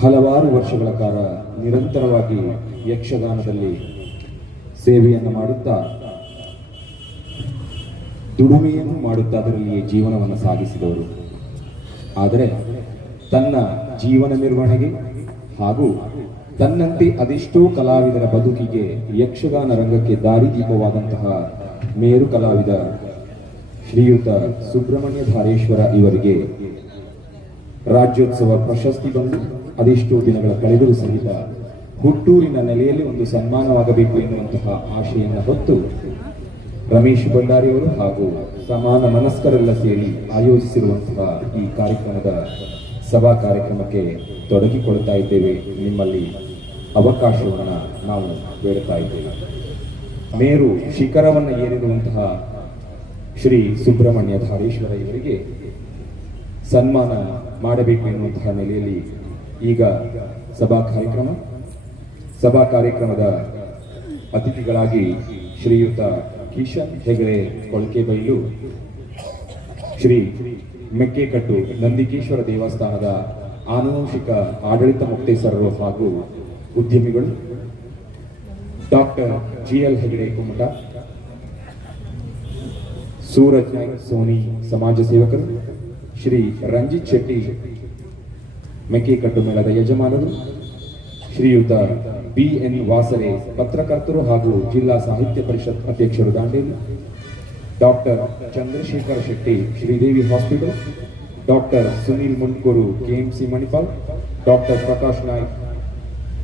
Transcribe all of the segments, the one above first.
ಹಲವಾರು ವರ್ಷಗಳ ಕಾಲ ನಿರಂತರವಾಗಿ ಯಕ್ಷಗಾನದಲ್ಲಿ ಸೇವೆಯನ್ನು ಮಾಡುತ್ತಾ ದುಡಿಮೆಯನ್ನು ಮಾಡುತ್ತಾ ಅದರಲ್ಲಿಯೇ ಜೀವನವನ್ನು ಸಾಗಿಸಿದವರು. ಆದರೆ ತನ್ನ ಜೀವನ ನಿರ್ವಹಣೆಗೆ ಹಾಗೂ ತನ್ನಂತೆ ಅದೆಷ್ಟೋ ಕಲಾವಿದರ ಬದುಕಿಗೆ ಯಕ್ಷಗಾನ ರಂಗಕ್ಕೆ ದಾರಿದೀಪವಾದಂತಹ ಮೇರು ಕಲಾವಿದ ಶ್ರೀಯುತ ಸುಬ್ರಹ್ಮಣ್ಯ ಧಾರೇಶ್ವರ ಇವರಿಗೆ ರಾಜ್ಯೋತ್ಸವ ಪ್ರಶಸ್ತಿ ಬಂದು ಅದೆಷ್ಟೋ ದಿನಗಳ ಕಳೆದರೂ ಸಹಿತ ಹುಟ್ಟೂರಿನ ನೆಲೆಯಲ್ಲಿ ಒಂದು ಸನ್ಮಾನವಾಗಬೇಕು ಎನ್ನುವಂತಹ ಆಶೆಯನ್ನು ಹೊತ್ತು ರಮೇಶ್ ಭಂಡಾರಿಯವರು ಹಾಗೂ ಸಮಾನ ಮನಸ್ಕರೆಲ್ಲ ಸೇರಿ ಆಯೋಜಿಸಿರುವಂತಹ ಈ ಕಾರ್ಯಕ್ರಮದ ಸಭಾ ಕಾರ್ಯಕ್ರಮಕ್ಕೆ ತೊಡಗಿಕೊಳ್ಳುತ್ತಾ ಇದ್ದೇವೆ. ನಿಮ್ಮಲ್ಲಿ ಅವಕಾಶವನ್ನು ನಾವು ಬೇಡುತ್ತಾ ಇದ್ದೇವೆ. ಮೇರು ಶಿಖರವನ್ನು ಏರಿರುವಂತಹ ಶ್ರೀ ಸುಬ್ರಹ್ಮಣ್ಯ ಧಾರೇಶ್ವರ ಇವರಿಗೆ ಸನ್ಮಾನ ಮಾಡಬೇಕು ಎನ್ನುವಂತಹ ನೆಲೆಯಲ್ಲಿ ಈಗ ಸಭಾ ಕಾರ್ಯಕ್ರಮದ ಅತಿಥಿಗಳಾಗಿ ಶ್ರೀಯುತ ಕಿಶನ್ ಹೆಗಡೆ ಕೊಳಕೆಬೈಲು, ಶ್ರೀ ಮೆಕ್ಕೆಕಟ್ಟು ನಂದಿಕೇಶ್ವರ ದೇವಸ್ಥಾನದ ಆನುವಂಶಿಕ ಆಡಳಿತ ಮುಕ್ತೇಸರರು ಹಾಗೂ ಉದ್ಯಮಿಗಳು, ಡಾಕ್ಟರ್ GL ಹೆಗಡೆ ಕುಮಟ, ಸೂರಜ್ ನಾಯ್ಕ್ ಸೋನಿ ಸಮಾಜ ಸೇವಕರು, ಶ್ರೀ ರಂಜಿತ್ ಶೆಟ್ಟಿ ಮೆಕ್ಕೆಕಟ್ಟು ಮೇಳದ ಯಜಮಾನರು, ಶ್ರೀಯುತ BN ವಾಸರೆ ಪತ್ರಕರ್ತರು ಹಾಗೂ ಜಿಲ್ಲಾ ಸಾಹಿತ್ಯ ಪರಿಷತ್ ಅಧ್ಯಕ್ಷರು Dandeli, doctor Chandrashekhar Shetty Sridevi hospital, doctor Sunil Mundkur KMC Manipal, doctor Prakash Naik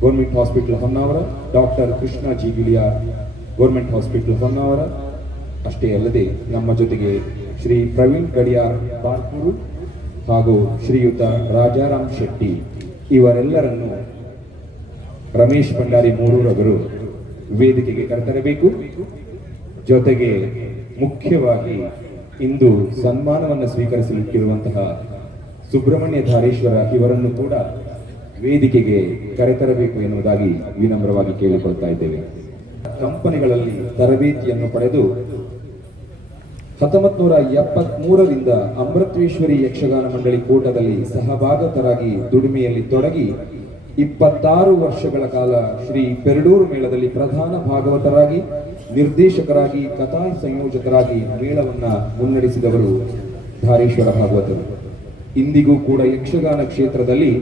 government hospital Honnavar, doctor Krishna G Giliyar government hospital Honnavar. ಅಷ್ಟೇ ಅಲ್ಲದೆ ನಮ್ಮ ಜೊತೆಗೆ ಶ್ರೀ ಪ್ರವೀಣ್ ಗಡಿಯಾರ್ ಬಾರ್ಕೂರು ಹಾಗೂ ಶ್ರೀಯುತ ರಾಜಾರಾಮ್ ಶೆಟ್ಟಿ ಇವರೆಲ್ಲರನ್ನು ರಮೇಶ್ ಭಂಡಾರಿ ಮೂರೂರವರು ವೇದಿಕೆಗೆ ಕರೆತರಬೇಕು. ಜೊತೆಗೆ ಮುಖ್ಯವಾಗಿ ಇಂದು ಸನ್ಮಾನವನ್ನು ಸ್ವೀಕರಿಸಲಿಕ್ಕಿರುವಂತಹ ಸುಬ್ರಹ್ಮಣ್ಯ ಧಾರೇಶ್ವರ ಇವರನ್ನು ಕೂಡ ವೇದಿಕೆಗೆ ಕರೆತರಬೇಕು ಎನ್ನುವುದಾಗಿ ವಿನಮ್ರವಾಗಿ ಕೇಳಿಕೊಳ್ತಾ ಇದ್ದೇವೆ. ಕಂಪನಿಗಳಲ್ಲಿ ತರಬೇತಿಯನ್ನು ಪಡೆದು 1973ರಿಂದ ಅಮೃತೇಶ್ವರಿ ಯಕ್ಷಗಾನ ಮಂಡಳಿ ಕೂಟದಲ್ಲಿ ಸಹಭಾಗತರಾಗಿ ದುಡಿಮೆಯಲ್ಲಿ ತೊಡಗಿ 26 ವರ್ಷಗಳ ಕಾಲ ಶ್ರೀ ಪೆರಡೂರು ಮೇಳದಲ್ಲಿ ಪ್ರಧಾನ ಭಾಗವತರಾಗಿ, ನಿರ್ದೇಶಕರಾಗಿ, ಕಥಾ ಸಂಯೋಜಕರಾಗಿ ಮೇಳವನ್ನ ಮುನ್ನಡೆಸಿದವರು ಧಾರೇಶ್ವರ ಭಾಗವತರು. ಇಂದಿಗೂ ಕೂಡ ಯಕ್ಷಗಾನ ಕ್ಷೇತ್ರದಲ್ಲಿ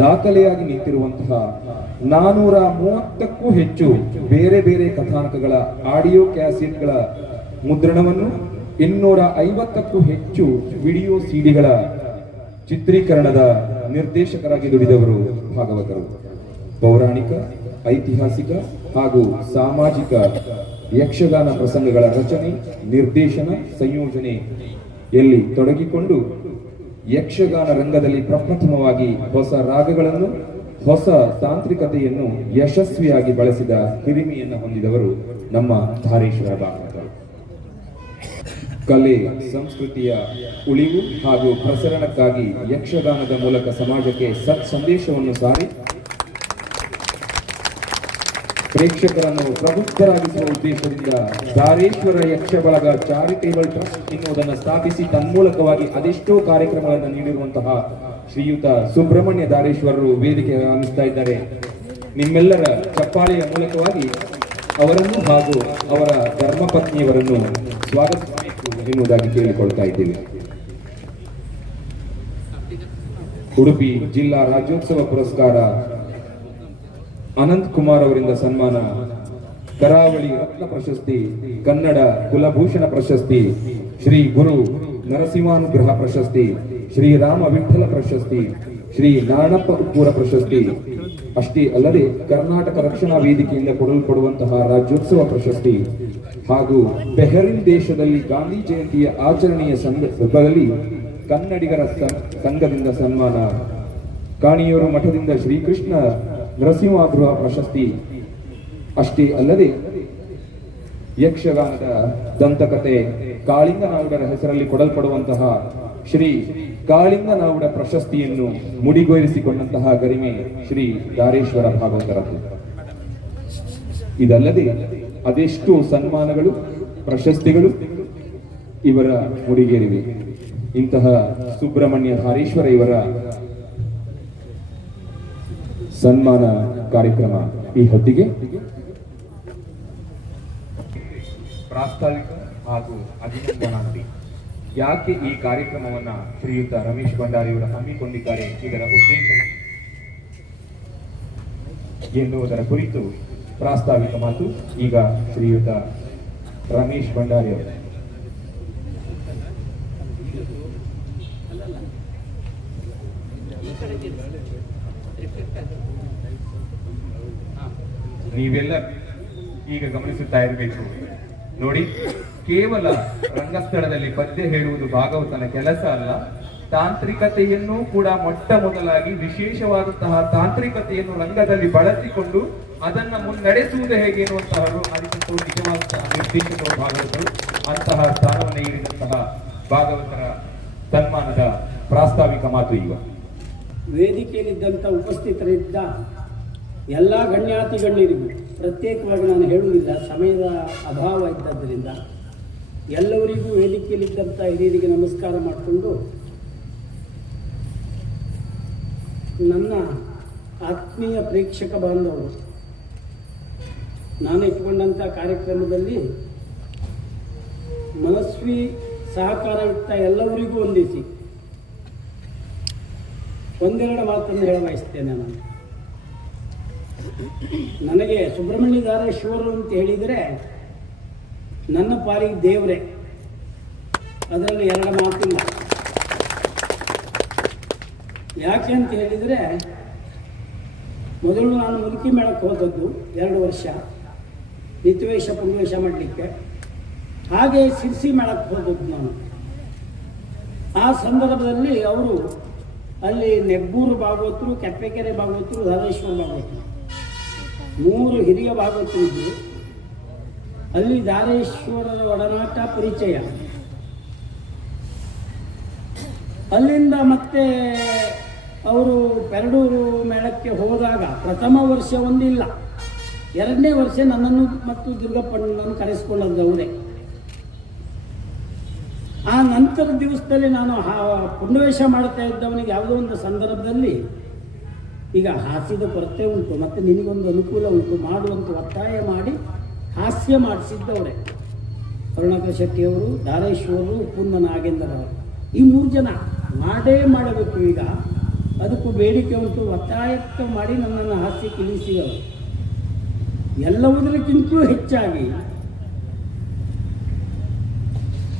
ದಾಖಲೆಯಾಗಿ ನಿಂತಿರುವಂತಹ 430ಕ್ಕೂ ಹೆಚ್ಚು ಬೇರೆ ಬೇರೆ ಕಥಾನಕಗಳ ಆಡಿಯೋ ಕ್ಯಾಸೆಟ್ಗಳ ಮುದ್ರಣವನ್ನು, 250ಕ್ಕೂ ಹೆಚ್ಚು ವಿಡಿಯೋ ಸಿಡಿಗಳ ಚಿತ್ರೀಕರಣದ ನಿರ್ದೇಶಕರಾಗಿ ದುಡಿದವರು ಭಾಗವತರು. ಪೌರಾಣಿಕ, ಐತಿಹಾಸಿಕ ಹಾಗೂ ಸಾಮಾಜಿಕ ಯಕ್ಷಗಾನ ಪ್ರಸಂಗಗಳ ರಚನೆ, ನಿರ್ದೇಶನ, ಸಂಯೋಜನೆಯಲ್ಲಿ ತೊಡಗಿಕೊಂಡು ಯಕ್ಷಗಾನ ರಂಗದಲ್ಲಿ ಪ್ರಪ್ರಥಮವಾಗಿ ಹೊಸ ರಾಗಗಳನ್ನು, ಹೊಸ ತಾಂತ್ರಿಕತೆಯನ್ನು ಯಶಸ್ವಿಯಾಗಿ ಬಳಸಿದ ಹಿರಿಮೆಯನ್ನು ಹೊಂದಿದವರು ನಮ್ಮ ಧಾರೇಶ್ವರ ಭಾಗವತರು. ಕಲೆ ಸಂಸ್ಕೃತಿಯ ಉಳಿವು ಹಾಗೂ ಪ್ರಸರಣಕ್ಕಾಗಿ ಯಕ್ಷಗಾನದ ಮೂಲಕ ಸಮಾಜಕ್ಕೆ ಸತ್ ಸಂದೇಶವನ್ನು ಸಾರಿ ಪ್ರೇಕ್ಷಕರನ್ನು ಪ್ರಬುದ್ಧರಾಗಿಸುವ ಉದ್ದೇಶದಿಂದ ಧಾರೇಶ್ವರ ಯಕ್ಷ ಬಳಗ ಚಾರಿಟೇಬಲ್ ಟ್ರಸ್ಟ್ ಎನ್ನುವುದನ್ನು ಸ್ಥಾಪಿಸಿ ತನ್ಮೂಲಕವಾಗಿ ಅದೆಷ್ಟೋ ಕಾರ್ಯಕ್ರಮಗಳನ್ನು ನೀಡಿರುವಂತಹ ಶ್ರೀಯುತ ಸುಬ್ರಹ್ಮಣ್ಯ ಧಾರೇಶ್ವರರು ವೇದಿಕೆ ಆಗಮಿಸ್ತಾ ಇದ್ದಾರೆ. ನಿಮ್ಮೆಲ್ಲರ ಚಪ್ಪಾಳೆಯ ಮೂಲಕವಾಗಿ ಅವರನ್ನು ಹಾಗೂ ಅವರ ಧರ್ಮಪತ್ನಿಯವರನ್ನು ಸ್ವಾಗತಿಸಬೇಕು ಎನ್ನುವುದಾಗಿ ಕೇಳಿಕೊಳ್ತಾ ಇದ್ದೇವೆ. ಉಡುಪಿ ಜಿಲ್ಲಾ ರಾಜ್ಯೋತ್ಸವ ಪುರಸ್ಕಾರ ಅನಂತ್ ಕುಮಾರ್ ಅವರಿಂದ ಸನ್ಮಾನ, ಕರಾವಳಿ ರತ್ನ ಪ್ರಶಸ್ತಿ, ಕನ್ನಡ ಕುಲಭೂಷಣ ಪ್ರಶಸ್ತಿ, ಶ್ರೀ ಗುರು ನರಸಿಂಹಾನುಗ್ರಹ ಪ್ರಶಸ್ತಿ, ಶ್ರೀ ರಾಮ ವಿಠಲ ಪ್ರಶಸ್ತಿ, ಶ್ರೀ ನಾರಾಯಣಪ್ಪ ಉಪ್ಪೂರ ಪ್ರಶಸ್ತಿ. ಅಷ್ಟೇ ಅಲ್ಲದೆ ಕರ್ನಾಟಕ ರಕ್ಷಣಾ ವೇದಿಕೆಯಿಂದ ಕೊಡಲ್ಪಡುವಂತಹ ರಾಜ್ಯೋತ್ಸವ ಪ್ರಶಸ್ತಿ ಹಾಗೂ ಬೆಹರಿನ್ ದೇಶದಲ್ಲಿ ಗಾಂಧಿ ಜಯಂತಿಯ ಆಚರಣೆಯ ಸಂದರ್ಭದಲ್ಲಿ ಕನ್ನಡಿಗರ ಸಂಘದಿಂದ ಸನ್ಮಾನ, ಕಾಣಿಯೂರು ಮಠದಿಂದ ಶ್ರೀಕೃಷ್ಣ ನರಸಿಂಹಾನುಗ್ರಹ ಪ್ರಶಸ್ತಿ. ಅಷ್ಟೇ ಅಲ್ಲದೆ ಯಕ್ಷಗಾನದ ದಂತಕತೆ ಕಾಳಿಂಗನಾವುಡರ ಹೆಸರಲ್ಲಿ ಕೊಡಲ್ಪಡುವಂತಹ ಶ್ರೀ ಕಾಳಿಂಗನಾವುಡ ಪ್ರಶಸ್ತಿಯನ್ನು ಮುಡಿಗೇರಿಸಿಕೊಂಡಂತಹ ಗರಿಮೆ ಶ್ರೀ ಧಾರೇಶ್ವರ ಭಾಗವತರದ್ದು. ಇದಲ್ಲದೆ ಅದೆಷ್ಟು ಸನ್ಮಾನಗಳು, ಪ್ರಶಸ್ತಿಗಳು ಇವರ ಮುಡಿಗೇರಿವೆ. ಇಂತಹ ಸುಬ್ರಹ್ಮಣ್ಯ ಧಾರೇಶ್ವರ ಇವರ ಸನ್ಮಾನ ಕಾರ್ಯಕ್ರಮ ಈ ಹೊತ್ತಿಗೆ ಪ್ರಾಸ್ತಾವಿಕ ಹಾಗೂ ಅಭಿನಂದನಾಂತಿ. ಯಾಕೆ ಈ ಕಾರ್ಯಕ್ರಮವನ್ನ ಶ್ರೀಯುತ ರಮೇಶ್ ಭಂಡಾರಿಯವರು ಹಮ್ಮಿಕೊಂಡಿದ್ದಾರೆ, ಇದರ ಉದ್ದೇಶ ಎನ್ನುವುದರ ಕುರಿತು ಪ್ರಾಸ್ತಾವಿಕ ಮಾತು ಈಗ ಶ್ರೀಯುತ ರಮೇಶ್ ಭಂಡಾರಿಯವರು. ನೀವೆಲ್ಲ ಈಗ ಗಮನಿಸುತ್ತಾ ಇರಬೇಕು ನೋಡಿ, ಕೇವಲ ರಂಗಸ್ಥಳದಲ್ಲಿ ಪದ್ಯ ಹೇಳುವುದು ಭಾಗವತನ ಕೆಲಸ ಅಲ್ಲ, ತಾಂತ್ರಿಕತೆಯನ್ನು ಕೂಡ ಮೊಟ್ಟ ಮೊದಲಾಗಿ ವಿಶೇಷವಾದಂತಹ ತಾಂತ್ರಿಕತೆಯನ್ನು ರಂಗದಲ್ಲಿ ಬಳಸಿಕೊಂಡು ಅದನ್ನ ಮುನ್ನಡೆಸುವುದು ಹೇಗೆ ಎನ್ನುವಂತಹವರು ಅದಕ್ಕಂತೂ ನಿಜವಾದಂತಹ ನಿರ್ದೇಶಕರು ಭಾಗವತರು. ಅಂತಹ ಸ್ಥಾನವನ್ನು ಏರಿದಂತಹ ಭಾಗವತರ ಸನ್ಮಾನದ ಪ್ರಾಸ್ತಾವಿಕ ಮಾತು ಈಗ. ವೇದಿಕೆಯಲ್ಲಿದ್ದಂಥ ಉಪಸ್ಥಿತರಿದ್ದ ಎಲ್ಲ ಗಣ್ಯಾತಿ ಗಣ್ಯರಿಗೂ ಪ್ರತ್ಯೇಕವಾಗಿ ನಾನು ಹೇಳುವುದಿಲ್ಲ, ಸಮಯದ ಅಭಾವ ಇದ್ದದ್ದರಿಂದ ಎಲ್ಲವರಿಗೂ ವೇದಿಕೆಯಲ್ಲಿದ್ದಂಥ ಹಿರಿಯರಿಗೆ ನಮಸ್ಕಾರ ಮಾಡಿಕೊಂಡು ನನ್ನ ಆತ್ಮೀಯ ಪ್ರೇಕ್ಷಕ ಬಾಂಧವರು, ನಾನು ಇಟ್ಕೊಂಡಂಥ ಕಾರ್ಯಕ್ರಮದಲ್ಲಿ ಮನಸ್ವಿ ಸಹಕಾರವಿತ್ತ ಎಲ್ಲವರಿಗೂ ಹೊಂದಿಸಿ ಒಂದೆರಡು ಮಾತನ್ನು ಹೇಳ ಬಯಸ್ತೇನೆ. ನಾನು ನನಗೆ ಸುಬ್ರಹ್ಮಣ್ಯ ಧಾರೇಶ್ವರರು ಅಂತ ಹೇಳಿದರೆ ನನ್ನ ಪಾಲಿಗೆ ದೇವರೇ, ಅದರಲ್ಲಿ ಎರಡು ಮಾತಿಲ್ಲ. ಯಾಕೆ ಅಂತ ಹೇಳಿದರೆ, ಮೊದಲು ನಾನು ಮುಲ್ಕಿ ಮೇಳಕ್ಕೆ ಹೋದದ್ದು 2 ವರ್ಷ ನಿತ್ಯವೇಷ ಪುಣ್ಯವೇಷ ಮಾಡಲಿಕ್ಕೆ, ಹಾಗೆ ಸಿರ್ಸಿ ಮೇಳಕ್ಕೆ ಹೋದದ್ದು ನಾನು. ಆ ಸಂದರ್ಭದಲ್ಲಿ ಅವರು ಅಲ್ಲಿ ನೆಬ್ಬೂರು ಭಾಗವತರು, ಕೆಪ್ಪೆಕೆರೆ ಭಾಗವತರು, ಧಾರೇಶ್ವರ ಭಾಗವತರು 3 ಹಿರಿಯ ಭಾಗವತರು ಇದ್ದರು. ಅಲ್ಲಿ ಧಾರೇಶ್ವರರ ಒಡನಾಟ ಪರಿಚಯ. ಅಲ್ಲಿಂದ ಮತ್ತೆ ಅವರು ಪೆರಡೂರು ಮೇಳಕ್ಕೆ ಹೋದಾಗ ಪ್ರಥಮ ವರ್ಷ ಒಂದಿಲ್ಲ, 2ನೇ ವರ್ಷ ನನ್ನನ್ನು ಮತ್ತು ದುರ್ಗಪ್ಪಣ್ಣನನ್ನು ಕರೆಸಿಕೊಳ್ಳೋದು ಅವರೇ. ಆ ನಂತರದ ದಿವಸದಲ್ಲಿ ನಾನು ಪುಣ್ಯವೇಷ ಮಾಡ್ತಾ ಇದ್ದವನಿಗೆ ಯಾವುದೋ ಒಂದು ಸಂದರ್ಭದಲ್ಲಿ ಈಗ ಹಾಸ್ಯದ ಕೊರತೆ ಉಂಟು ಮತ್ತು ನಿನಗೊಂದು ಅನುಕೂಲ ಉಂಟು ಮಾಡುವಂಥ ಒತ್ತಾಯ ಮಾಡಿ ಹಾಸ್ಯ ಮಾಡಿಸಿದ್ದವರೇ. ಕರುಣಾಕರ ಶೆಟ್ಟಿಯವರು, ಧಾರೇಶ್ವರರು, ಪುನ್ನ ನಾಗೇಂದ್ರರವರು, ಈ 3 ಜನ ಮಾಡೇ ಮಾಡಬೇಕು. ಈಗ ಅದಕ್ಕೂ ಬೇಡಿಕೆ ಉಂಟು, ಒತ್ತಾಯಕ್ಕೆ ಮಾಡಿ ನನ್ನನ್ನು ಹಾಸ್ಯಕ್ಕೆ ಇಳಿಸಿದವರು. ಎಲ್ಲವುದಕ್ಕಿಂತಲೂ ಹೆಚ್ಚಾಗಿ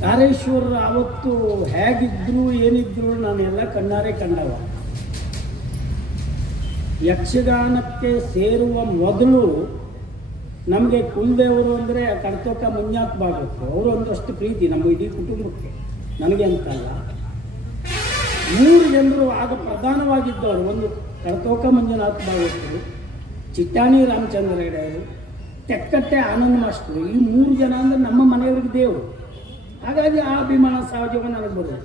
ಧಾರೇಶ್ವರರು ಆವತ್ತು ಹೇಗಿದ್ರು ಏನಿದ್ರು ನಾನು ಎಲ್ಲ ಕಣ್ಣಾರೆ ಕಂಡವ. ಯಕ್ಷಗಾನಕ್ಕೆ ಸೇರುವ ಮೊದಲು ನಮಗೆ ಕುಲದೇವರು ಅಂದರೆ ಕರ್ತೋಕ ಮಂಜಾತ್ ಭಾಗವತರು, ಅವರು ಒಂದಷ್ಟು ಪ್ರೀತಿ ನಮ್ಮ ಇಡೀ ಕುಟುಂಬಕ್ಕೆ, ನನಗೆ ಅಂತಲ್ಲ. 3 ಜನರು ಆಗ ಪ್ರಧಾನವಾಗಿದ್ದವರು. ಒಂದು ಕರ್ತೋಕ ಮಂಜುನಾಥ್ ಭಾಗವತರು, ಚಿಟ್ಟಾಣಿ ರಾಮಚಂದ್ರ ಹೆಗಡೆಯವರು, ತೆಕ್ಕಟ್ಟೆ ಆನಂದ ಮಾಸ್ಟರು. ಈ 3 ಜನ ಅಂದರೆ ನಮ್ಮ ಮನೆಯವರಿಗೆ ದೇವರು. ಹಾಗಾಗಿ ಆ ಅಭಿಮಾನ ಸಹಜವಾಗಿ ನನಗೆ ಬರೋದು.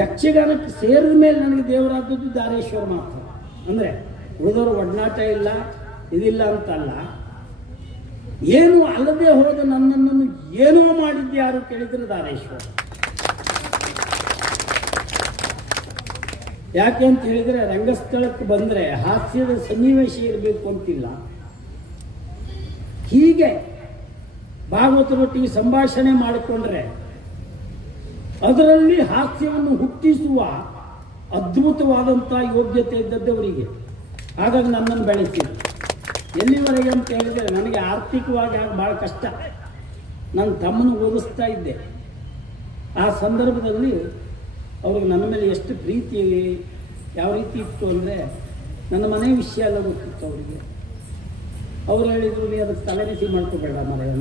ಯಕ್ಷಗಾನಕ್ಕೆ ಸೇರಿದ ಮೇಲೆ ನನಗೆ ದೇವರಾದದ್ದು ಧಾರೇಶ್ವರ ಮಾತ್ರ. ಅಂದರೆ ಉಳಿದವರು ಒಡನಾಟ ಇಲ್ಲ, ಇದಿಲ್ಲ ಅಂತಲ್ಲ. ಏನು ಅಲ್ಲದೆ ಹೋದ ನನ್ನನ್ನು ಏನೋ ಮಾಡಿದ್ದು ಯಾರು ಕೇಳಿದರೆ ಧಾರೇಶ್ವರ. ಯಾಕೆ ಅಂತ ಹೇಳಿದರೆ, ರಂಗಸ್ಥಳಕ್ಕೆ ಬಂದರೆ ಹಾಸ್ಯದ ಸನ್ನಿವೇಶ ಇರಬೇಕು ಅಂತಿಲ್ಲ. ಹೀಗೆ ಭಾಗವತರೊಟ್ಟಿಗೆ ಸಂಭಾಷಣೆ ಮಾಡಿಕೊಂಡ್ರೆ ಅದರಲ್ಲಿ ಹಾಸ್ಯವನ್ನು ಹುಟ್ಟಿಸುವ ಅದ್ಭುತವಾದಂಥ ಯೋಗ್ಯತೆ ಇದ್ದದ್ದವರಿಗೆ. ಹಾಗಾಗಿ ನನ್ನನ್ನು ಬೆಳೆಸಿದ್ರು. ಎಲ್ಲಿವರೆಗೆ ಅಂತ ಹೇಳಿದರೆ, ನನಗೆ ಆರ್ಥಿಕವಾಗಿ ಆಗ ಭಾಳ ಕಷ್ಟ. ನನ್ನ ತಮ್ಮನ ಓದಿಸ್ತಾ ಇದ್ದೆ. ಆ ಸಂದರ್ಭದಲ್ಲಿ ಅವ್ರಿಗೆ ನನ್ನ ಮೇಲೆ ಎಷ್ಟು ಪ್ರೀತಿ, ಯಾವ ರೀತಿ ಇತ್ತು ಅಂದರೆ, ನನ್ನ ಮನೆ ವಿಷಯ ಎಲ್ಲ ಗೊತ್ತಿತ್ತು ಅವರಿಗೆ. ಅವ್ರು ಹೇಳಿದರು, ನೀ ಅದಕ್ಕೆ ತಲೆಬಿಸಿ ಮಾಡ್ಕೋಬೇಡ ಮರೆಯ,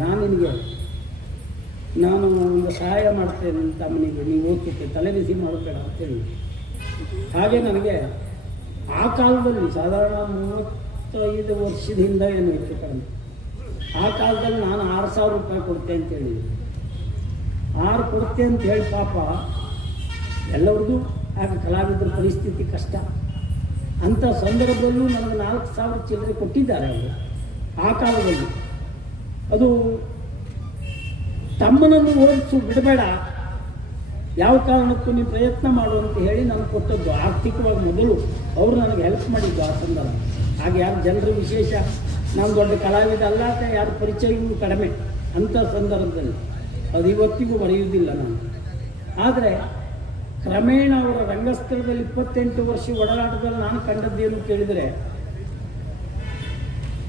ನಾನು ಒಂದು ಸಹಾಯ ಮಾಡ್ತೇನೆ ನನ್ನ ತಮ್ಮನಿಗೆ, ನೀವು ಓದ್ತಿದ್ದೆ, ತಲೆಬಿಸಿ ಮಾಡಬೇಡ ಅಂತೇಳಿ. ಹಾಗೆ ನನಗೆ ಆ ಕಾಲದಲ್ಲಿ ಸಾಧಾರಣ 35 ವರ್ಷದಿಂದ ಏನು ಹೆಚ್ಚು ಕಡಿಮೆ, ಆ ಕಾಲದಲ್ಲಿ ನಾನು 6,000 ರೂಪಾಯಿ ಕೊಡ್ತೆ ಅಂತ ಹೇಳಿದ್ದೆ. 6 ಕೊಡ್ತೆ ಅಂತ ಹೇಳಿ ಪಾಪ ಎಲ್ಲರಿಗೂ ಆಗ ಕಲಾವಿದರ ಪರಿಸ್ಥಿತಿ ಕಷ್ಟ. ಅಂಥ ಸಂದರ್ಭದಲ್ಲೂ ನನಗೆ 4,000 ಚಿಲ್ಲರೆ ಕೊಟ್ಟಿದ್ದಾರೆ ಅವರು ಆ ಕಾಲದಲ್ಲಿ. ಅದು ತಮ್ಮನನ್ನು ಓದಿಸು ಬಿಡಬೇಡ, ಯಾವ ಕಾರಣಕ್ಕೂ ನೀವು ಪ್ರಯತ್ನ ಮಾಡು ಅಂತ ಹೇಳಿ ನಾನು ಕೊಟ್ಟದ್ದು. ಆರ್ಥಿಕವಾಗಿ ಮೊದಲು ಅವರು ನನಗೆ ಹೆಲ್ಪ್ ಮಾಡಿದ್ದು ಆ ಸಂದರ್ಭ. ಹಾಗೆ ಯಾರು ಜನರು ವಿಶೇಷ, ನಾನು ದೊಡ್ಡ ಕಲಾವಿದ ಅಲ್ಲ ಅಂತ ಯಾರು ಪರಿಚಯವೂ ಕಡಿಮೆ ಅಂಥ ಸಂದರ್ಭದಲ್ಲಿ ಅದು ಇವತ್ತಿಗೂ ಮರೆಯುವುದಿಲ್ಲ ನಾನು. ಆದರೆ ಕ್ರಮೇಣ ಅವರ ರಂಗಸ್ಥಳದಲ್ಲಿ 28 ವರ್ಷ ಒಡನಾಟದಲ್ಲಿ ನಾನು ಕಂಡದ್ದೇನು ಕೇಳಿದರೆ,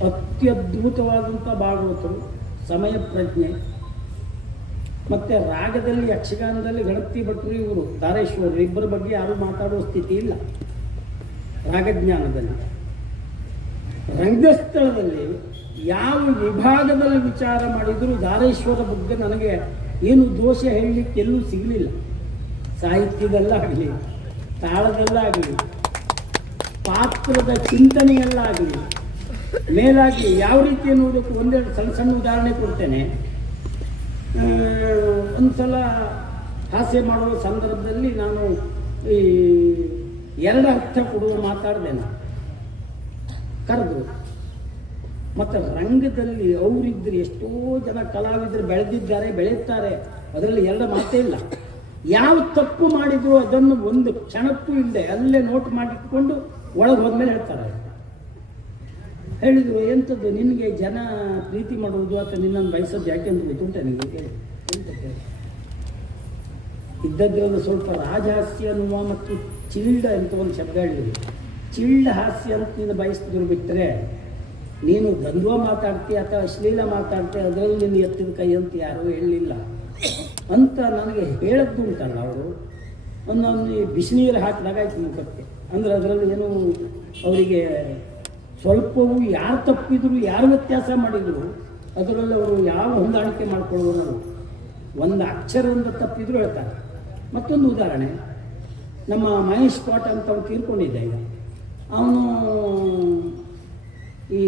ಅತ್ಯದ್ಭುತವಾದಂಥ ಭಾಗವತರು, ಸಮಯ ಪ್ರಜ್ಞೆ, ಮತ್ತು ರಾಗದಲ್ಲಿ ಯಕ್ಷಗಾನದಲ್ಲಿ ಗಣಪತಿ ಭಟ್ರು ಇವರು ಧಾರೇಶ್ವರರು ಇಬ್ಬರ ಬಗ್ಗೆ ಯಾರೂ ಮಾತಾಡುವ ಸ್ಥಿತಿ ಇಲ್ಲ. ರಾಗಜ್ಞಾನದಲ್ಲಿ ರಂಗಸ್ಥಳದಲ್ಲಿ ಯಾವ ವಿಭಾಗದಲ್ಲಿ ವಿಚಾರ ಮಾಡಿದರೂ ಧಾರೇಶ್ವರ ಬಗ್ಗೆ ನನಗೆ ಏನು ದೋಷ ಹೇಳಲಿಕ್ಕೆ ಎಲ್ಲೂ ಸಿಗಲಿಲ್ಲ. ಸಾಹಿತ್ಯದಲ್ಲಾಗಲಿ, ತಾಳದಲ್ಲಾಗಲಿ, ಪಾತ್ರದ ಚಿಂತನೆಯಲ್ಲಾಗಲಿ, ಮೇಲಾಗಿ ಯಾವ ರೀತಿ ಅನ್ನೋದಕ್ಕೆ ಒಂದೆರಡು ಸಣ್ಣ ಸಣ್ಣ ಉದಾಹರಣೆ ಕೊಡ್ತೇನೆ. ಒಂದು ಸಲ ಹಾಸ್ಯ ಮಾಡುವ ಸಂದರ್ಭದಲ್ಲಿ ನಾನು ಈ ಎರಡು ಅರ್ಥ ಕೊಡುವ ಮಾತಾಡಿದೆ. ನಾನು ಕರೆದು ಮತ್ತು ರಂಗದಲ್ಲಿ ಅವರಿದ್ದರೆ ಎಷ್ಟೋ ಜನ ಕಲಾವಿದರು ಬೆಳೆದಿದ್ದಾರೆ, ಬೆಳೆಯುತ್ತಾರೆ, ಅದರಲ್ಲಿ ಎರಡು ಮಾತೇ ಇಲ್ಲ. ಯಾವ ತಪ್ಪು ಮಾಡಿದ್ರು ಅದನ್ನು ಒಂದು ಕ್ಷಣಕ್ಕೂ ಇಲ್ಲದೆ ಅಲ್ಲೇ ನೋಟ್ ಮಾಡಿಟ್ಕೊಂಡು ಒಳಗೆ ಹೋದ್ಮೇಲೆ ಹೇಳ್ತಾರೆ. ಹೇಳಿದ್ರು, ಎಂಥದ್ದು ನಿನಗೆ ಜನ ಪ್ರೀತಿ ಮಾಡುವುದು ಅಥವಾ ನಿನ್ನನ್ನು ಬಯಸೋದು ಯಾಕೆಂದು ಗೊತ್ತುಂಟ ನಿಮಗೆ? ಇದ್ದದ್ದು ಸ್ವಲ್ಪ ರಾಜಹಾಸ್ಯ ಅನ್ನುವ ಮತ್ತು ಚಿಲ್ಡ ಅಂತ ಒಂದು ಶಬ್ದ ಹೇಳಿದ್ರು. ಚಿಲ್ಡ ಹಾಸ್ಯ ಅಂತ ನೀನು ಬಯಸಿದ್ರು ಬಿಟ್ಟರೆ, ನೀನು ದ್ವಂದ್ವ ಮಾತಾಡ್ತೀಯ ಅಥವಾ ಅಶ್ಲೀಲ ಮಾತಾಡ್ತೀಯ, ಅದರಲ್ಲಿ ನೀನು ಎತ್ತಿದ ಕೈ ಅಂತ ಯಾರೂ ಹೇಳಲಿಲ್ಲ ಅಂತ ನನಗೆ ಹೇಳದ್ದು ಉಂಟಲ್ಲ. ಅವರು ಒಂದೊಂದು ಬಿಸಿನೀರು ಹಾಕಿದಾಗಾಯ್ತು ಮುಖಕ್ಕೆ. ಅಂದರೆ ಅದರಲ್ಲಿ ಏನು ಅವರಿಗೆ ಸ್ವಲ್ಪವೂ ಯಾರು ತಪ್ಪಿದ್ರು, ಯಾರು ವ್ಯತ್ಯಾಸ ಮಾಡಿದರು, ಅದರಲ್ಲಿ ಅವರು ಯಾವ ಹೊಂದಾಣಿಕೆ ಮಾಡ್ಕೊಳ್ಳೋರು. ಒಂದು ಅಕ್ಷರದಿಂದ ತಪ್ಪಿದ್ರು ಹೇಳ್ತಾರೆ. ಮತ್ತೊಂದು ಉದಾಹರಣೆ, ನಮ್ಮ ಮಹೇಶ್ ಕೋಟ ಅಂತ ಅವನು ತೀರ್ಕೊಂಡಿದ್ದ. ಈಗ ಅವನು ಈ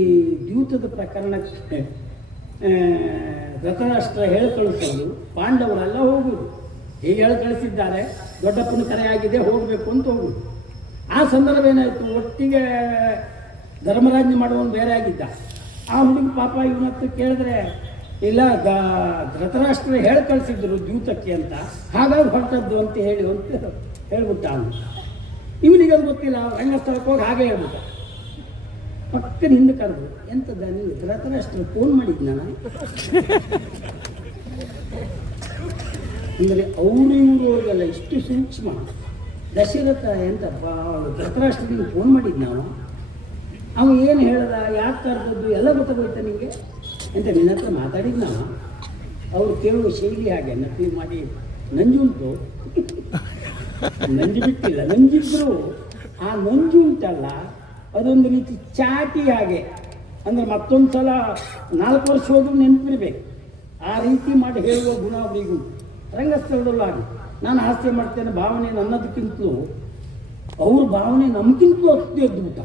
ದ್ಯೂತದ ಪ್ರಕರಣಕ್ಕೆ ಧೃತರಾಷ್ಟ್ರ ಹೇಳಿ ಕಳಿಸೋದು, ಪಾಂಡವರೆಲ್ಲ ಹೋಗುವುದು. ಹೀಗೆ ಹೇಳಿ ಕಳಿಸಿದ್ದಾರೆ, ದೊಡ್ಡಪ್ಪನ ಕರೆ ಆಗಿದೆ, ಹೋಗಬೇಕು ಅಂತ ಹೋಗುದು. ಆ ಸಂದರ್ಭ ಏನಾಯಿತು, ಒಟ್ಟಿಗೆ ಧರ್ಮರಾಜ್ಞೆ ಮಾಡುವವನು ಬೇರೆ ಆಗಿದ್ದ. ಆ ಹುಡುಗ ಪಾಪ ಇವನತ್ತು ಕೇಳಿದ್ರೆ, ಇಲ್ಲ ಧೃತರಾಷ್ಟ್ರ ಹೇಳಿ ಕಳಿಸಿದ್ರು ದ್ಯೂತಕ್ಕೆ ಅಂತ, ಹಾಗಾಗಿ ಹೊರಟದ್ದು ಅಂತ ಹೇಳ್ಬಿಟ್ಟ ಅವನು. ಇವನಿಗೆ ಅದು ಗೊತ್ತಿಲ್ಲ, ರಂಗಸ್ಥಳಕ್ಕೆ ಹೋಗಿ ಹಾಗೆ ಹೇಳ್ಬಿಟ್ಟ. ಪಕ್ಕದ ಹಿಂದೆ ಕರೆದು, ಎಂಥದ್ದ ನೀವು ಧೃತರಾಷ್ಟ್ರ ಫೋನ್ ಮಾಡಿದ್ ನಾನು ಅಂದರೆ ಅವರು ಇವರು ಹೋಗಲ್ಲ, ಇಷ್ಟು ಸೂಕ್ಷ್ಮ. ದಶರಥ ಎಂತಪ್ಪ ಧೃತರಾಷ್ಟ್ರನಿಗೆ ಫೋನ್ ಮಾಡಿದ್ ನಾವು, ಅವನು ಏನು ಹೇಳ್ದ, ಯಾಕೆ ಕರೆದದ್ದು ಎಲ್ಲ ಗೊತ್ತಾಗೋಯ್ತಾ ನಿಮಗೆ ಅಂತ ನಿನ್ನ ಹತ್ರ ಮಾತಾಡಿದ್ ನಾವು. ಅವ್ರು ಕೇಳುವ ಶೈಲಿ ಹಾಗೆ, ನಕಲಿ ಮಾಡಿ ನಂಜುಂಟು ನಂಜು ಬಿಟ್ಟಿಲ್ಲ, ನಂಜಿದ್ರು ಆ ನಂಜು ಉಂಟಲ್ಲ ಅದೊಂದು ರೀತಿ ಚಾಟಿ ಹಾಗೆ. ಅಂದರೆ ಮತ್ತೊಂದು ಸಲ 4 ವರ್ಷ ಹೋದ್ರೂ ನೆನಪಿರ್ಬೇಕು, ಆ ರೀತಿ ಮಾಡಿ ಹೇಳುವ ಗುಣ ಅವರಿಗೂ ರಂಗಸ್ಥಳದಲ್ಲೂ ಆಗಿ. ನಾನು ಹಾಸ್ಯ ಮಾಡ್ತೇನೆ, ಭಾವನೆ ನನ್ನದಕ್ಕಿಂತಲೂ ಅವ್ರ ಭಾವನೆ ನಮಗಿಂತಲೂ ಅತ್ಯದ್ಭುತ.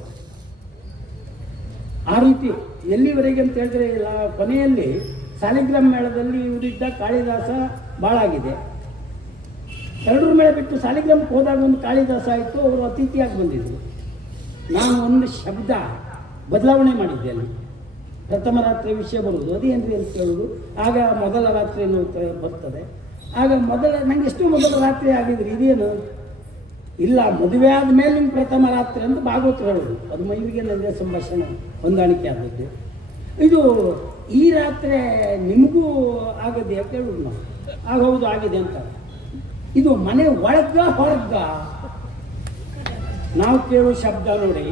ಆ ರೀತಿ ಎಲ್ಲಿವರೆಗೆ ಅಂತ ಹೇಳಿದ್ರೆ, ಕೊನೆಯಲ್ಲಿ ಸಾಲಿಗ್ರಾಮ ಮೇಳದಲ್ಲಿ ಇವರಿದ್ದ ಕಾಳಿದಾಸ ಭಾಳಾಗಿದೆ. ಎರಡೂರು ಮೇಳ ಬಿಟ್ಟು ಸಾಲಿಗ್ರಾಮಕ್ಕೆ ಹೋದಾಗ ಒಂದು ಕಾಳಿದಾಸ ಆಯಿತು, ಅವರು ಅತಿಥಿಯಾಗಿ ಬಂದಿದ್ದರು. ನಾನು ಒಂದು ಶಬ್ದ ಬದಲಾವಣೆ ಮಾಡಿದ್ದೆ ಅಲ್ಲಿ. ಪ್ರಥಮ ರಾತ್ರಿ ವಿಷಯ ಬರುವುದು ಅದೇನ್ರಿ ಅಂತ ಕೇಳೋದು. ಆಗ ಮೊದಲ ರಾತ್ರಿ ಬರ್ತದೆ. ಆಗ ನಂಗೆ ಎಷ್ಟು ಮೊದಲ ರಾತ್ರಿ ಆಗಿದ್ರಿ, ಇದೇನು ಇಲ್ಲ ಮದುವೆ ಆದಮೇಲೆ ನಿಮ್ಮ ಪ್ರಥಮ ರಾತ್ರಿ ಅಂತ ಭಾಗವತರು ಹೇಳೋದು. ಅದು ಮೈವಿಗೆ ನನಗೆ ಸಂಭಾಷಣೆ ಹೊಂದಾಣಿಕೆ ಆದದ್ದು. ಇದು ಈ ರಾತ್ರಿ ನಿಮಗೂ ಆಗದೆಯಾ ಕೇಳೋದು ನಾವು. ಆಗ ಹೌದು ಆಗಿದೆ ಅಂತ. ಇದು ಮನೆ ಒಳಗ ಹೊರಗ ನಾವು ಕೇಳೋ ಶಬ್ದ ನೋಡಿ.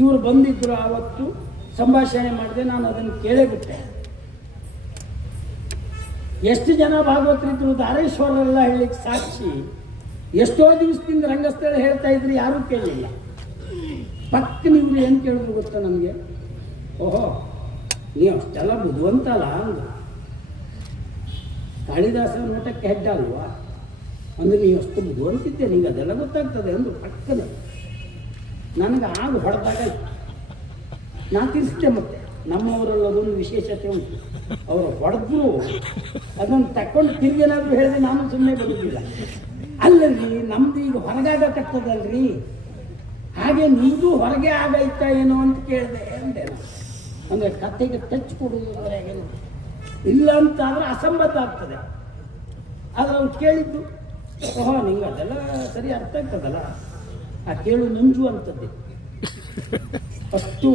ಇವರು ಬಂದಿದ್ರು ಆವತ್ತು, ಸಂಭಾಷಣೆ ಮಾಡಿದೆ, ನಾನು ಅದನ್ನು ಕೇಳೇ ಬಿಟ್ಟೆ. ಎಷ್ಟು ಜನ ಭಾಗವತರಿದ್ರು, ಧಾರೇಶ್ವರರೆಲ್ಲ ಹೇಳಲಿಕ್ಕೆ ಸಾಕ್ಷಿ. ಎಷ್ಟೋ ದಿವಸದಿಂದ ರಂಗಸ್ಥಳ ಹೇಳ್ತಾ ಇದ್ರು, ಯಾರೂ ಕೇಳಲಿಲ್ಲ. ಪಕ್ಕನ ಇವರು ಏನು ಕೇಳಿದ್ರು ಗೊತ್ತಾ ನನಗೆ, ಓಹೋ ನೀವು ಅಷ್ಟೆಲ್ಲ ಬುದ್ಧಿವಂತಲ್ಲ ಅಂದ್ರು. ಕಾಳಿದಾಸನ ನೋಟಕ್ಕೆ ಹೆಡ್ಡ ಅಲ್ವಾ ಅಂದ್ರೆ, ನೀವು ಅಷ್ಟು ಬುದ್ಧಿವಂತಿದ್ದೆ, ನಿಂಗೆ ಅದೆಲ್ಲ ಗೊತ್ತಾಗ್ತದೆ ಅಂದರು ಪಕ್ಕನೆ. ನನಗೆ ಆಗ ಹೊಡೆದಾಗ ನಾನು ತಿಳಿಸಿದೆ. ಮತ್ತೆ ನಮ್ಮವರಲ್ಲಿ ಅದೊಂದು ವಿಶೇಷತೆ ಉಂಟು, ಅವರು ಹೊಡೆದ್ರು ಅದನ್ನು ತಕೊಂಡು ತಿರುಗೇನಾದರೂ ಹೇಳಿದ್ರೆ ನಾನು ಸುಮ್ಮನೆ ಬರುವುದಿಲ್ಲ. ಅಲ್ಲರಿ ನಮ್ದು ಈಗ ಹೊರಗಾಗತ್ತದಲ್ರಿ, ಹಾಗೆ ನಿಮ್ಮದು ಹೊರಗೆ ಆಗೈತಾ ಏನೋ ಅಂತ ಕೇಳಿದೆ ಅಂದೆ. ಅಂದರೆ ಕತೆಗೆ ಟಚ್ ಕೊಡುವುದು ಇಲ್ಲ ಅಂತಾದರೆ ಅಸಂಬದ್ಧ ಆಗ್ತದೆ. ಆದರೆ ಅವ್ರು ಕೇಳಿದ್ದು ಓಹೋ ನಿಂಗೆ ಅದೆಲ್ಲ ಸರಿ ಅರ್ಥ ಆಗ್ತದಲ್ಲ, ಆ ಕೇಳು ನಂಜು ಅಂತದ್ದೇ ಅಷ್ಟು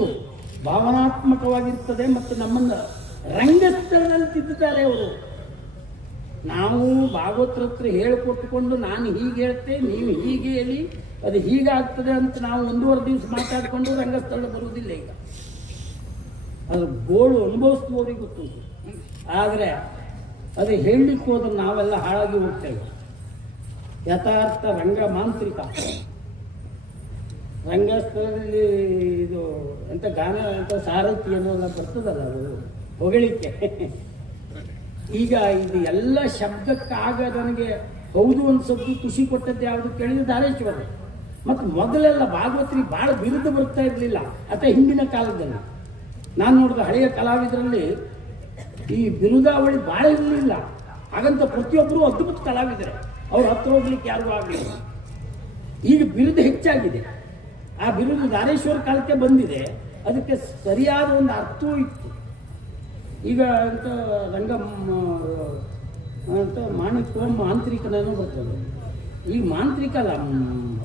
ಭಾವನಾತ್ಮಕವಾಗಿರ್ತದೆ. ಮತ್ತು ನಮ್ಮನ್ನು ರಂಗಸ್ಥಳದಲ್ಲಿ ತಿದ್ದುತ್ತಾರೆ ಅವರು. ನಾವು ಭಾಗವತರ ಹತ್ರ ಹೇಳಿಕೊಟ್ಟುಕೊಂಡು ನಾನು ಹೀಗೆ ಹೇಳ್ತೆ ನೀವು ಹೀಗೆ ಹೇಳಿ ಅದು ಹೀಗಾಗ್ತದೆ ಅಂತ ನಾವು 1.5 ದಿವಸ ಮಾತಾಡಿಕೊಂಡು ರಂಗಸ್ಥಳ ಬರುವುದಿಲ್ಲ. ಈಗ ಅದು ಗೋಳು ಅನುಭವಿಸುವವರಿಗೆ ಗೊತ್ತುಂಟು. ಆದರೆ ಅದು ಹೇಳಲಿಕ್ಕೆ ಹೋದ್ರೆ ನಾವೆಲ್ಲ ಹಾಳಾಗಿ ಹೋಗ್ತೇವೆ. ಯಥಾರ್ಥ ರಂಗ ಮಾಂತ್ರಿಕ ರಂಗಸ್ಥಳದಲ್ಲಿ ಇದು ಎಂಥ ಗಾನ ಅಂತ ಸಾರಥಿ ಅನ್ನೋಲ್ಲ ಬರ್ತದಲ್ಲ, ಅದು ಹೊಗಳಿಕೆ. ಈಗ ಇದು ಎಲ್ಲ ಶಬ್ದಕ್ಕಾಗ ನನಗೆ ಹೌದು ಅನ್ಸದ್ದು ಖುಷಿ ಕೊಟ್ಟದ್ದು ಯಾವುದು ಕೇಳಿದ್ರೆ ಧಾರೇಶ್ವರ. ಮತ್ತು ಮೊದಲೆಲ್ಲ ಭಾಗವತರಿಗೆ ಭಾಳ ಬಿರುದು ಬರ್ತಾ ಇರಲಿಲ್ಲ. ಅಥವಾ ಹಿಂದಿನ ಕಾಲದಲ್ಲಿ ನಾನು ನೋಡಿದ ಹಳೆಯ ಕಲಾವಿದರಲ್ಲಿ ಈ ಬಿರುದಾವಳಿ ಭಾಳ ಇರಲಿಲ್ಲ. ಹಾಗಂತ ಪ್ರತಿಯೊಬ್ಬರು ಅದ್ಭುತ ಕಲಾವಿದರೆ, ಅವ್ರ ಹತ್ರ ಹೋಗ್ಲಿಕ್ಕೆ ಯಾರಿಗೂ ಆಗಲಿಲ್ಲ. ಈಗ ಬಿರುದು ಹೆಚ್ಚಾಗಿದೆ. ಆ ಬಿರುದು ಧಾರೇಶ್ವರ ಕಾಲಕ್ಕೆ ಬಂದಿದೆ. ಅದಕ್ಕೆ ಸರಿಯಾದ ಒಂದು ಅರ್ಥವೂ ಇತ್ತು. ಈಗ ಅಂತ ರಂಗ ಅಂತ ಮಾಣಿಕ್ಯ ಮಾಂತ್ರಿಕನೇನೋ ಬರ್ತದೆ. ಈಗ ಮಾಂತ್ರಿಕ ಅಲ್ಲ,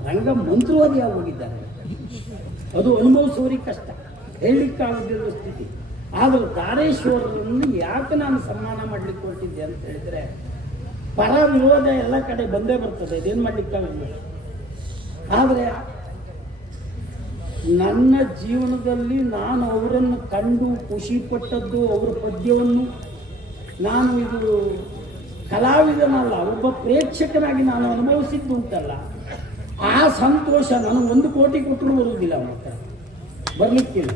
ರಂಗ ಮಂತ್ರವಾದಿ ಹೋಗಿದ್ದಾರೆ. ಅದು ಅನುಭವಿಸೋರಿಗೆ ಕಷ್ಟ, ಹೇಳಲಿಕ್ಕಾಗದಿರೋ ಸ್ಥಿತಿ. ಆದರೂ ಧಾರೇಶ್ವರರನ್ನು ಯಾಕೆ ನಾನು ಸನ್ಮಾನ ಮಾಡಲಿಕ್ಕೆ ಹೊರಟಿದ್ದೆ ಅಂತ ಹೇಳಿದರೆ, ಪರ ವಿರೋಧ ಎಲ್ಲ ಕಡೆ ಬಂದೇ ಬರ್ತದೆ, ಇದೇನು ಮಾಡಲಿಕ್ಕಾಗಲ್ಲ. ಆದರೆ ನನ್ನ ಜೀವನದಲ್ಲಿ ನಾನು ಅವರನ್ನು ಕಂಡು ಖುಷಿಪಟ್ಟದ್ದು, ಅವರ ಪದ್ಯವನ್ನು ನಾನು ಇದು ಕಲಾವಿದನಲ್ಲ ಒಬ್ಬ ಪ್ರೇಕ್ಷಕನಾಗಿ ನಾನು ಅನುಭವಿಸಿದ್ದು ಉಂಟಲ್ಲ, ಆ ಸಂತೋಷ ನನಗೆ 1 ಕೋಟಿ ಕೊಟ್ಟರು ಬರುವುದಿಲ್ಲ. ಮತ್ತೆ ಬರಲಿಕ್ಕಿಲ್ಲ.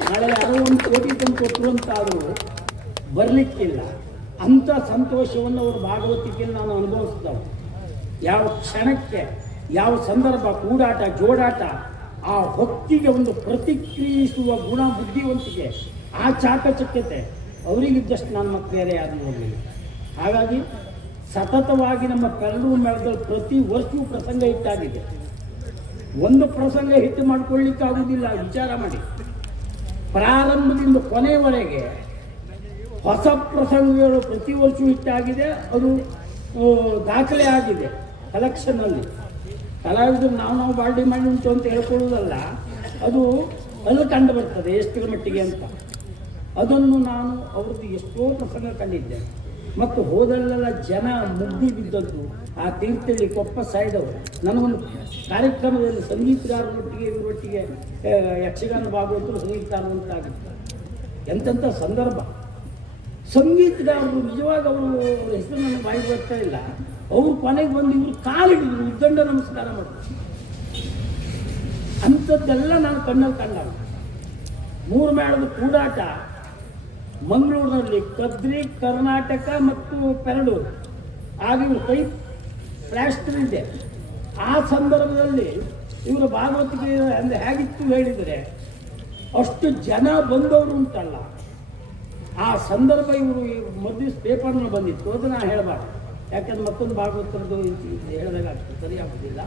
ನಾಳೆ ಯಾರೋ 1 ಕೋಟಿ ತಂದು ಕೊಟ್ಟರು ಅಂತ ಆದರೂ ಬರಲಿಕ್ಕಿಲ್ಲ. ಅಂಥ ಸಂತೋಷವನ್ನು ಅವರು ಭಾಗವತಿಕೆಯಲ್ಲಿ ನಾನು ಅನುಭವಿಸಿದವು. ಯಾವ ಕ್ಷಣಕ್ಕೆ ಯಾವ ಸಂದರ್ಭ, ಕೂಡಾಟ ಜೋಡಾಟ, ಆ ಹೊತ್ತಿಗೆ ಒಂದು ಪ್ರತಿಕ್ರಿಯಿಸುವ ಗುಣ, ಬುದ್ಧಿವಂತಿಕೆ, ಆ ಚಾಕಚಕ್ಯತೆ ಅವರಿಗಿದ್ದಷ್ಟು ನಾನು ಮತ್ತೆ ಬೇರೆ ಯಾರು ನೋಡಲಿಲ್ಲ. ಹಾಗಾಗಿ ಸತತವಾಗಿ ನಮ್ಮ ಕನ್ನಡ ಮೇಳದಲ್ಲಿ ಪ್ರತಿ ವರ್ಷವೂ ಪ್ರಸಂಗ ಹಿಟ್ಟಾಗಿದೆ. ಒಂದು ಪ್ರಸಂಗ ಹಿಟ್ಟು ಮಾಡ್ಕೊಳ್ಳಿಕ್ಕಾಗುವುದಿಲ್ಲ. ವಿಚಾರ ಮಾಡಿ, ಪ್ರಾರಂಭದಿಂದ ಕೊನೆಯವರೆಗೆ ಹೊಸ ಪ್ರಸಂಗಗಳು ಪ್ರತಿ ವರ್ಷವೂ ಹಿಟ್ಟಾಗಿದೆ. ಅದು ದಾಖಲೆ ಆಗಿದೆ ಕಲೆಕ್ಷನ್ನಲ್ಲಿ. ಕಲಾವಿದರು ನಾವು ಬಾಲ್ಡಿ ಮಾಡಿ ಉಂಟು ಅಂತ ಹೇಳ್ಕೊಳ್ಳೋದಲ್ಲ, ಅದು ಅಲ್ಲಿ ಕಂಡು ಬರ್ತದೆ ಎಷ್ಟರ ಮಟ್ಟಿಗೆ ಅಂತ. ಅದನ್ನು ನಾನು ಅವ್ರದ್ದು ಎಷ್ಟೋ ಪ್ರಸಂಗ ಕಂಡಿದ್ದೇನೆ. ಮತ್ತು ಹೋದಲ್ಲೆಲ್ಲ ಜನ ಮುಗ್ದಿ ಬಿದ್ದದ್ದು. ಆ ತೀರ್ಥಹಳ್ಳಿ ಕೊಪ್ಪ ಸಾಯ್ದವರು ನನಗೊಂದು ಕಾರ್ಯಕ್ರಮದಲ್ಲಿ ಸಂಗೀತಗಾರರೊಟ್ಟಿಗೆ ಇವರೊಟ್ಟಿಗೆ ಯಕ್ಷಗಾನ ಭಾಗವತರು ಸಂಗೀತಗಾರರು ಅಂತಾಗಿತ್ತು. ಎಂತೆಂಥ ಸಂದರ್ಭ. ಸಂಗೀತಗಾರರು ನಿಜವಾಗ ಅವರು ಹೆಸರು ನನಗೆ ಬಾಯಿ ಬರ್ತಾ ಇಲ್ಲ. ಅವರು ಕೊನೆಗೆ ಬಂದು ಇವರು ಕಾಲಿಡಿದ್ರು, ಉದ್ದಂಡ ನಮಸ್ಕಾರ ಮಾಡಿದ್ರು. ಅಂಥದ್ದೆಲ್ಲ ನಾನು ಕಣ್ಣಲ್ಲಿ ಕಂಡ. 3 ಮೇಳದ ಕೂಡಾಟ ಮಂಗಳೂರಿನಲ್ಲಿ, ಕದ್ರಿ, ಕರ್ನಾಟಕ ಮತ್ತು ಪೆರಡೂರು. ಆಗ ಇವರು ಕೈ ಪ್ಲಾಸ್ಟರ್ ಇದೆ. ಆ ಸಂದರ್ಭದಲ್ಲಿ ಇವರು ಭಾಗವತಿಗೆ ಅಂದರೆ ಹೇಗಿತ್ತು ಹೇಳಿದರೆ, ಅಷ್ಟು ಜನ ಬಂದವರು ಉಂಟಲ್ಲ. ಆ ಸಂದರ್ಭ ಇವರು ಮೊದಲು ಪೇಪರ್ನ ಬಂದಿತ್ತು, ಅದು ನಾನು ಹೇಳಬಾರ್ದು. ಯಾಕೆಂದ್ರೆ ಮತ್ತೊಂದು ಭಾಗವತರದ್ದು ಹೇಳಿದಾಗ ಅಷ್ಟು ಸರಿಯಾಗುವುದಿಲ್ಲ.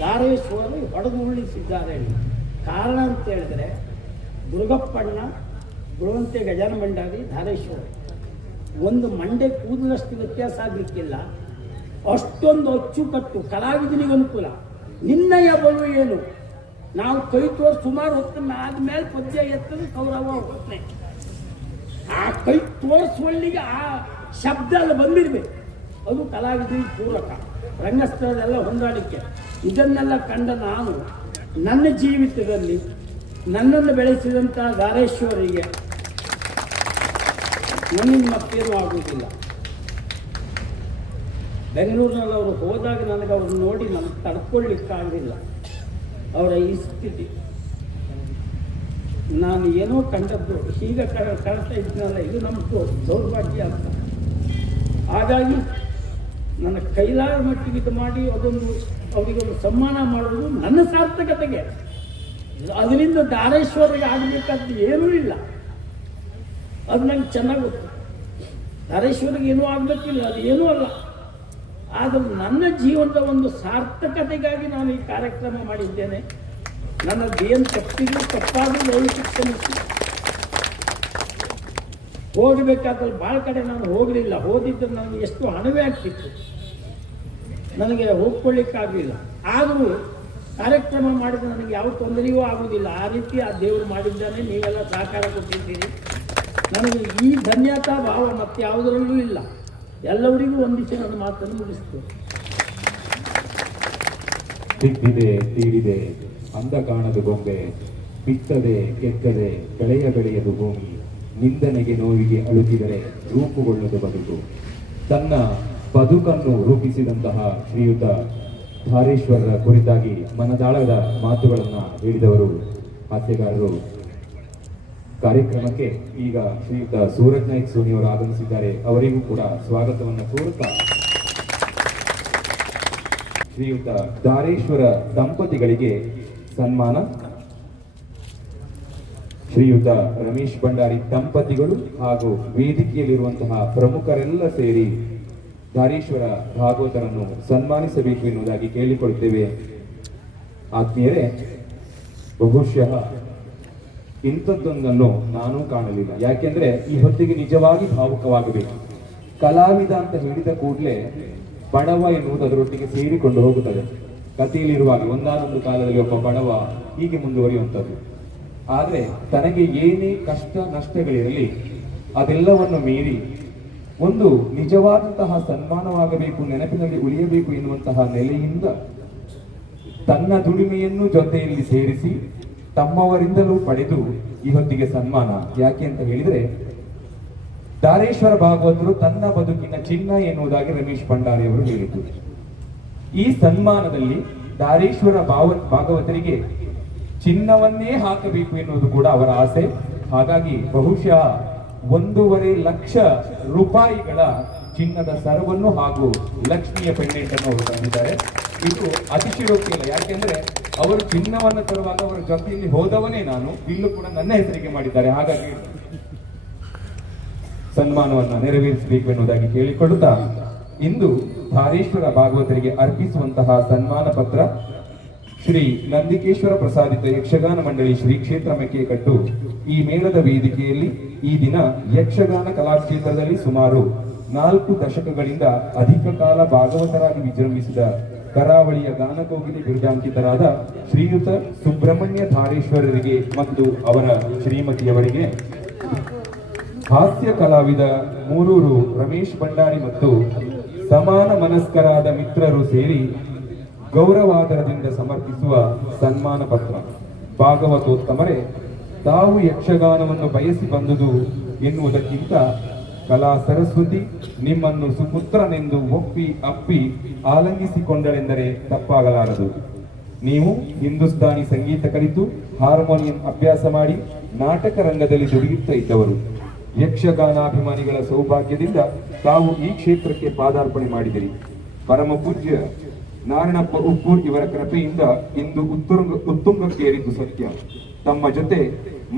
ಧಾರೇಶ್ವರರು ಹೊಡೆದು ಉರುಳಿಸಿದ್ದಾರೆ. ಕಾರಣ ಅಂತ ಹೇಳಿದರೆ, ದುರ್ಗಪ್ಪಣ್ಣ, ಗುರುವಂತೆ ಗಜಾನ ಭಂಡಾರಿ, ಧಾರೇಶ್ವರ ಒಂದು ಮಂಡೆ ಕೂದಲಷ್ಟು ವ್ಯತ್ಯಾಸ ಆಗಲಿಕ್ಕಿಲ್ಲ. ಅಷ್ಟೊಂದು ಅಚ್ಚುಕಟ್ಟು, ಕಲಾವಿದನಿಗೆ ಅನುಕೂಲ. ನಿನ್ನಯ ಬಲು ಏನು, ನಾವು ಕೈ ತೋರಿಸಿ ಸುಮಾರು ಹೊತ್ತು ಆದಮೇಲೆ ಪದ್ಯ ಎತ್ತದು ಕೌರವ ಹೊತ್ತನೆ. ಆ ಕೈ ತೋರಿಸುವಲ್ಲಿಗೆ ಆ ಶಬ್ದ ಅಲ್ಲಿ ಬಂದಿರಬೇಕು. ಅದು ಕಲಾವಿದರಿಗೆ ಪೂರಕ. ರಂಗಸ್ಥಳದೆಲ್ಲ ಹೊಂದಾಣಿಕೆ. ಇದನ್ನೆಲ್ಲ ಕಂಡ ನಾನು ನನ್ನ ಜೀವಿತದಲ್ಲಿ ನನ್ನನ್ನು ಬೆಳೆಸಿದಂಥ ಧಾರೇಶ್ವರಿಗೆ ನನ್ನಿಂದ ಮತ್ತೇನೂ ಆಗುವುದಿಲ್ಲ. ಬೆಂಗಳೂರಿನಲ್ಲಿ ಅವರು ಹೋದಾಗ ನನಗೆ ಅವ್ರು ನೋಡಿ ನನಗೆ ತಡ್ಕೊಳ್ಳಿಕ್ಕಾಗಲಿಲ್ಲ. ಅವರ ಈ ಸ್ಥಿತಿ ನಾನು ಏನೋ ಕಂಡದ್ದು ಹೀಗೆ ಕಾಣ್ತಾ ಇದ್ದೀನಲ್ಲ, ಇದು ನಮ್ಮದು ದೌರ್ಭಾಗ್ಯ ಅಂತ. ಹಾಗಾಗಿ ನನ್ನ ಕೈಲಾದ ಮಟ್ಟಿಗೆ ಇದು ಮಾಡಿ ಅದೊಂದು ಅವರಿಗೊಂದು ಸನ್ಮಾನ ಮಾಡೋದು ನನ್ನ ಸಾರ್ಥಕತೆಗೆ. ಅದರಿಂದ ಧಾರೇಶ್ವರಿಗೆ ಆಗಬೇಕಾದ್ದು ಏನೂ ಇಲ್ಲ. ಅದು ನಂಗೆ ಚೆನ್ನಾಗಿ ಗೊತ್ತು. ಧಾರೇಶ್ವರಿಗೆ ಏನೂ ಆಗಬೇಕಿಲ್ಲ, ಅದು ಏನೂ ಅಲ್ಲ. ಆದರೂ ನನ್ನ ಜೀವನದ ಒಂದು ಸಾರ್ಥಕತೆಗಾಗಿ ನಾನು ಈ ಕಾರ್ಯಕ್ರಮ ಮಾಡಿದ್ದೇನೆ. ನನ್ನದೇನು ತಪ್ಪಿಗೂ ತಪ್ಪಾದರೂ ದಯವಿಟ್ಟು ಕ್ಷಮಿಸಿ. ಹೋಗಬೇಕಾದಲ್ಲಿ ಭಾಳ ಕಡೆ ನಾನು ಹೋಗಲಿಲ್ಲ. ಹೋಗಿದ್ದರೆ ನನಗೆ ಎಷ್ಟು ಹಣವೇ ಆಗ್ತಿತ್ತು, ನನಗೆ ಹೋಗ್ಕೊಳ್ಳಿಕ್ಕಾಗಲಿಲ್ಲ. ಆದರೂ ಕಾರ್ಯಕ್ರಮ ಮಾಡಿದ ನನಗೆ ಯಾವ ತೊಂದರೆಯೂ ಆಗುವುದಿಲ್ಲ. ಆ ರೀತಿ ಆ ದೇವರು ಮಾಡಿದ್ದಾನೆ. ನೀವೆಲ್ಲ ಸಹಕಾರ ಕೊಟ್ಟಿದ್ದೀರಿ. ನನಗೆ ಈ ಧನ್ಯತಾ ಭಾವ ಮತ್ತೆ ಯಾವುದರಲ್ಲೂ ಇಲ್ಲ. ಎಲ್ಲವರಿಗೂ ಒಂದಿಸಿ ನನ್ನ ಮಾತನ್ನು ಮುಗಿಸ್ತು. ತಿದ್ದಿದೆ ತೀಡಿದೆ ಅಂದ ಕಾಣದು ಗೊಂಬೆ, ಬಿತ್ತದೆ ಕೆತ್ತದೆ ಬೆಳೆಯ ಬೆಳೆಯದು ಭೂಮಿ, ನಿಂದನೆಗೆ ನೋವಿಗೆ ಅಳುಕಿದರೆ ರೂಪುಗೊಳ್ಳದು ಬದುಕು. ತನ್ನ ಬದುಕನ್ನು ರೂಪಿಸಿದಂತಹ ಶ್ರೀಯುತ ಧಾರೇಶ್ವರರ ಕುರಿತಾಗಿ ಮನದಾಳದ ಮಾತುಗಳನ್ನು ಹೇಳಿದವರು ಹಾಸ್ಯಗಾರರು. ಕಾರ್ಯಕ್ರಮಕ್ಕೆ ಈಗ ಶ್ರೀಯುತ ಸೂರಜ್ ನಾಯ್ಕ್ ಸೋನಿಯವರು ಆಗಮಿಸಿದ್ದಾರೆ. ಅವರಿಗೂ ಕೂಡ ಸ್ವಾಗತವನ್ನು ಕೋರುತ್ತಾ ಶ್ರೀಯುತ ಧಾರೇಶ್ವರ ದಂಪತಿಗಳಿಗೆ ಸನ್ಮಾನ. ಶ್ರೀಯುತ ರಮೇಶ್ ಭಂಡಾರಿ ದಂಪತಿಗಳು ಹಾಗೂ ವೇದಿಕೆಯಲ್ಲಿರುವಂತಹ ಪ್ರಮುಖರೆಲ್ಲ ಸೇರಿ ಧಾರೇಶ್ವರ ಭಾಗವತರನ್ನು ಸನ್ಮಾನಿಸಬೇಕು ಎನ್ನುವುದಾಗಿ ಕೇಳಿಕೊಳ್ಳುತ್ತೇವೆ. ಆತ್ಮೀಯರೇ, ಬಹುಶಃ ಇಂಥದ್ದೊಂದನ್ನು ನಾನು ಕಾಣಲಿಲ್ಲ. ಯಾಕೆಂದ್ರೆ ಈ ಹೊತ್ತಿಗೆ ನಿಜವಾಗಿ ಭಾವುಕವಾಗಬೇಕು. ಕಲಾವಿದ ಅಂತ ಹೇಳಿದ ಕೂಡಲೇ ಬಡವ ಎನ್ನುವುದು ಅದರೊಟ್ಟಿಗೆ ಸೇರಿಕೊಂಡು ಹೋಗುತ್ತದೆ. ಕಥೆಯಲ್ಲಿರುವಾಗ ಒಂದಾನೊಂದು ಕಾಲದಲ್ಲಿ ಒಬ್ಬ ಬಡವ ಹೀಗೆ ಮುಂದುವರಿಯುವಂಥದ್ದು. ಆದರೆ ತನಗೆ ಏನೇ ಕಷ್ಟ ನಷ್ಟಗಳಿರಲಿ ಅದೆಲ್ಲವನ್ನು ಮೀರಿ ಒಂದು ನಿಜವಾದಂತಹ ಸನ್ಮಾನವಾಗಬೇಕು, ನೆನಪಿನಲ್ಲಿ ಉಳಿಯಬೇಕು ಎನ್ನುವಂತಹ ನೆಲೆಯಿಂದ ತನ್ನ ದುಡಿಮೆಯನ್ನು ಜೊತೆಯಲ್ಲಿ ಸೇರಿಸಿ ತಮ್ಮವರಿಂದಲೂ ಪಡೆದು ಈ ಹೊತ್ತಿಗೆ ಸನ್ಮಾನ. ಯಾಕೆ ಅಂತ ಹೇಳಿದ್ರೆ, ಧಾರೇಶ್ವರ ಭಾಗವತರು ತನ್ನ ಬದುಕಿನ ಚಿನ್ನ ಎನ್ನುವುದಾಗಿ ರಮೇಶ್ ಭಂಡಾರಿ ಅವರು ಹೇಳಿದ್ರು. ಈ ಸನ್ಮಾನದಲ್ಲಿ ಧಾರೇಶ್ವರ ಭಾಗವತರಿಗೆ ಚಿನ್ನವನ್ನೇ ಹಾಕಬೇಕು ಎನ್ನುವುದು ಕೂಡ ಅವರ ಆಸೆ. ಹಾಗಾಗಿ ಬಹುಶಃ 1.5 ಲಕ್ಷ ರೂಪಾಯಿಗಳ ಚಿನ್ನದ ಸರವನ್ನು ಹಾಗೂ ಲಕ್ಷ್ಮಿಯ ಪೆಂಡೆಂಟ್ ಅನ್ನು ಅವರು ತಂದಿದ್ದಾರೆ. ಇದು ಅತಿಶಯೋಕ್ತಿ ಇಲ್ಲ. ಯಾಕೆಂದ್ರೆ ಅವರು ಚಿನ್ನವನ್ನು ತರುವಾಗ ಅವರ ಜೊತೆಯಲ್ಲಿ ಹೋದವನೇ ನಾನು, ಇಲ್ಲೂ ಕೂಡ ನನ್ನ ಹೆಸರಿಗೆ ಮಾಡಿದ್ದಾರೆ. ಹಾಗಾಗಿ ಸನ್ಮಾನವನ್ನ ನೆರವೇರಿಸಬೇಕು ಎನ್ನುವುದಾಗಿ ಕೇಳಿಕೊಳ್ಳುತ್ತಾ, ಇಂದು ಧಾರೇಶ್ವರ ಭಾಗವತರಿಗೆ ಅರ್ಪಿಸುವಂತಹ ಸನ್ಮಾನ ಪತ್ರ ಶ್ರೀ ನಂದಿಕೇಶ್ವರ ಪ್ರಸಾದಿತ ಯಕ್ಷಗಾನ ಮಂಡಳಿ ಶ್ರೀ ಕ್ಷೇತ್ರ ಮೆಕ್ಕೆಕಟ್ಟು ಈ ಮೇಳದ ವೇದಿಕೆಯಲ್ಲಿ ಈ ದಿನ ಯಕ್ಷಗಾನ ಕಲಾಕ್ಷೇತ್ರದಲ್ಲಿ ಸುಮಾರು 4 ದಶಕಗಳಿಂದ ಅಧಿಕ ಕಾಲ ಭಾಗವತರಾಗಿ ವಿಜೃಂಭಿಸಿದ ಕರಾವಳಿಯ ಗಾನಕೋಗಿಲೆ ಬಿರುದಾಂಕಿತರಾದ ಶ್ರೀಯುತ ಸುಬ್ರಹ್ಮಣ್ಯ ಧಾರೇಶ್ವರರಿಗೆ ಮತ್ತು ಅವರ ಶ್ರೀಮತಿಯವರಿಗೆ, ಹಾಸ್ಯ ಕಲಾವಿದ ಮೂರೂರು ರಮೇಶ್ ಭಂಡಾರಿ ಮತ್ತು ಸಮಾನ ಮನಸ್ಕರಾದ ಮಿತ್ರರು ಸೇರಿ ಗೌರವಾದರದಿಂದ ಸಮರ್ಪಿಸುವ ಸನ್ಮಾನ ಪತ್ರ. ಭಾಗವತೋತ್ತಮರೇ, ತಾವು ಯಕ್ಷಗಾನವನ್ನು ಬಯಸಿ ಬಂದುದು ಎನ್ನುವುದಕ್ಕಿಂತ ಕಲಾ ಸರಸ್ವತಿ ನಿಮ್ಮನ್ನು ಸುಪುತ್ರನೆಂದು ಒಪ್ಪಿ ಅಪ್ಪಿ ಆಲಂಗಿಸಿಕೊಂಡಳೆಂದರೆ ತಪ್ಪಾಗಲಾರದು. ನೀವು ಹಿಂದೂಸ್ತಾನಿ ಸಂಗೀತ ಕಲಿತು ಹಾರ್ಮೋನಿಯಂ ಅಭ್ಯಾಸ ಮಾಡಿ ನಾಟಕ ರಂಗದಲ್ಲಿ ದುಡಿಯುತ್ತಾ ಇದ್ದವರು. ಯಕ್ಷಗಾನಾಭಿಮಾನಿಗಳ ಸೌಭಾಗ್ಯದಿಂದ ತಾವು ಈ ಕ್ಷೇತ್ರಕ್ಕೆ ಪಾದಾರ್ಪಣೆ ಮಾಡಿದಿರಿ. ಪರಮ ಪೂಜ್ಯ ನಾರಾಯಣಪ್ಪ ಉಪ್ಪೂರ್ ಇವರ ಕೃಪೆಯಿಂದ ಇಂದು ಉತ್ತುಂಗಕ್ಕೇರಿದ್ದು ಸತ್ಯ. ತಮ್ಮ ಜೊತೆ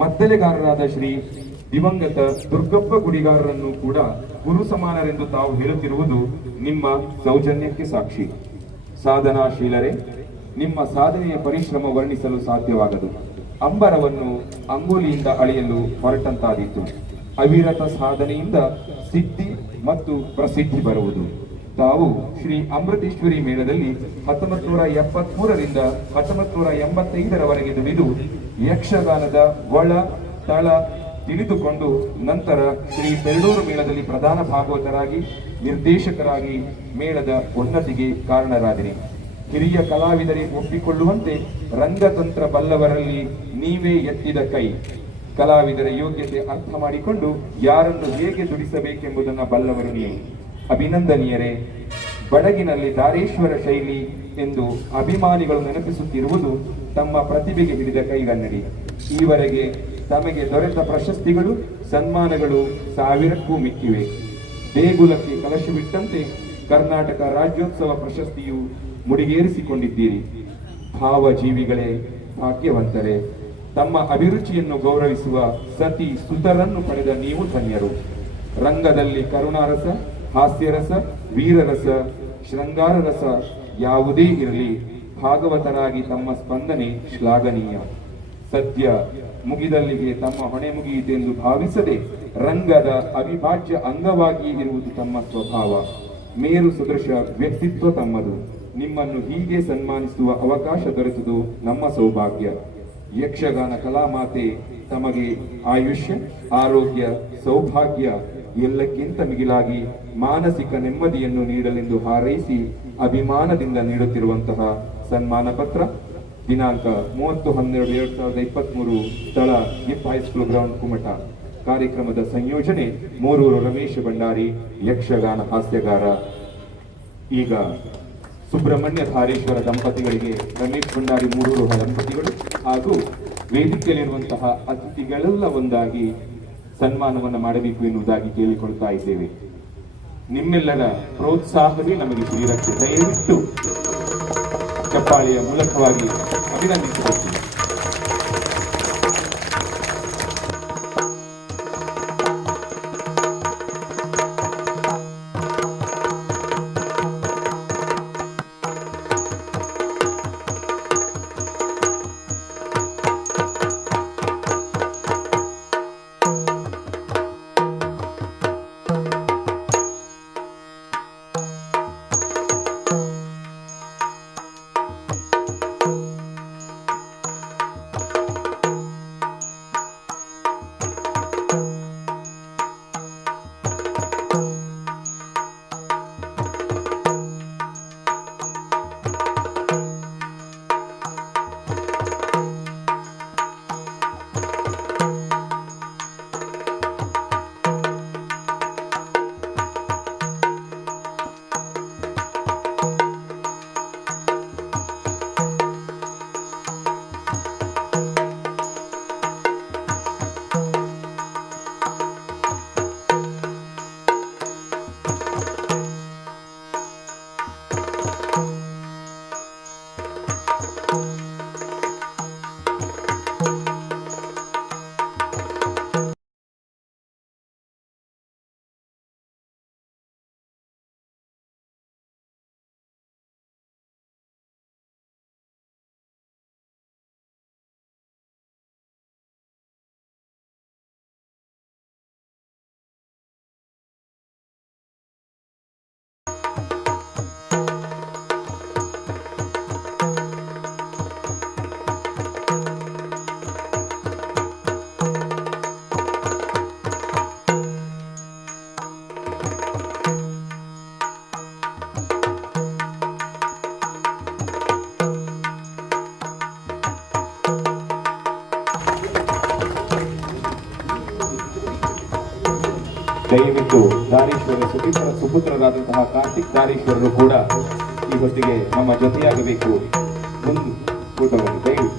ಮದ್ದಲೆಗಾರರಾದ ಶ್ರೀ ದಿವಂಗತ ದುರ್ಗಪ್ಪ ಗುಡಿಗಾರರನ್ನು ಕೂಡ ಗುರು ಸಮಾನರೆಂದು ತಾವು ಹೇಳುತ್ತಿರುವುದು ನಿಮ್ಮ ಸೌಜನ್ಯಕ್ಕೆ ಸಾಕ್ಷಿ. ಸಾಧನಾಶೀಲರೇ, ನಿಮ್ಮ ಸಾಧನೆಯ ಪರಿಶ್ರಮ ವರ್ಣಿಸಲು ಸಾಧ್ಯವಾಗದು. ಅಂಬರವನ್ನು ಅಂಗುಲಿಯಿಂದ ಅಳೆಯಲು ಹೊರಟಂತಾದೀತು. ಅವಿರತ ಸಾಧನೆಯಿಂದ ಸಿದ್ಧಿ ಮತ್ತು ಪ್ರಸಿದ್ಧಿ ಬರುವುದು. ತಾವು ಶ್ರೀ ಅಮೃತೇಶ್ವರಿ ಮೇಳದಲ್ಲಿ 1973ರಿಂದ 1985ರವರೆಗೆ ದುಡಿದು ಯಕ್ಷಗಾನದ ಒಳ ತಳ ತಿಳಿದುಕೊಂಡು ನಂತರ ಶ್ರೀ ಪೆರಡೂರು ಮೇಳದಲ್ಲಿ ಪ್ರಧಾನ ಭಾಗವತರಾಗಿ ನಿರ್ದೇಶಕರಾಗಿ ಮೇಳದ ಉನ್ನತಿಗೆ ಕಾರಣರಾದಿರಿ. ಹಿರಿಯ ಕಲಾವಿದರೇ ಒಪ್ಪಿಕೊಳ್ಳುವಂತೆ ರಂಗತಂತ್ರ ಬಲ್ಲವರಲ್ಲಿ ನೀವೇ ಎತ್ತಿದ ಕೈ. ಕಲಾವಿದರ ಯೋಗ್ಯತೆ ಅರ್ಥ ಮಾಡಿಕೊಂಡು ಯಾರನ್ನು ಹೇಗೆ ದುಡಿಸಬೇಕೆಂಬುದನ್ನು ಬಲ್ಲವರು ನೀವು. ಅಭಿನಂದನೀಯರೇ, ಬಡಗಿನಲ್ಲಿ ಧಾರೇಶ್ವರ ಶೈಲಿ ಎಂದು ಅಭಿಮಾನಿಗಳು ನೆನಪಿಸುತ್ತಿರುವುದು ತಮ್ಮ ಪ್ರತಿಭೆಗೆ ಹಿಡಿದ ಕೈಗನ್ನಡಿ. ಈವರೆಗೆ ತಮಗೆ ದೊರೆತ ಪ್ರಶಸ್ತಿಗಳು ಸನ್ಮಾನಗಳು 1000ಕ್ಕೂ ಮಿಕ್ಕಿವೆ. ದೇಗುಲಕ್ಕೆ ಕಲಶವಿಟ್ಟಂತೆ ಕರ್ನಾಟಕ ರಾಜ್ಯೋತ್ಸವ ಪ್ರಶಸ್ತಿಯು ಮುಡಿಗೇರಿಸಿಕೊಂಡಿದ್ದೀರಿ. ಭಾವಜೀವಿಗಳೇ, ಭಾಗ್ಯವಂತರೇ, ತಮ್ಮ ಅಭಿರುಚಿಯನ್ನು ಗೌರವಿಸುವ ಸತಿ ಸುತರನ್ನು ಪಡೆದ ನೀವು ಧನ್ಯರು. ರಂಗದಲ್ಲಿ ಕರುಣಾರಸ, ಹಾಸ್ಯರಸ, ವೀರರಸ, ಶೃಂಗಾರ ರಸ ಯಾವುದೇ ಇರಲಿ, ಭಾಗವತರಾಗಿ ತಮ್ಮ ಸ್ಪಂದನೆ ಶ್ಲಾಘನೀಯ. ಸದ್ಯ ಮುಗಿದಲ್ಲಿಗೆ ತಮ್ಮ ಹೊಣೆ ಮುಗಿಯಿತೆಂದು ಭಾವಿಸದೆ ರಂಗದ ಅವಿಭಾಜ್ಯ ಅಂಗವಾಗಿ ಇರುವುದು ತಮ್ಮ ಸ್ವಭಾವ. ಮೇರು ಸದೃಶ ವ್ಯಕ್ತಿತ್ವ ತಮ್ಮದು. ನಿಮ್ಮನ್ನು ಹೀಗೆ ಸನ್ಮಾನಿಸುವ ಅವಕಾಶ ದೊರೆತುದು ನಮ್ಮ ಸೌಭಾಗ್ಯ. ಯಕ್ಷಗಾನ ಕಲಾಮಾತೆ ತಮಗೆ ಆಯುಷ್ಯ, ಆರೋಗ್ಯ, ಸೌಭಾಗ್ಯ ಎಲ್ಲಕ್ಕಿಂತ ಮಿಗಿಲಾಗಿ ಮಾನಸಿಕ ನೆಮ್ಮದಿಯನ್ನು ನೀಡಲೆಂದು ಹಾರೈಸಿ ಅಭಿಮಾನದಿಂದ ನೀಡುತ್ತಿರುವಂತಹ ಸನ್ಮಾನ ಪತ್ರ. ದಿನಾಂಕ 30/12/2023, ಸ್ಥಳ ಗಿಫ್ಟ್ ಹೈಸ್ಕೂಲ್ ಗ್ರೌಂಡ್, ಕುಮಟ. ಕಾರ್ಯಕ್ರಮದ ಸಂಯೋಜನೆ ಮೂರೂರು ರಮೇಶ್ ಭಂಡಾರಿ, ಯಕ್ಷಗಾನ ಹಾಸ್ಯಗಾರ. ಈಗ ಸುಬ್ರಹ್ಮಣ್ಯ ಧಾರೇಶ್ವರ ದಂಪತಿಗಳಿಗೆ, ರಮೇಶ್ ಭಂಡಾರಿ ಮೂರೂರು ದಂಪತಿಗಳು ಹಾಗೂ ವೇದಿಕೆಯಲ್ಲಿರುವಂತಹ ಅತಿಥಿಗಳೆಲ್ಲ ಒಂದಾಗಿ ಸನ್ಮಾನವನ್ನು ಮಾಡಬೇಕು ಎನ್ನುವುದಾಗಿ ಕೇಳಿಕೊಳ್ತಾ ಇದ್ದೇವೆ. ನಿಮ್ಮೆಲ್ಲರ ಪ್ರೋತ್ಸಾಹವೇ ನಮಗೆ ಶ್ರೀರಕ್ಷೆ. ದಯವಿಟ್ಟು ಚಪ್ಪಾಳೆಯ ಮೂಲಕವಾಗಿ ಅಭಿನಂದಿಸಬೇಕು. ದಯವಿಟ್ಟು ದಾರೇಶ್ವರ ಸುಪುತ್ರರಾದಂತಹ ಕಾರ್ತಿಕ್ ದಾರೇಶ್ವರರು ಕೂಡ ಈ ಹೊತ್ತಿಗೆ ನಮ್ಮ ಜೊತೆಯಾಗಬೇಕು. ಒಂದು ಫೋಟೋವನ್ನು ದಯವಿಟ್ಟು.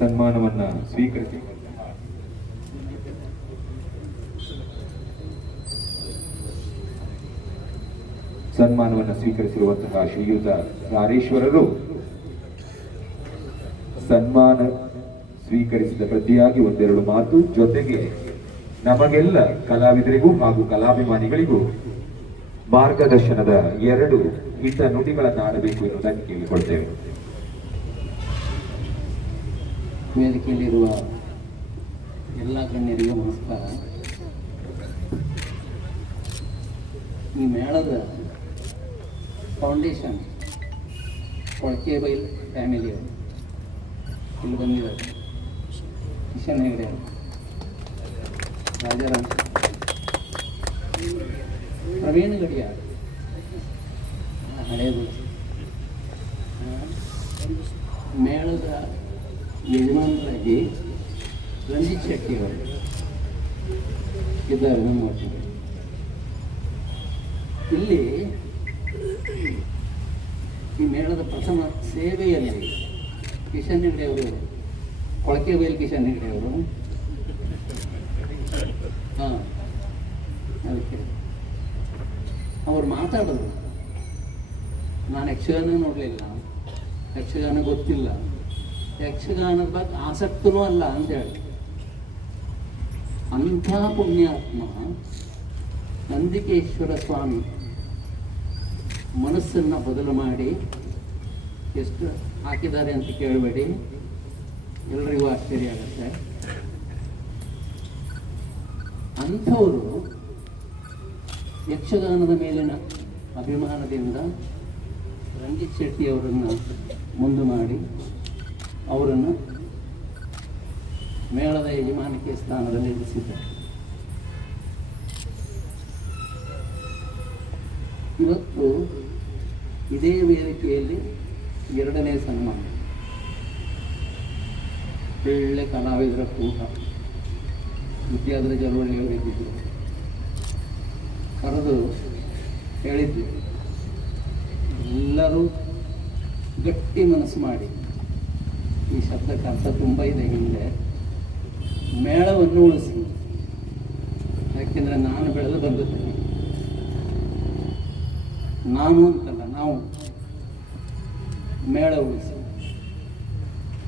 ಸನ್ಮಾನವನ್ನ ಸ್ವೀಕರಿಸಿ ಸ್ವೀಕರಿಸಿರುವಂತಹ ಶ್ರೀಯುತ ಧಾರೇಶ್ವರರು ಸನ್ಮಾನ ಸ್ವೀಕರಿಸಿದ ಪ್ರತಿಯಾಗಿ ಒಂದೆರಡು ಮಾತು, ಜೊತೆಗೆ ನಮಗೆಲ್ಲ ಕಲಾವಿದರಿಗೂ ಹಾಗೂ ಕಲಾಭಿಮಾನಿಗಳಿಗೂ ಮಾರ್ಗದರ್ಶನದ 2 ಹಿತ ನುಡಿಗಳನ್ನು ಆಡಬೇಕು ಎನ್ನುವುದನ್ನು ಕೇಳಿಕೊಳ್ತೇವೆ. ವೇದಿಕೆಯಲ್ಲಿರುವ ಎಲ್ಲ ಗಣ್ಯರಿಗೂ ನಮಸ್ಕಾರ. ಈ ಮೇಳದ ಫೌಂಡೇಶನ್ ಕೊಳಕೆಬೈಲ್ ಫ್ಯಾಮಿಲಿಯವರು ಇಲ್ಲಿ ಬಂದಿದ್ದಾರೆ. ಕಿಶನ್ ಹೆಗಡೆ, ರಾಜಾರಾಮ್, ಪ್ರವೀಣ್ ಗಡಿಯಾರ್, ಹಳೇದು ಮೇಳದ ಯಜಮಾನರಾಗಿ ರಂಜಿತ್ ಶೆಟ್ಟಿ ಅವರು ಇದ್ದಾರೆ ನಮ್ಮ ಒಟ್ಟಿಗೆ. ಇಲ್ಲಿ ಈ ಮೇಳದ ಪ್ರಥಮ ಸೇವೆಯಲ್ಲಿ ಕಿಶನ್ ಹೆಗ್ಡೆ ಅವರು, ಕೊಳಕೆ ಬೈಲ್ ಕಿಶನ್ ಹೆಗ್ಡೆ ಅವರು, ಹಾಂ ಅದಕ್ಕೆ ಅವ್ರು ಮಾತಾಡಿದ್ರು. ನಾನು ಯಕ್ಷಗಾನ ನೋಡಲಿಲ್ಲ, ಯಕ್ಷಗಾನ ಗೊತ್ತಿಲ್ಲ, ಯಕ್ಷಗಾನದ ಬಗ್ಗೆ ಆಸಕ್ತನೂ ಅಲ್ಲ ಅಂತೇಳಿ. ಅಂಥ ಪುಣ್ಯಾತ್ಮ ನಂದಿಕೇಶ್ವರ ಸ್ವಾಮಿ ಮನಸ್ಸನ್ನು ಬದಲು ಮಾಡಿ ಎಷ್ಟು ಹಾಕಿದ್ದಾರೆ ಅಂತ ಕೇಳಬೇಡಿ, ಎಲ್ರಿಗೂ ಆಶ್ಚರ್ಯ ಆಗುತ್ತೆ. ಅಂಥವರು ಯಕ್ಷಗಾನದ ಮೇಲಿನ ಅಭಿಮಾನದಿಂದ ರಂಜಿತ್ ಶೆಟ್ಟಿ ಅವರನ್ನು ಮುಂದೆ ಮಾಡಿ ಅವರನ್ನು ಮೇಳದ ಯಜಮಾನಿಕೆ ಸ್ಥಾನದಲ್ಲಿ ಇರಿಸಿದ್ದಾರೆ. ಇವತ್ತು ಇದೇ ವೇದಿಕೆಯಲ್ಲಿ ಎರಡನೇ ಸನ್ಮಾನ, ಒಳ್ಳೆ ಕಲಾವಿದರ ಕೂಟ, ವಿದ್ಯಾಧರ ಚಳವಳಿಯವರಿದ್ದರು. ಕರೆದು ಹೇಳಿದ್ವಿ, ಎಲ್ಲರೂ ಗಟ್ಟಿ ಮನಸ್ಸು ಮಾಡಿ, ಈ ಶಬ್ದಕ್ಕೆ ಅರ್ಥ ತುಂಬ ಇದೆ ಹಿಂದೆ, ಮೇಳವನ್ನು ಉಳಿಸಿ. ಯಾಕೆಂದರೆ ನಾನು ಬೆಳೆದು ಬಂದಿದ್ದೇನೆ, ನಾನು ಅಂತಲ್ಲ ನಾವು ಮೇಳ ಉಳಿಸಿ.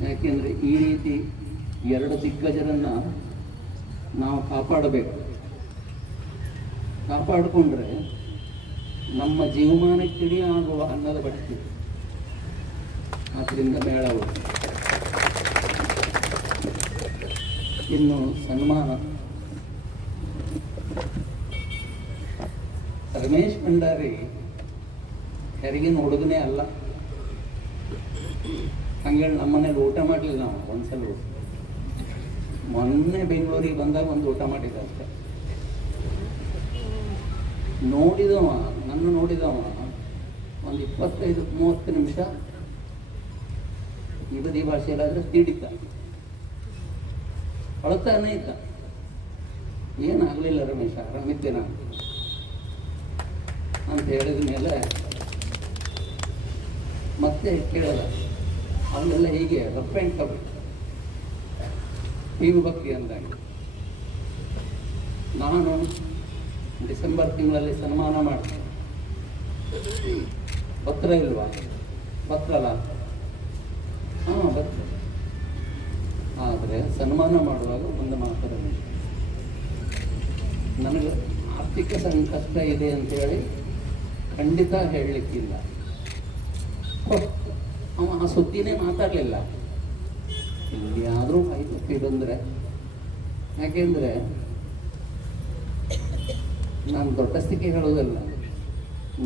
ಯಾಕೆಂದರೆ ಈ ರೀತಿ ಎರಡು ದಿಗ್ಗಜರನ್ನು ನಾವು ಕಾಪಾಡಬೇಕು. ಕಾಪಾಡಿಕೊಂಡ್ರೆ ನಮ್ಮ ಜೀವಮಾನಕ್ಕಿಡೀ ಆಗುವ ಅನ್ನದ ಬಡ್ತಿ. ಆದ್ದರಿಂದ ಮೇಳ ಉಳಿಸಿ. ಇನ್ನು ಸನ್ಮಾನ ರಮೇಶ್ ಭಂಡಾರಿ ಹೆರಿಗಿನ ಹುಡುಗನೇ ಅಲ್ಲ. ಹಂಗೇಳಿ ನಮ್ಮನೇಲಿ ಊಟ ಮಾಡಲಿಲ್ಲ ನಾವು ಒಂದ್ಸಲ. ಮೊನ್ನೆ ಬೆಂಗಳೂರಿಗೆ ಬಂದಾಗ ಒಂದು ಊಟ ಮಾಡಿದ್ದ ಅಷ್ಟೆ. ನೋಡಿದವ, ನನ್ನ ನೋಡಿದವ ಒಂದು 25-30 ನಿಮಿಷ ಈ ಬದಿ ಭಾಷೆಯಲ್ಲಾದ್ರೆ ತೀಡಿದ್ದ, ಅಳ್ತಾನೇ ಇದ್ದ. ಏನಾಗಲಿಲ್ಲ ರಮೇಶ, ಆರಾಮಿದ್ದೆ ನಾನು ಅಂತ ಹೇಳಿದ ಮೇಲೆ ಮತ್ತೆ ಕೇಳದ. ಅವನ್ನೆಲ್ಲ ಹೀಗೆ ರಫ್ ಆ್ಯಂಡ್ ಟಫ್ ಟಿವಿ ಬಗ್ಗೆ ಅಂದಾಗ ನಾನು ಡಿಸೆಂಬರ್ ತಿಂಗಳಲ್ಲಿ ಸನ್ಮಾನ ಮಾಡ್ತೀನಿ. ಪತ್ರ ಇಲ್ವಾ? ಪತ್ರಲ್ಲ, ಹಾಂ ಪತ್ರ. ಆದರೆ ಸನ್ಮಾನ ಮಾಡುವಾಗ ಒಂದು ಮಾತಾಡೋದು, ನನಗೆ ಆರ್ಥಿಕ ಸಂಕಷ್ಟ ಇದೆ ಅಂತೇಳಿ ಖಂಡಿತ ಹೇಳಲಿಕ್ಕಿಲ್ಲ. ಅವ ಆ ಸುದ್ದಿನೇ ಮಾತಾಡಲಿಲ್ಲ. ಎಲ್ಲಿಯಾದರೂ ಕೈ ಬಂದರೆ, ಯಾಕೆಂದರೆ ನಾನು ದೊಡ್ಡಸ್ತಿಕೆ ಹೇಳೋದಲ್ಲ,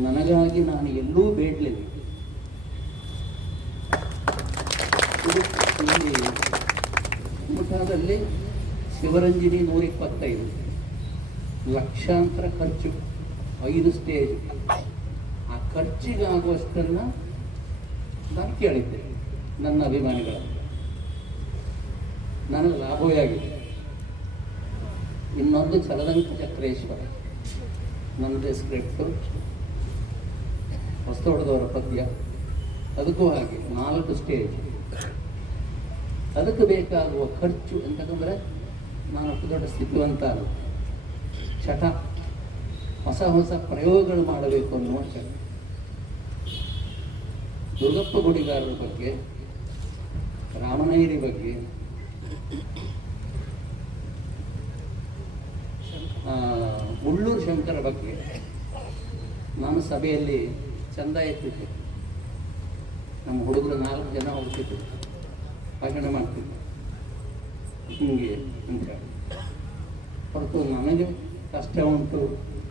ನನಗಾಗಿ ನಾನು ಎಲ್ಲೂ ಬೇಡಲಿಲ್ಲ. ಇಲ್ಲಿ ಮಠದಲ್ಲಿ ಶಿವರಂಜನಿ 125 ಲಕ್ಷಾಂತರ ಖರ್ಚು, 5 ಸ್ಟೇಜ್. ಆ ಖರ್ಚಿಗಾಗುವಷ್ಟನ್ನು ನಾನು ಕೇಳಿದ್ದೆ ನನ್ನ ಅಭಿಮಾನಿಗಳ. ನನಗೆ ಲಾಭವೇ ಆಗಿದೆ. ಇನ್ನೊಂದು ಚಲದಂಕ ಚಕ್ರೇಶ್ವರ, ನನ್ನದೇ ಸ್ಕ್ರಿಪ್ಟು, ಹೊಸತೋಟದವರ ಪದ್ಯ, ಅದಕ್ಕೂ ಹಾಗೆ 4 ಸ್ಟೇಜ್. ಅದಕ್ಕೆ ಬೇಕಾಗುವ ಖರ್ಚು ಎಂತಂದರೆ ನಾನು ಅಷ್ಟು ದೊಡ್ಡ ಸ್ಥಿತಿವಂತ ಅಲ್ಲ. ಚಟ, ಹೊಸ ಹೊಸ ಪ್ರಯೋಗಗಳು ಮಾಡಬೇಕು ಅನ್ನುವ ಚಟ. ದುರ್ಗಪ್ಪ ಗುಡಿಗಾರರ ಬಗ್ಗೆ, ರಾಮನೈರಿ ಬಗ್ಗೆ, ಉಳ್ಳೂರು ಶಂಕರ ಬಗ್ಗೆ ನಾನು ಸಭೆಯಲ್ಲಿ ಚಂದ ಎತ್ತಿದ್ದೆ. ನಮ್ಮ ಹುಡುಗರು 4 ಜನ ಹೋಗ್ತಿದ್ರು, ಭಾಷಣ ಮಾಡ್ತಿದ್ದೆ ಹಿಂಗೆ ಅಂತ. ಹೊರತು ನನಗೆ ಕಷ್ಟ ಉಂಟು.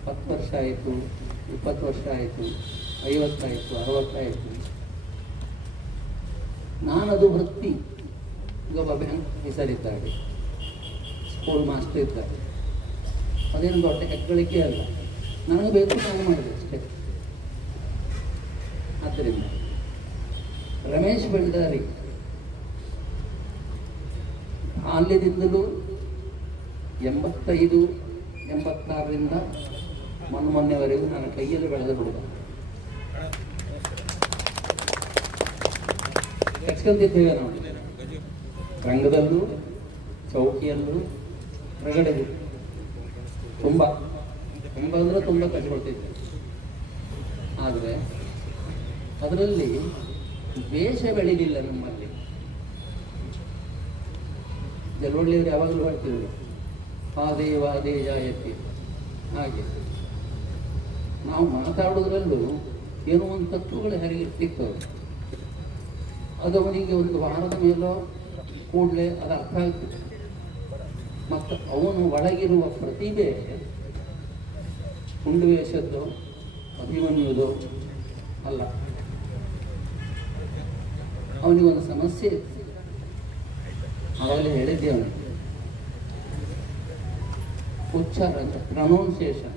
10 ವರ್ಷ ಆಯಿತು, 20 ವರ್ಷ ಆಯಿತು, 50 ಆಯಿತು, 60 ಆಯಿತು. ನಾನದು ವೃತ್ತಿ. ಈಗ ಒಬ್ಬ ಬ್ಯಾಂಕ್ ಹೆಸರಿದ್ದಾರೆ, ಸ್ಕೂಲ್ ಮಾಸ್ಟರ್ ಇದ್ದಾರೆ, ಅದೇನು ದೊಡ್ಡ ಹೆಗ್ಗಳಿಕೆ ಅಲ್ಲ. ನನಗೆ ಬೇಕು, ನಾನು ಮಾಡಿದೆ ಅಷ್ಟೇ. ಆದ್ದರಿಂದ ರಮೇಶ್ ಭಂಡಾರಿ ಬಾಲ್ಯದಿಂದಲೂ 85, 86ರಿಂದ ಮೊನ್ನೆವರೆಗೂ ನನ್ನ ಕೈಯಲ್ಲಿ ಬೆಳೆದ ಹುಡುಗ. ಕಚ್ಕೊಂತಿದ್ದೇವೆ ನಾವು ರಂಗದಲ್ಲೂ, ಚೌಕಿಯಲ್ಲೂ, ಹೊರಗಡೆಗೂ ತುಂಬ ಅಂದರೆ ತುಂಬ ಕಚ್ಕೊಳ್ತಿದ್ದೆ. ಆದರೆ ಅದರಲ್ಲಿ ದ್ವೇಷ ಬೆಳೀಲಿಲ್ಲ ನಮ್ಮಲ್ಲಿ. ಜಲವಳ್ಳಿಯವರು ಯಾವಾಗಲೂ ಹೇಳ್ತಿದ್ರು, ಆದೇ ವಾದೇ ಜಾಯತೆ. ಹಾಗೆ ನಾವು ಮಾತಾಡೋದ್ರಲ್ಲೂ ಏನೋ ಒಂದು ತತ್ವಗಳು ಹರಿಗಿರ್ತಿತ್ತು. ಅದು ಅವನಿಗೆ ಒಂದು ವಾರದ ಮೇಲೋ ಕೂಡಲೇ ಅದು ಅರ್ಥ ಆಗ್ತದೆ. ಮತ್ತು ಅವನು ಒಳಗಿರುವ ಪ್ರತಿಭೆ ಕುಂಡುವೇಷದ್ದು, ಅಭಿಮನ್ಯುವುದು ಅಲ್ಲ. ಅವನಿಗೊಂದು ಸಮಸ್ಯೆ ಇತ್ತು. ಆವಾಗಲೇ ಹೇಳಿದ್ದೆ, ಅವನಿಗೆ ಉಚ್ಚಾರ, ಪ್ರೊನೌನ್ಸಿಯೇಷನ್.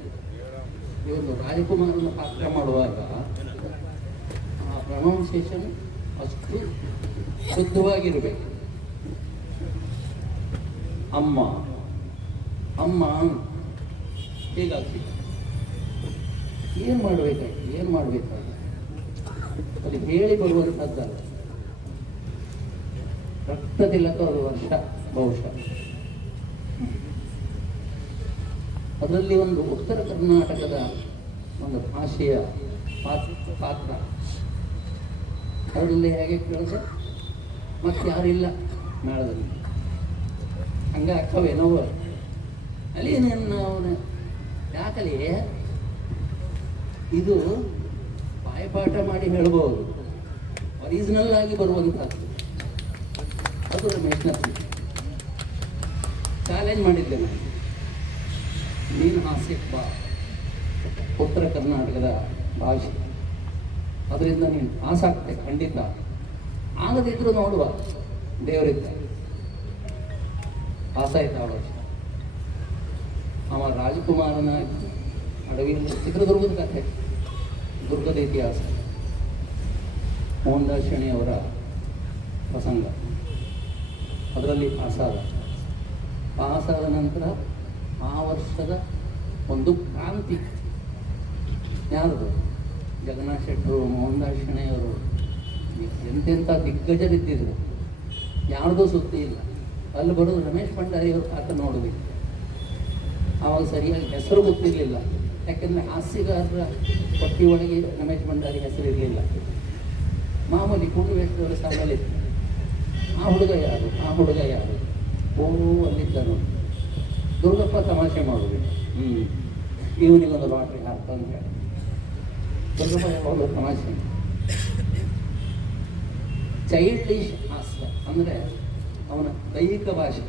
ಈ ಒಂದು ರಾಜಕುಮಾರನ ಪಾತ್ರ ಮಾಡುವಾಗ ಆ ಪ್ರೊನೌನ್ಸಿಯೇಷನ್ ಅಷ್ಟು ಶುದ್ಧವಾಗಿರಬೇಕು. ಅಮ್ಮ ಅಮ್ಮ ಹೀಗಾಗ್ತಿತ್ತು. ಏನು ಮಾಡಬೇಕಾಗಿ ಅದು ಹೇಳಿ ಬರುವಂಥದ್ದಲ್ಲ. ರಕ್ತದಿಲ್ಲಕ ಅದು ವರ್ಷ ಬಹುಶಃ. ಅದರಲ್ಲಿ ಒಂದು ಉತ್ತರ ಕರ್ನಾಟಕದ ಒಂದು ಭಾಷೆಯ ಪಾತ್ರ. ಅದರಲ್ಲಿ ಹೇಗೆ ಕೇಳಿದ್ರೆ ಮತ್ತೆ ಯಾರಿಲ್ಲ ಮೇಳದಲ್ಲಿ, ಹಂಗೆ ಅಕ್ಕವೇನೋ ಅಲ್ಲಿ ಅವನ ಯಾಕಲಿ ಇದು ಬಾಯಪಾಠ ಮಾಡಿ ಹೇಳ್ಬೋದು, ಒರಿಜಿನಲ್ ಆಗಿ ಬರುವಂಥದ್ದು. ಅದು ರಮೇಶ್ನದ್ದು ಚಾಲೆಂಜ್ ಮಾಡಿದ್ದೆ ನಾನು, ನೀನು ಹಾಸ್ಯಕ್ಕೆ ಬಾ, ಉತ್ತರ ಕರ್ನಾಟಕದ ಭಾಷೆ, ಅದರಿಂದ ನೀನು ಪಾಸಾಗ್ತೆ ಖಂಡಿತ. ಆಗದಿದ್ರು ನೋಡುವ, ದೇವರಿದ್ದ. ಪಾಸಾಯ್ತು ಆ ವರ್ಷ. ಅವ ರಾಜಕುಮಾರನ ಅಡವಿಯಲ್ಲಿ, ಚಿತ್ರದುರ್ಗದ ಕಥೆ, ದುರ್ಗದ ಇತಿಹಾಸ, ಮೋಹನ್ದಾಸ್ ಶೆಣಿಯವರ ಪ್ರಸಂಗ. ಅದರಲ್ಲಿ ಪಾಸಾದ ನಂತರ ಆ ವರ್ಷದ ಒಂದು ಕ್ರಾಂತಿ ಯಾರದು? ಜಗನ್ನಾಥ್ ಶೆಟ್ಟರು, ಮೋಹನ್ದಾಸ್ ಶೆಣಿಯವರು, ಎಂತೆಂಥ ದಿಗ್ಗಜರಿದ್ದಿದ್ರು. ಯಾರ್ದೂ ಸುದ್ದಿ ಇಲ್ಲ. ಅಲ್ಲಿ ಬರೋದು ರಮೇಶ್ ಭಂಡಾರಿಯವರು ಆತ ನೋಡಬೇಕು. ಆವಾಗ ಸರಿಯಾಗಿ ಹೆಸರು ಗೊತ್ತಿರಲಿಲ್ಲ, ಯಾಕೆಂದರೆ ಹಾಸ್ಯಗಾರರ ಪಟ್ಟಿ ಒಳಗೆ ರಮೇಶ್ ಭಂಡಾರಿ ಹೆಸರು ಇರಲಿಲ್ಲ. ಮಾಮೂಲಿ ಕುಂಡುವೇಷದವರ ಸಾಲಲ್ಲಿತ್ತು. ಆ ಹುಡುಗ ಯಾರು? ಓ ಅಲ್ಲಿದ್ದ ನೋಡಿ, ದುರ್ಗಪ್ಪ ತಮಾಷೆ ಮಾಡೋದು, ಇವನಿಗೊಂದು ಲಾಟ್ರಿ ಹಾಕ್ತ ಅಂತ ಹೇಳಿ. ದುರ್ಗಪ್ಪ ಯಾವಾಗಲೂ ತಮಾಷೆ, ಚೈಲ್ಡಿಶ್ ಹಾಸ್ಯ ಅಂದರೆ ಅವನ ದೈಹಿಕ ಭಾಷೆ.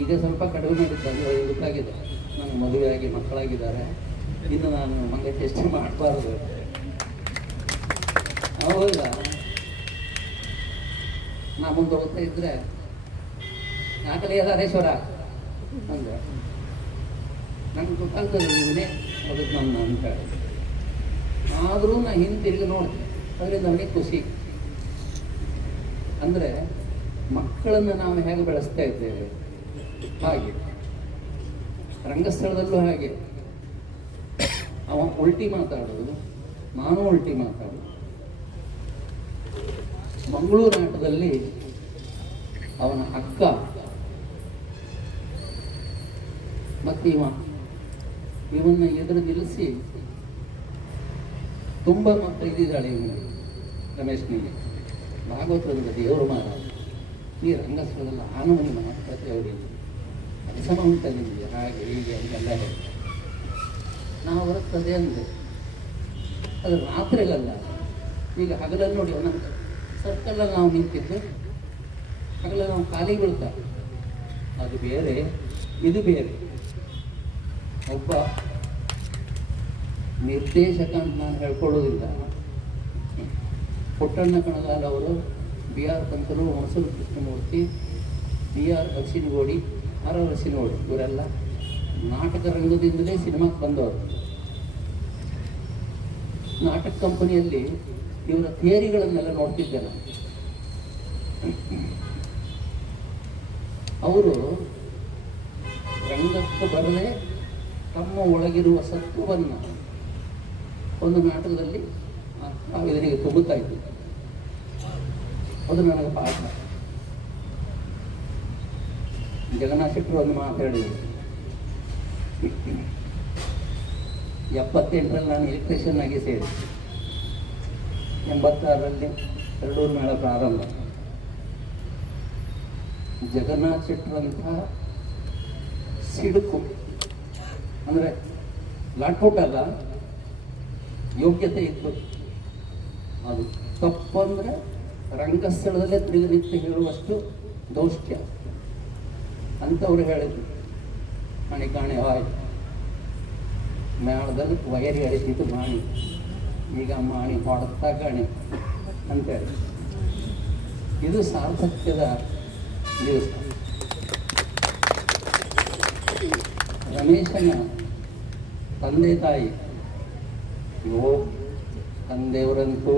ಈಗ ಸ್ವಲ್ಪ ಕಡಿಮೆ ಮಾಡಿದ್ದ, ಗೊತ್ತಾಗಿದೆ. ನನಗೆ ಮದುವೆಯಾಗಿ ಮಕ್ಕಳಾಗಿದ್ದಾರೆ, ಇನ್ನು ನಾನು ಮಂಗಚೇಷ್ಟೆ ಮಾಡಬಾರ್ದು. ಅವಾಗ ನಾ ಮುಂದೆ ಹೋಗ್ತಾ ಇದ್ರೆ, ಯಾಕಲೇ ಹರೇಶ್ವರ ಅಂದ್ರೆ ನನಗೆ ಗೊತ್ತಾಗ್ತದೆ ಇವನೇ ಅದಕ್ಕೆ ನನ್ನ ಅಂತ ಹೇಳಿ. ಆದರೂ ನಾ ಹಿಂತಿರುಗಿ ನೋಡ್ತೀನಿ, ಅದರಿಂದ ಅವನಿಗೆ ಖುಷಿ. ಅಂದರೆ ಮಕ್ಕಳನ್ನು ನಾವು ಹೇಗೆ ಬೆಳೆಸ್ತಾ ಇದ್ದೇವೆ ಹಾಗೆ ರಂಗಸ್ಥಳದಲ್ಲೂ ಹಾಗೆ. ಅವ ಉಲ್ಟಿ ಮಾತಾಡೋದು, ನಾನು ಉಲ್ಟಿ ಮಾತಾಡೋದು. ಮಂಗಳೂರು ಆಟದಲ್ಲಿ ಅವನ ಅಕ್ಕ ಮತ್ತು ಇವನ್ನ ಎದುರು ನಿಲ್ಲಿಸಿ ತುಂಬ ಮಾತ್ರ ಇದ್ದಿದ್ದಾಳೆ ಇವನಿಗೆ, ರಮೇಶ್ನಿಗೆ. ಭಾಗವತದ ದೇವರು ಮಹಾರಾಜ, ಈ ರಂಗಸ್ಥಳದಲ್ಲಿ ಆನಮನಿ ಮಾತುಕತೆ ಅವರಿಗೆ ಅಸಮ ಉಂಟಲ್ಲ ನಿಮಗೆ, ಹಾಗೆ ಹೀಗೆ ಅಂತೆಲ್ಲ ಹೇಳಿ ನಾವು ಹೊರತದೆ ಅಂದೆ. ಅದು ರಾತ್ರಿಗಲ್ಲ, ಈಗ ಹಗಲಲ್ಲಿ ನೋಡಿ ಅವನ ಸರ್ಕಲಲ್ಲಿ ನಾವು ನಿಂತಿದ್ದು, ಹಗಲಲ್ಲಿ ನಾವು ಖಾಲಿ ಬೀಳ್ತಾ, ಅದು ಬೇರೆ ಇದು ಬೇರೆ. ಒಬ್ಬ ನಿರ್ದೇಶಕ ಅಂತ ನಾನು ಹೇಳ್ಕೊಳ್ಳೋದಿಲ್ಲ. ಪುಟ್ಟಣ್ಣ ಕಣಗಾಲ್ ಅವರು, ಬಿ ಆರ್ ಪಂತರು, ಮೊಸರು ಕೃಷ್ಣಮೂರ್ತಿ, ಬಿ ಆರ್ ಅರಸಿನಗೋಡಿ, ಆರ್ ಅರಸಿನಗೋಡಿ, ಇವರೆಲ್ಲ ನಾಟಕ ರಂಗದಿಂದಲೇ ಸಿನಿಮಾಕ್ಕೆ ಬಂದವರು. ನಾಟಕ ಕಂಪನಿಯಲ್ಲಿ ಇವರ ಥಿಯರಿಗಳನ್ನೆಲ್ಲ ನೋಡ್ತಿದ್ದೆ ನಾನು. ಅವರು ರಂಗಕ್ಕೆ ಬರದೆ ತಮ್ಮ ಒಳಗಿರುವ ಸತ್ವವನ್ನು ಒಂದು ನಾಟಕದಲ್ಲಿ ನಾವು ಇದರಿಗೆ ತುಂಬುತ್ತಾ ಇದ್ವಿ. ಅದು ನನಗೆ ಪಾಠ. ಜಗನ್ನಾಥ ಶೆಟ್ಟರು ಒಂದು ಮಾತಾಡಿದರು. 78ರಲ್ಲಿ ನಾನು ಎಲೆಕ್ಟ್ರಿಷಿಯನ್ ಆಗಿ ಸೇರಿ 86ರಲ್ಲಿ ಎರಡೂರು ಮೇಳ ಪ್ರಾರಂಭ. ಜಗನ್ನಾಥ ಶೆಟ್ಟರಂತಹ ಸಿಡುಕು ಅಂದರೆ ಲಾಟ್ಪುಟ್ ಅಲ್ಲ, ಯೋಗ್ಯತೆ ಇತ್ತು. ಅದು ತಪ್ಪು ಅಂದರೆ ರಂಗಸ್ಥಳದಲ್ಲೇ ತಿರುಗಿ ನಿಂತು ಹೇಳುವಷ್ಟು ದೌಷ್ಟ್ಯ ಅಂತವ್ರು ಹೇಳಿದ್ರು. ಮಣಿ ಕಾಣೆ ಆಯ್ತು, ಮೇಳದಲ್ಲಿ ವೈರಿ ಎಳಿತಿದ್ದು ಮಾಣಿ, ಈಗ ಮಾಣಿ ಹೊಡೆತಾ ಕಾಣಿ ಅಂತೇಳಿ. ಇದು ಸಾರ್ಥಕ್ಯದ ದಿವಸ. ರಮೇಶನ ತಂದೆ ತಾಯಿ, ತಂದೆಯವರಂತೂ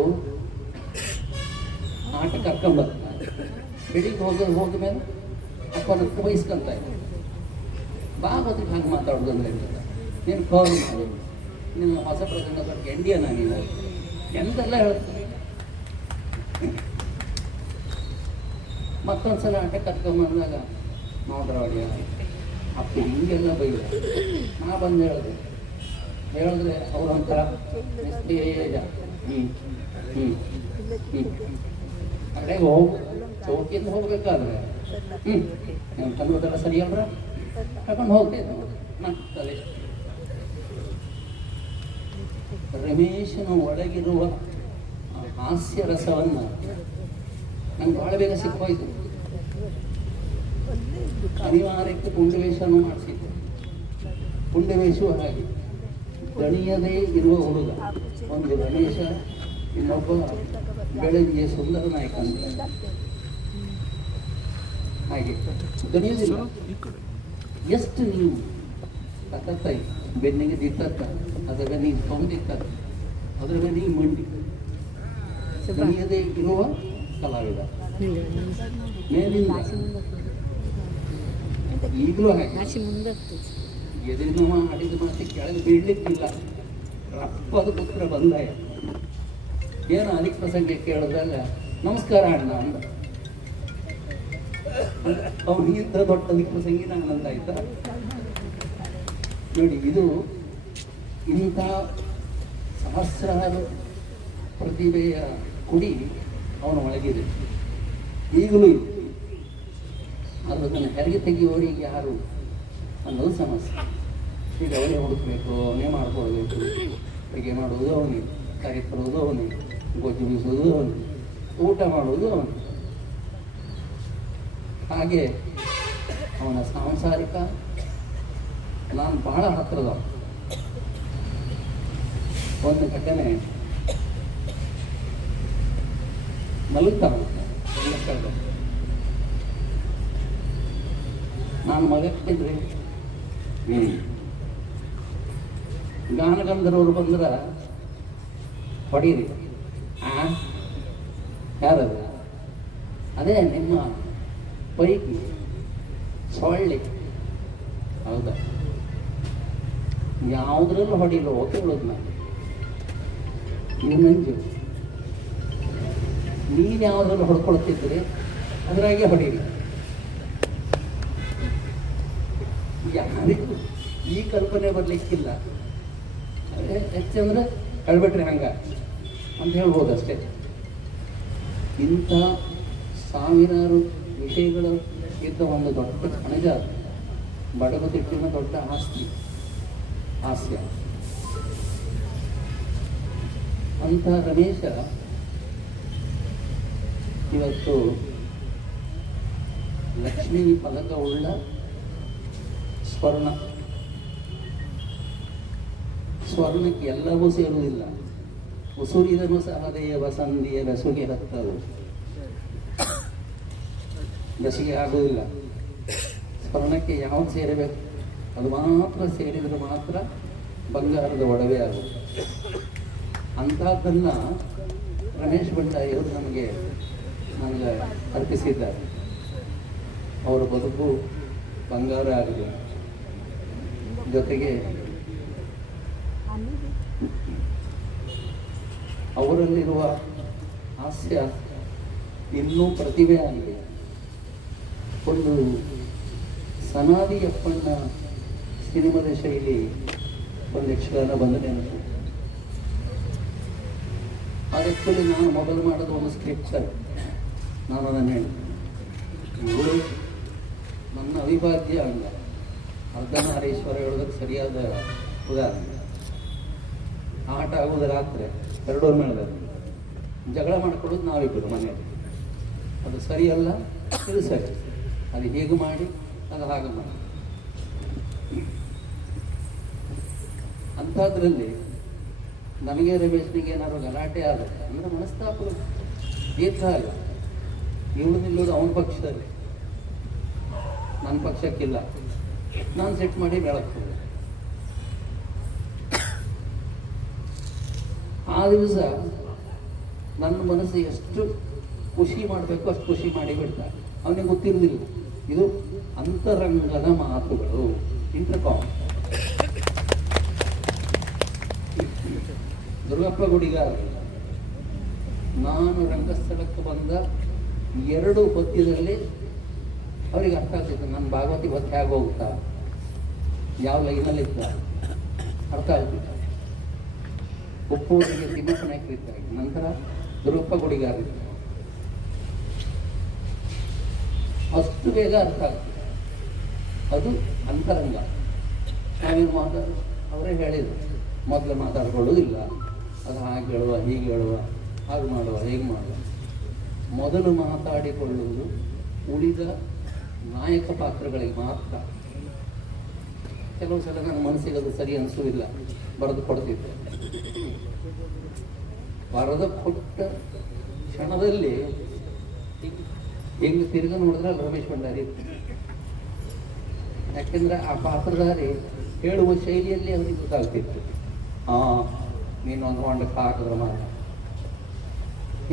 ಆಟ ಕರ್ಕೊಂಡ್ಬರ್ತಾರೆ. ಬೆಳಿಗ್ಗೆ ಹೋದ ಮೇಲೆ ಅಪ್ಪನ ಬಯಸ್ಕೊಂತ ಇದ್ದಾರೆ. ಬಾ ಗೊತ್ತಿಗೆ ಹಂಗೆ ಮಾತಾಡೋದು ಅಂದ್ರೆ ನೀನು ಕವರ್ ಮಾಡು, ನೀನು ಹೊಸ ಪ್ರಸಂಗ ಬಗ್ಗೆ ಇಂಡಿಯನ್ ನೀನು ಎಂತೆಲ್ಲ ಹೇಳ್ತಾರೆ. ಮತ್ತೊಂದ್ಸಲ ಆಟ ಕರ್ಕೊಂಬಂದಾಗ ನೋಡ್ರವಳಿಯ ಅಪ್ಪ ಹಿಂಗೆಲ್ಲ ಬೈದ. ನಾ ಬಂದು ಹೇಳಿದ್ರೆ ಅವ್ರೊಂಥರ ನಿಸ್ತೇಜ. ಅಡೆ ಹೋಗು, ಚೌಕಿಯಿಂದ ಹೋಗ್ಬೇಕಾದ್ರೆ ನೀವು ತಂದೆಲ್ಲ ಸರಿ ಅಲ್ರ ತಗೊಂಡು ಹೋಗ್ತೇನೆ ಮಾಡ್ತದೆ. ರಮೇಶನ ಒಳಗಿರುವ ಹಾಸ್ಯ ರಸವನ್ನು ನಂಗೆ ಭಾಳ ಬೇಗ ಸಿಕ್ಕೋಯ್ತು. ಅನಿವಾರ್ಯಕ್ಕೆ ಪುಂಡವೇಶನೂ ಮಾಡಿಸಿದ್ದು. ಪುಂಡವೇಶವೂ ಹಾಗೆ ದಣಿಯದೇ ಇರುವ ಹುಡುಗ ಒಂದು ರಮೇಶ, ಇನ್ನೊಬ್ಬ ಬೆಳಗ್ಗೆ ಸುಂದರ ನಾಯಕ ಅಂತ ಹಾಗೆ ದಣಿಯೋದಿಲ್ಲ. ಎಷ್ಟು ನೀವು ತತ್ತೈ ಬೆನ್ನಿಗೆ ದಿತ್ತ ಅದರ ನೀವು ಕೊಂದಿತ್ತ ಅದರ ನೀವು ಮಂಡಿ ದಣಿಯದೇ ಇರುವ ಕಲಾವಿದ. ಮೇಲಿಂದ ಈಗಲೂ ಹಾಗೆ ಎದುರು ಆಡಿದ ಮಾತಿ ಕೆಳಗೆ ಬೀಳಲಿಕ್ಕಿಲ್ಲ. ರಪ್ಪದ ಪುತ್ರ ಬಂದ ಏನು ಅಧಿಕ ಪ್ರಸಂಗ ಕೇಳಿದಾಗ ನಮಸ್ಕಾರ ಅಣ್ಣ ಅಂದ. ಅವ್ರು ಇಂಥ ದೊಡ್ಡ ಅಧಿಕ ಪ್ರಸಂಗಿ ನಂಗಂತ ಆಯ್ತಾ ನೋಡಿ. ಇದು ಇಂಥ ಸಹಸ್ರಾರು ಪ್ರತಿಭೆಯ ಕುಡಿ ಅವನ ಒಳಗಿದೆ, ಈಗಲೂ ಇದೆ. ಅದನ್ನು ಹೆರಿಗೆ ತೆಗೆಯುವವರಿಗೆ ಯಾರು ಅನ್ನೋದು ಸಮಸ್ಯೆ. ಈಗ ಅವನೇ ಹುಡುಕಬೇಕು, ಅವನೇ ಮಾಡ್ಕೊಳ್ಬೇಕು. ಅಡುಗೆ ಮಾಡುವುದು ಅವನೇ, ಕರೆ ತರುವುದು ಅವನೇ, ಗೊಜ್ಜು ಬೀಸುವುದು ಅವನೇ, ಊಟ ಮಾಡುವುದು ಅವನೇ. ಹಾಗೆ ಅವನ ಸಾಂಸಾರಿಕ ನಾನು ಬಹಳ ಹತ್ತಿರದ ಒಂದು ಘಟನೆ. ಮಲಗ್ತಾವ ನಾನು ಮಲಗ್ತಿದ್ರಿ ಗಾನಗಂಧರ್ವರು ಬಂದ್ರೆ ಹೊಡೀರಿ. ಯಾರದು? ಅದೇ ನಿಮ್ಮ ಪೈಕಿ ಸೊಳ್ಳೆ. ಹೌದಾ? ಯಾವುದ್ರಲ್ಲೂ ಹೊಡಿಲ್ಲ ಕೇಳೋದು ನಾನು. ಇದು ನಂಜು. ನೀನು ಯಾವುದ್ರಲ್ಲೂ ಹೊಡ್ಕೊಳ್ತಿದ್ರಿ ಅದರಾಗೆ ಹೊಡೀರಿ. ಯಾರಿಗೂ ಈ ಕಲ್ಪನೆ ಬರಲಿಕ್ಕಿಲ್ಲ. ಹೆಚ್ಚಂದ್ರೆ ಹೇಳ್ಬಿಟ್ರಿ ಹಂಗ ಅಂತ ಹೇಳ್ಬೋದು ಅಷ್ಟೇ. ಇಂಥ ಸಾವಿರಾರು ವಿಷಯಗಳು ಇದ್ದ ಒಂದು ದೊಡ್ಡ ಕಣಜ, ಬಡಗುತಿಟ್ಟಿನ ದೊಡ್ಡ ಆಸ್ತಿ ಹಾಸ್ಯ. ಅಂಥ ರಮೇಶ ಇವತ್ತು ಲಕ್ಷ್ಮೀ ಪದಕವುಳ್ಳ ಸ್ವರ್ಣಕ್ಕೆ ಎಲ್ಲವೂ ಸೇರುವುದಿಲ್ಲ. ಉಸುರಿದನು ಸಹದೆಯ ವಸಂದಿಯ ಬೆಸುಗೆ ಹತ್ತದು. ಬೆಸುಗೆ ಆಗುವುದಿಲ್ಲ. ಸ್ವರ್ಣಕ್ಕೆ ಯಾವುದು ಸೇರಬೇಕು ಅದು ಮಾತ್ರ ಸೇರಿದರೆ ಮಾತ್ರ ಬಂಗಾರದ ಒಡವೆ ಆಗುತ್ತೆ. ಅಂಥದ್ದನ್ನು ರಮೇಶ್ ಭಂಡಾರಿಯವರು ನನಗೆ ಅರ್ಪಿಸಿದ್ದಾರೆ. ಅವರ ಬದುಕು ಬಂಗಾರ ಆಗಿದೆ. ಜೊತೆಗೆ ಅವರಲ್ಲಿರುವ ಹಾಸ್ಯ ಇನ್ನೂ ಪ್ರತಿಭೆ ಆಗಿದೆ. ಒಂದು ಸನಾದಿ ಅಪ್ಪಣ್ಣ ಸಿನಿಮಾದ ಶೈಲಿ ಒಂದು ಯಕ್ಷಗಾನ ಬಂದ ನೆನಪು. ಅದಕ್ಕೆ ನಾನು ಮೊದಲು ಮಾಡೋದು ಒಂದು ಸ್ಕ್ರಿಪ್ಟ್. ನಾನು ಅದನ್ನು ಹೇಳ್ತೀನಿ, ಇವಳು ನನ್ನ ಅವಿಭಾಜ್ಯ ಅಂಗ, ಅರ್ಧನಾರೀಶ್ವರ ಹೇಳೋದಕ್ಕೆ ಸರಿಯಾದ ಉದಾಹರಣೆ. ಆಟ ಆಗುವುದು ರಾತ್ರಿ 2 ಮೇಳದಲ್ಲಿ ಜಗಳ ಮಾಡ್ಕೊಳ್ಳೋದು ನಾವಿಬ್ಬರು ಮನೆಯಲ್ಲಿ. ಅದು ಸರಿಯಲ್ಲ, ಇದು ಸರಿ, ಅದು ಹೀಗೆ ಮಾಡಿ ಅದು ಹಾಗೆ ಮಾಡಿ. ಅಂಥದ್ರಲ್ಲಿ ನನಗೆ ರಮೇಶ್ನಿಗೆ ಏನಾದ್ರು ಗಲಾಟೆ ಆಗುತ್ತೆ ಅಂದರೆ ಮನಸ್ತಾಪ ದೀರ್ಘ ಅಲ್ಲ. ಇವಳು ನಿಲ್ಲೋದು ಅವನ ಪಕ್ಷದಲ್ಲಿ, ನನ್ನ ಪಕ್ಷಕ್ಕಿಲ್ಲ. ನಾನು ಸೆಟ್ ಮಾಡಿ ಮೇಳಕ್ಕೆ ಹೋದೆ. ಆ ದಿವಸ ನನ್ನ ಮನಸ್ಸು ಎಷ್ಟು ಖುಷಿ ಮಾಡಬೇಕು ಅಷ್ಟು ಖುಷಿ ಮಾಡಿ ಬಿಡ್ತಾರೆ. ಅವನಿಗೆ ಗೊತ್ತಿರಲಿಲ್ಲ ಇದು ಅಂತರಂಗದ ಮಾತುಗಳು, ಇಂಟರ್ಕಾಮ್. ದುರ್ಗಪ್ಪ ಗುಡಿಗಾರ ನಾನು ರಂಗಸ್ಥಳಕ್ಕೆ ಬಂದ 2 ಹೊತ್ತಿನಲ್ಲಿ ಅವರಿಗೆ ಅರ್ಥ ಆಗ್ತಿತ್ತು ನನ್ನ ಭಾಗವತಿ ಹೊತ್ತು ಹೇಗೆ ಹೋಗ್ತಾ, ಯಾವ ಲೈನಲ್ಲಿ ಇತ್ತ ಅರ್ಥ ಆಗ್ತಿತ್ತು. ಉಪ್ಪೂರಿಗೆ ತಿಮ್ಮಪ್ಪ ನಾಯಕರು ಇದ್ದಾರೆ, ನಂತರ ದುರ್ಗಪ್ಪ ಗುಡಿಗಾರ ಇದ್ದಾರೆ. ಅಷ್ಟು ಬೇಗ ಅರ್ಥ ಆಗ್ತದೆ. ಅದು ಅಂತರಂಗ. ನಾವೇನು ಮಾತಾಡೋದು ಅವರೇ ಹೇಳಿದರು, ಮೊದಲು ಮಾತಾಡ್ಕೊಳ್ಳೋದಿಲ್ಲ, ಅದು ಹಾಗೆ ಹೇಳುವ ಹೀಗೆ ಹೇಳುವ ಹಾಗೆ ಮಾಡುವ ಹೇಗೆ ಮಾಡುವ. ಮೊದಲು ಮಾತಾಡಿಕೊಳ್ಳುವುದು ಉಳಿದ ನಾಯಕ ಪಾತ್ರಗಳಿಗೆ ಮಾತ್ರ. ಕೆಲವು ಸಲ ನನ್ನ ಮನಸ್ಸಿಗೆ ಅದು ಸರಿ ಅನಿಸುವುದಿಲ್ಲ, ಬರೆದು ಕೊಡ್ತಿದ್ದೆ. ಬರೆದು ಕೊಟ್ಟ ಕ್ಷಣದಲ್ಲಿ ಹೆಂಗೆ ತಿರುಗ ನೋಡಿದ್ರೆ ಅಲ್ಲಿ ರಮೇಶ್ ಭಂಡಾರಿ ಇರ್ತಾರೆ. ಯಾಕೆಂದ್ರೆ ಆ ಪಾತ್ರಧಾರಿ ಹೇಳುವ ಶೈಲಿಯಲ್ಲಿ ಅವರಿಗೆ ಗೊತ್ತಾಗ್ತಿತ್ತು. ನೀನು ಒಂದು ಹೊಂಡಕ್ಕೆ ಹಾಕಿದ್ರೆ ಮಾತ್ರ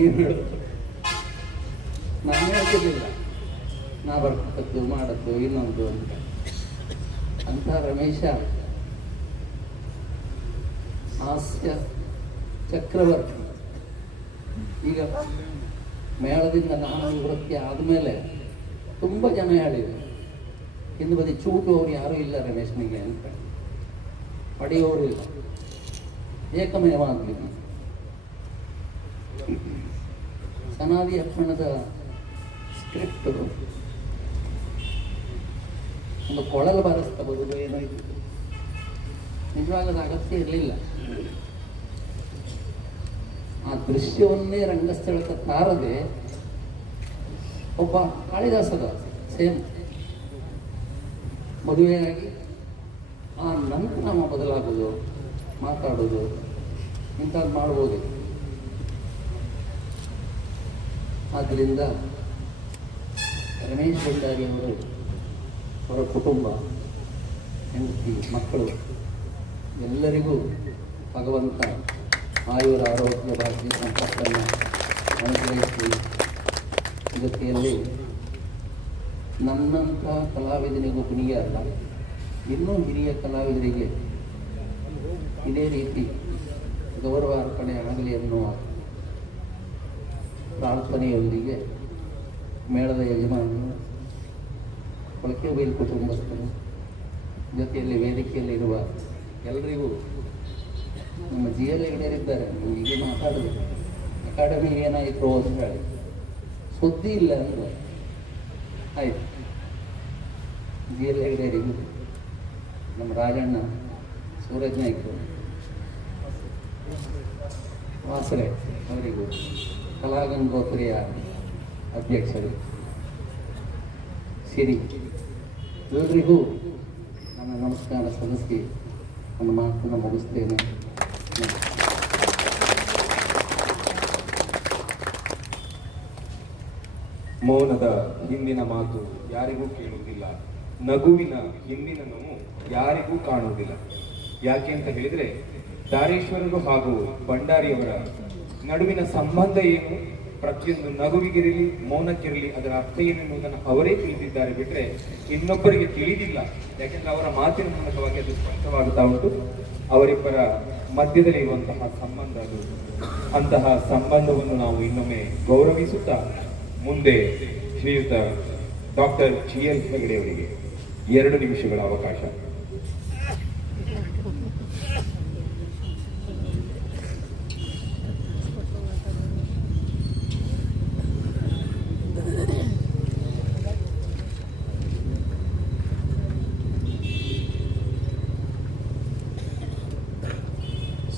ಏನು ಹೇಳೋದು, ನಾನು ಹೇಳ್ತಿರ್ಲಿಲ್ಲ, ನಾ ಬರ್ತದ್ದು ಮಾಡದ್ದು ಇನ್ನೊಂದು ಅಂತ. ಅಂಥ ರಮೇಶ ಹಾಸ್ಯ ಚಕ್ರವರ್ತಿ. ಈಗ ಮೇಳದಿಂದ ನಾನು ನಿವೃತ್ತಿ ಆದಮೇಲೆ ತುಂಬ ಜನ ಹೇಳಿದರು, ಹಿಂದೆ ಬದಿ ಚೂಟು ಅವ್ರು ಯಾರೂ ಇಲ್ಲ ರಮೇಶ್ನಿಗೆ ಅಂತ, ಪಡೆಯೋರು ಇಲ್ಲ, ಏಕಮೇವ ಆಗಲಿಲ್ಲ. ಸನಾದಿ ಅಪ್ಪಣ್ಣದ ಸ್ಕ್ರಿಪ್ಟ್ ಒಂದು ಕೊಳಲು ಬಾರಿಸ್ತಾ ಬರುವುದು ಏನೋ ಇತ್ತು. ನಿಜವಾಗದ ಅಗತ್ಯ ಇರಲಿಲ್ಲ. ಆ ದೃಶ್ಯವನ್ನೇ ರಂಗಸ್ಥಳಕ್ಕೆ ತಾರದೆ ಒಬ್ಬ ಕಾಳಿದಾಸದ ಸೇಮ್ ಮದುವೆಯಾಗಿ ಆ ನಂತರ ನಾವು ಬದಲಾಗೋದು, ಮಾತಾಡೋದು ಇಂಥದ್ದು ಮಾಡ್ಬೋದು. ಆದ್ದರಿಂದ ರಮೇಶ್ ಭಂಡಾರಿ ಅವರು, ಅವರ ಕುಟುಂಬ, ಹೆಂಡತಿ, ಮಕ್ಕಳು ಎಲ್ಲರಿಗೂ ಭಗವಂತ ಆಯುರ ಆರೋಗ್ಯ ಭಾಗ್ಯ ಸಂಪತ್ತನ್ನು ಅನುಗ್ರಹಿಸಿ ಜೊತೆಯಲ್ಲಿ ನನ್ನಂಥ ಕಲಾವಿದನಿಗೂ ಗುಣಿಗೆ ಅಲ್ಲ, ಇನ್ನೂ ಹಿರಿಯ ಕಲಾವಿದರಿಗೆ ಇದೇ ರೀತಿ ಗೌರವ ಅರ್ಪಣೆ ಆಗಲಿ ಎನ್ನುವ ಪ್ರಾರ್ಥನೆಯೊಂದಿಗೆ ಮೇಳದ ಯಜಮಾನರು, ಕೊಳಕೆಬೈಲು ಕುಟುಂಬಸ್ಥರು, ಜೊತೆಯಲ್ಲಿ ವೇದಿಕೆಯಲ್ಲಿರುವ ಎಲ್ಲರಿಗೂ, ನಮ್ಮ GL ಹೆಗ್ಡೆಯರಿದ್ದಾರೆ. ಹೀಗೆ ಮಾತಾಡೋದು ಅಕಾಡೆಮಿ ಏನಾಯಿತು ಅಂತ ಹೇಳಿ ಸುದ್ದಿ ಇಲ್ಲ ಅಂದ್ರೆ ಆಯಿತು. GL ಹೆಗ್ಡೆಯರಿಗೂ, ನಮ್ಮ ರಾಜಣ್ಣ ಸೂರಜ್ ನಾಯ್ಕರು, ವಾಸರೆ ಅವರಿಗೂ, ಕಲಾಗಂಗೋತ್ರಿಯ ಅಧ್ಯಕ್ಷರು ಸಿರಿ, ಎಲ್ಲರಿಗೂ ನನ್ನ ನಮಸ್ಕಾರ ಸಲ್ಲಿಸಿ ನನ್ನ ಮಾತನ್ನು ಮುಗಿಸ್ತೇನೆ. ಮೌನದ ಹಿಂದಿನ ಮಾತು ಯಾರಿಗೂ ಕೇಳುವುದಿಲ್ಲ, ನಗುವಿನ ಹಿಂದಿನ ನೋವು ಯಾರಿಗೂ ಕಾಣುವುದಿಲ್ಲ. ಯಾಕೆ ಅಂತ ಹೇಳಿದ್ರೆ, ದಾರೇಶ್ವರರು ಹಾಗೂ ಭಂಡಾರಿಯವರ ನಡುವಿನ ಸಂಬಂಧ ಏನು, ಪ್ರತಿಯೊಂದು ನಗುವಿಗಿರಲಿ ಮೌನಕ್ಕಿರಲಿ ಅದರ ಅರ್ಥ ಏನೆನ್ನುವುದನ್ನು ಅವರೇ ತಿಳಿದಿದ್ದಾರೆ ಬಿಟ್ರೆ ಇನ್ನೊಬ್ಬರಿಗೆ ತಿಳಿದಿಲ್ಲ. ಯಾಕೆಂದ್ರೆ ಅವರ ಮಾತಿನ ಮೂಲಕವಾಗಿ ಅದು ಸ್ಪಷ್ಟವಾಗುತ್ತಾ ಉಂಟು ಅವರಿಬ್ಬರ ಮಧ್ಯದಲ್ಲಿ ಇರುವಂತಹ ಸಂಬಂಧ. ಅದು ಅಂತಹ ಸಂಬಂಧವನ್ನು ನಾವು ಇನ್ನೊಮ್ಮೆ ಗೌರವಿಸುತ್ತಾ ಮುಂದೆ ಶ್ರೀಯುತ ಡಾಕ್ಟರ್ GL ಹೆಗಡೆ ಅವರಿಗೆ 2 ನಿಮಿಷಗಳ ಅವಕಾಶ.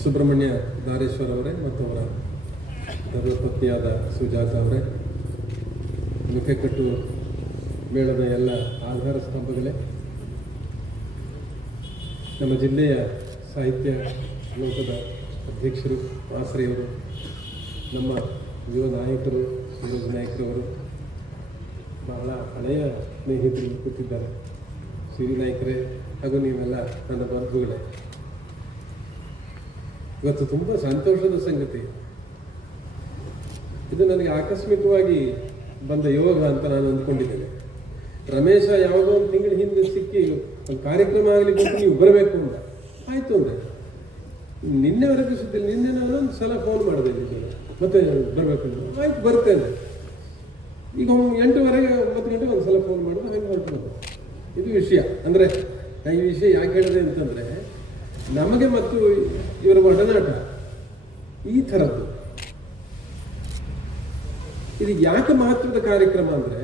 ಸುಬ್ರಹ್ಮಣ್ಯ ಧಾರೇಶ್ವರ್ ಅವರೇ ಮತ್ತು ಅವರ ಧರ್ಮಪತ್ನಿಯಾದ ಸುಜಾತ ಅವರೇ, ಮುಖಕಟ್ಟು ಮೇಳದ ಎಲ್ಲ ಆಧಾರ ಸ್ತಂಭಗಳೇ, ನಮ್ಮ ಜಿಲ್ಲೆಯ ಸಾಹಿತ್ಯ ಲೋಕದ ಅಧ್ಯಕ್ಷರು ಆಶ್ರಯವರು, ನಮ್ಮ ಯುವ ನಾಯಕರು ಸೂರಜ್ ನಾಯಕರವರು, ಬಹಳ ಹಳೆಯ ಸ್ನೇಹಿತರು ಕೂತಿದ್ದಾರೆ, ಸಿರಿ ನಾಯಕರೇ ಹಾಗೂ ನೀವೆಲ್ಲ ನನ್ನ ಬಂಧುಗಳೇ, ಇವತ್ತು ತುಂಬ ಸಂತೋಷದ ಸಂಗತಿ. ಇದು ನನಗೆ ಆಕಸ್ಮಿಕವಾಗಿ ಬಂದ ಯೋಗ ಅಂತ ನಾನು ಅಂದ್ಕೊಂಡಿದ್ದೇನೆ. ರಮೇಶ ಯಾವುದೋ ಒಂದು ತಿಂಗಳ ಹಿಂದೆ ಸಿಕ್ಕಿ ಒಂದು ಕಾರ್ಯಕ್ರಮ ಆಗಲಿ ಬಂದು ನೀವು ಬರಬೇಕು ಅಂತ ಆಯ್ತು ಅಂದರೆ ನಿನ್ನೆವರೆಗೂ ಸುದ್ದಿಲ್ಲ. ನಿನ್ನೆ ನಾನು ಒಂದು ಸಲ ಫೋನ್ ಮಾಡಿದೆ ಮತ್ತೆ ಬರಬೇಕು ಅಂತ. ಆಯ್ತು ಬರ್ತೇನೆ. ಈಗ 8:30 9 ಗಂಟೆಗೆ ಒಂದು ಸಲ ಫೋನ್ ಮಾಡೋದು ಹಾಗೆ ಹೊರಟು. ಇದು ವಿಷಯ. ಅಂದರೆ ನಾನು ಈ ವಿಷಯ ಯಾಕೆ ಹೇಳಿದೆ ಅಂತಂದರೆ ನಮಗೆ ಮತ್ತು ಇವರ ಒಡನಾಟ ಈ ಥರದ್ದು. ಇದು ಯಾಕೆ ಮಹತ್ವದ ಕಾರ್ಯಕ್ರಮ ಅಂದರೆ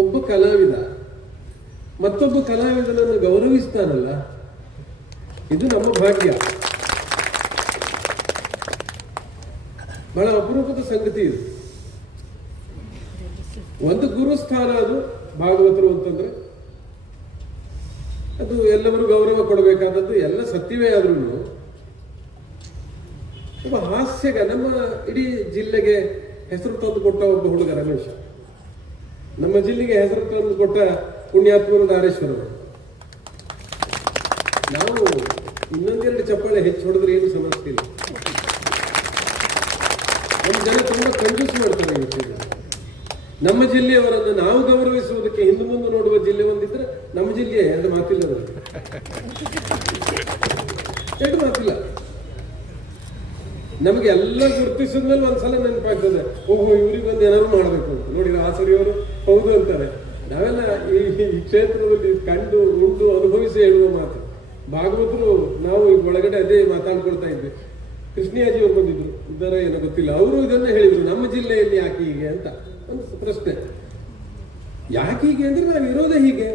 ಒಬ್ಬ ಕಲಾವಿದ ಮತ್ತೊಬ್ಬ ಕಲಾವಿದನನ್ನು ಗೌರವಿಸ್ತಾನಲ್ಲ, ಇದು ನಮ್ಮ ಭಾಗ್ಯ. ಬಹಳ ಅಪರೂಪದ ಸಂಗತಿ ಇದು. ಒಂದು ಗುರುಸ್ಥಾನ ಅದು ಭಾಗವತರು ಅಂತಂದ್ರೆ ಅದು ಎಲ್ಲರೂ ಗೌರವ ಕೊಡಬೇಕಾದದ್ದು ಎಲ್ಲ ಸತ್ಯವೇ. ಆದ್ರೂ ಒಬ್ಬ ಹಾಸ್ಯಗ ನಮ್ಮ ಇಡೀ ಜಿಲ್ಲೆಗೆ ಹೆಸರು ತಂದು ಕೊಟ್ಟ ಒಬ್ಬ ಹುಡುಗ ರಮೇಶ, ನಮ್ಮ ಜಿಲ್ಲೆಗೆ ಹೆಸರು ತಂದು ಕೊಟ್ಟ ಪುಣ್ಯಾತ್ಮರು ಧಾರೇಶ್ವರರು. ನಾವು ಇನ್ನೊಂದೆರಡು ಚಪ್ಪಾಳೆ ಹೆಚ್ಚು ಹೊಡೆದ್ರೆ ಏನು ಸಮಸ್ಯೆ ಇಲ್ಲ. ನಮ್ಮ ಜನ ತುಂಬಾ ಕಂಜೂಸ್ ಮಾಡ್ತಾರೆ ಈ ವಿಷಯ. ನಮ್ಮ ಜಿಲ್ಲೆಯವರನ್ನು ನಾವು ಗೌರವಿಸುವುದಕ್ಕೆ ಹಿಂದೆ ಮುಂದೆ ನೋಡುವ ಜಿಲ್ಲೆ ಒಂದಿದ್ರೆ ನಮ್ಮ ಜಿಲ್ಲೆಯ 2 ಮಾತಿಲ್ಲ. 2 ಮಾತಿಲ್ಲ. ನಮಗೆ ಎಲ್ಲ ಗುರುತಿಸಿದ್ಮೇಲೆ ಒಂದ್ಸಲ ನೆನಪಾಗ್ತದೆ, ಓಹೋ ಇವ್ರಿಗೆ ಒಂದು ಏನಾದ್ರು ಮಾಡಬೇಕು ಅಂತ. ನೋಡಿ ಆಸರಿಯವರು ಹೌದು ಅಂತಾರೆ. ನಾವೆಲ್ಲ ಈ ಕ್ಷೇತ್ರದಲ್ಲಿ ಕಂಡು ಉಂಡು ಅನುಭವಿಸಿ ಹೇಳುವ ಮಾತು. ಭಾಗವತರು ನಾವು ಈಗ ಒಳಗಡೆ ಅದೇ ಮಾತಾಡ್ಕೊಳ್ತಾ ಇದ್ವಿ. ಕೃಷ್ಣಿಯಾಜಿ ಅವರು ಬಂದಿದ್ರು, ಇದ್ದಾರ ಏನೋ ಗೊತ್ತಿಲ್ಲ, ಅವರು ಇದನ್ನ ಹೇಳಿದ್ರು, ನಮ್ಮ ಜಿಲ್ಲೆಯಲ್ಲಿ ಯಾಕೆ ಹೀಗೆ ಅಂತ ಒಂದು ಪ್ರಶ್ನೆ. ಯಾಕೆ ಹೀಗೆ ಅಂದ್ರೆ ನಾವು ಇರೋದೇ ಹೀಗೆ.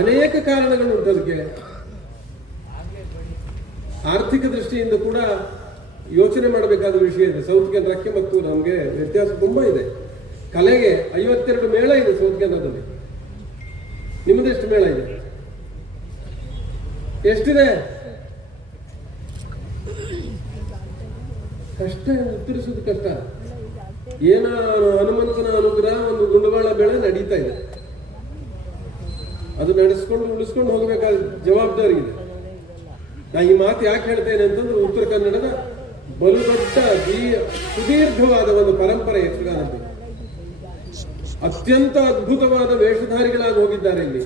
ಅನೇಕ ಕಾರಣಗಳು ಉಂಟು ಅದಕ್ಕೆ. ಆರ್ಥಿಕ ದೃಷ್ಟಿಯಿಂದ ಕೂಡ ಯೋಚನೆ ಮಾಡಬೇಕಾದ ವಿಷಯ ಇದೆ. ಸೌತ್ ಕೇಂದ್ರಕ್ಕೆ ಮತ್ತು ನಮಗೆ ವ್ಯತ್ಯಾಸ ತುಂಬಾ ಇದೆ. ಕಲೆಗೆ 52 ಮೇಳ ಇದೆ ಸೌತ್ ಕೇಂದ್ರದಲ್ಲಿ. ನಿಮ್ಮದೆಷ್ಟು ಮೇಳ ಇದೆ? ಎಷ್ಟಿದೆ? ಕಷ್ಟ, ಉತ್ತರಿಸುವುದು ಕಷ್ಟ. ಏನ ಹನುಮಂತನ ಅನುಗ್ರಹ ಒಂದು ಗುಂಡವಾಳ ಬೆಳೆ ನಡೀತಾ ಇದೆ. ಅದು ನಡೆಸ್ಕೊಂಡು ಉಳಿಸ್ಕೊಂಡು ಹೋಗಬೇಕಾದ ಜವಾಬ್ದಾರಿ ಇದೆ. ನಾ ಈ ಮಾತು ಯಾಕೆ ಹೇಳ್ತೇನೆ ಅಂತಂದ್ರೆ ಉತ್ತರ ಕನ್ನಡದ ಬಲು ದೊಡ್ಡ ಸುದೀರ್ಘವಾದ ಒಂದು ಪರಂಪರೆ ಯಕ್ಷಗಾನದ್ದು. ಅತ್ಯಂತ ಅದ್ಭುತವಾದ ವೇಷಧಾರಿಗಳಾಗಿ ಹೋಗಿದ್ದಾರೆ. ಇಲ್ಲಿ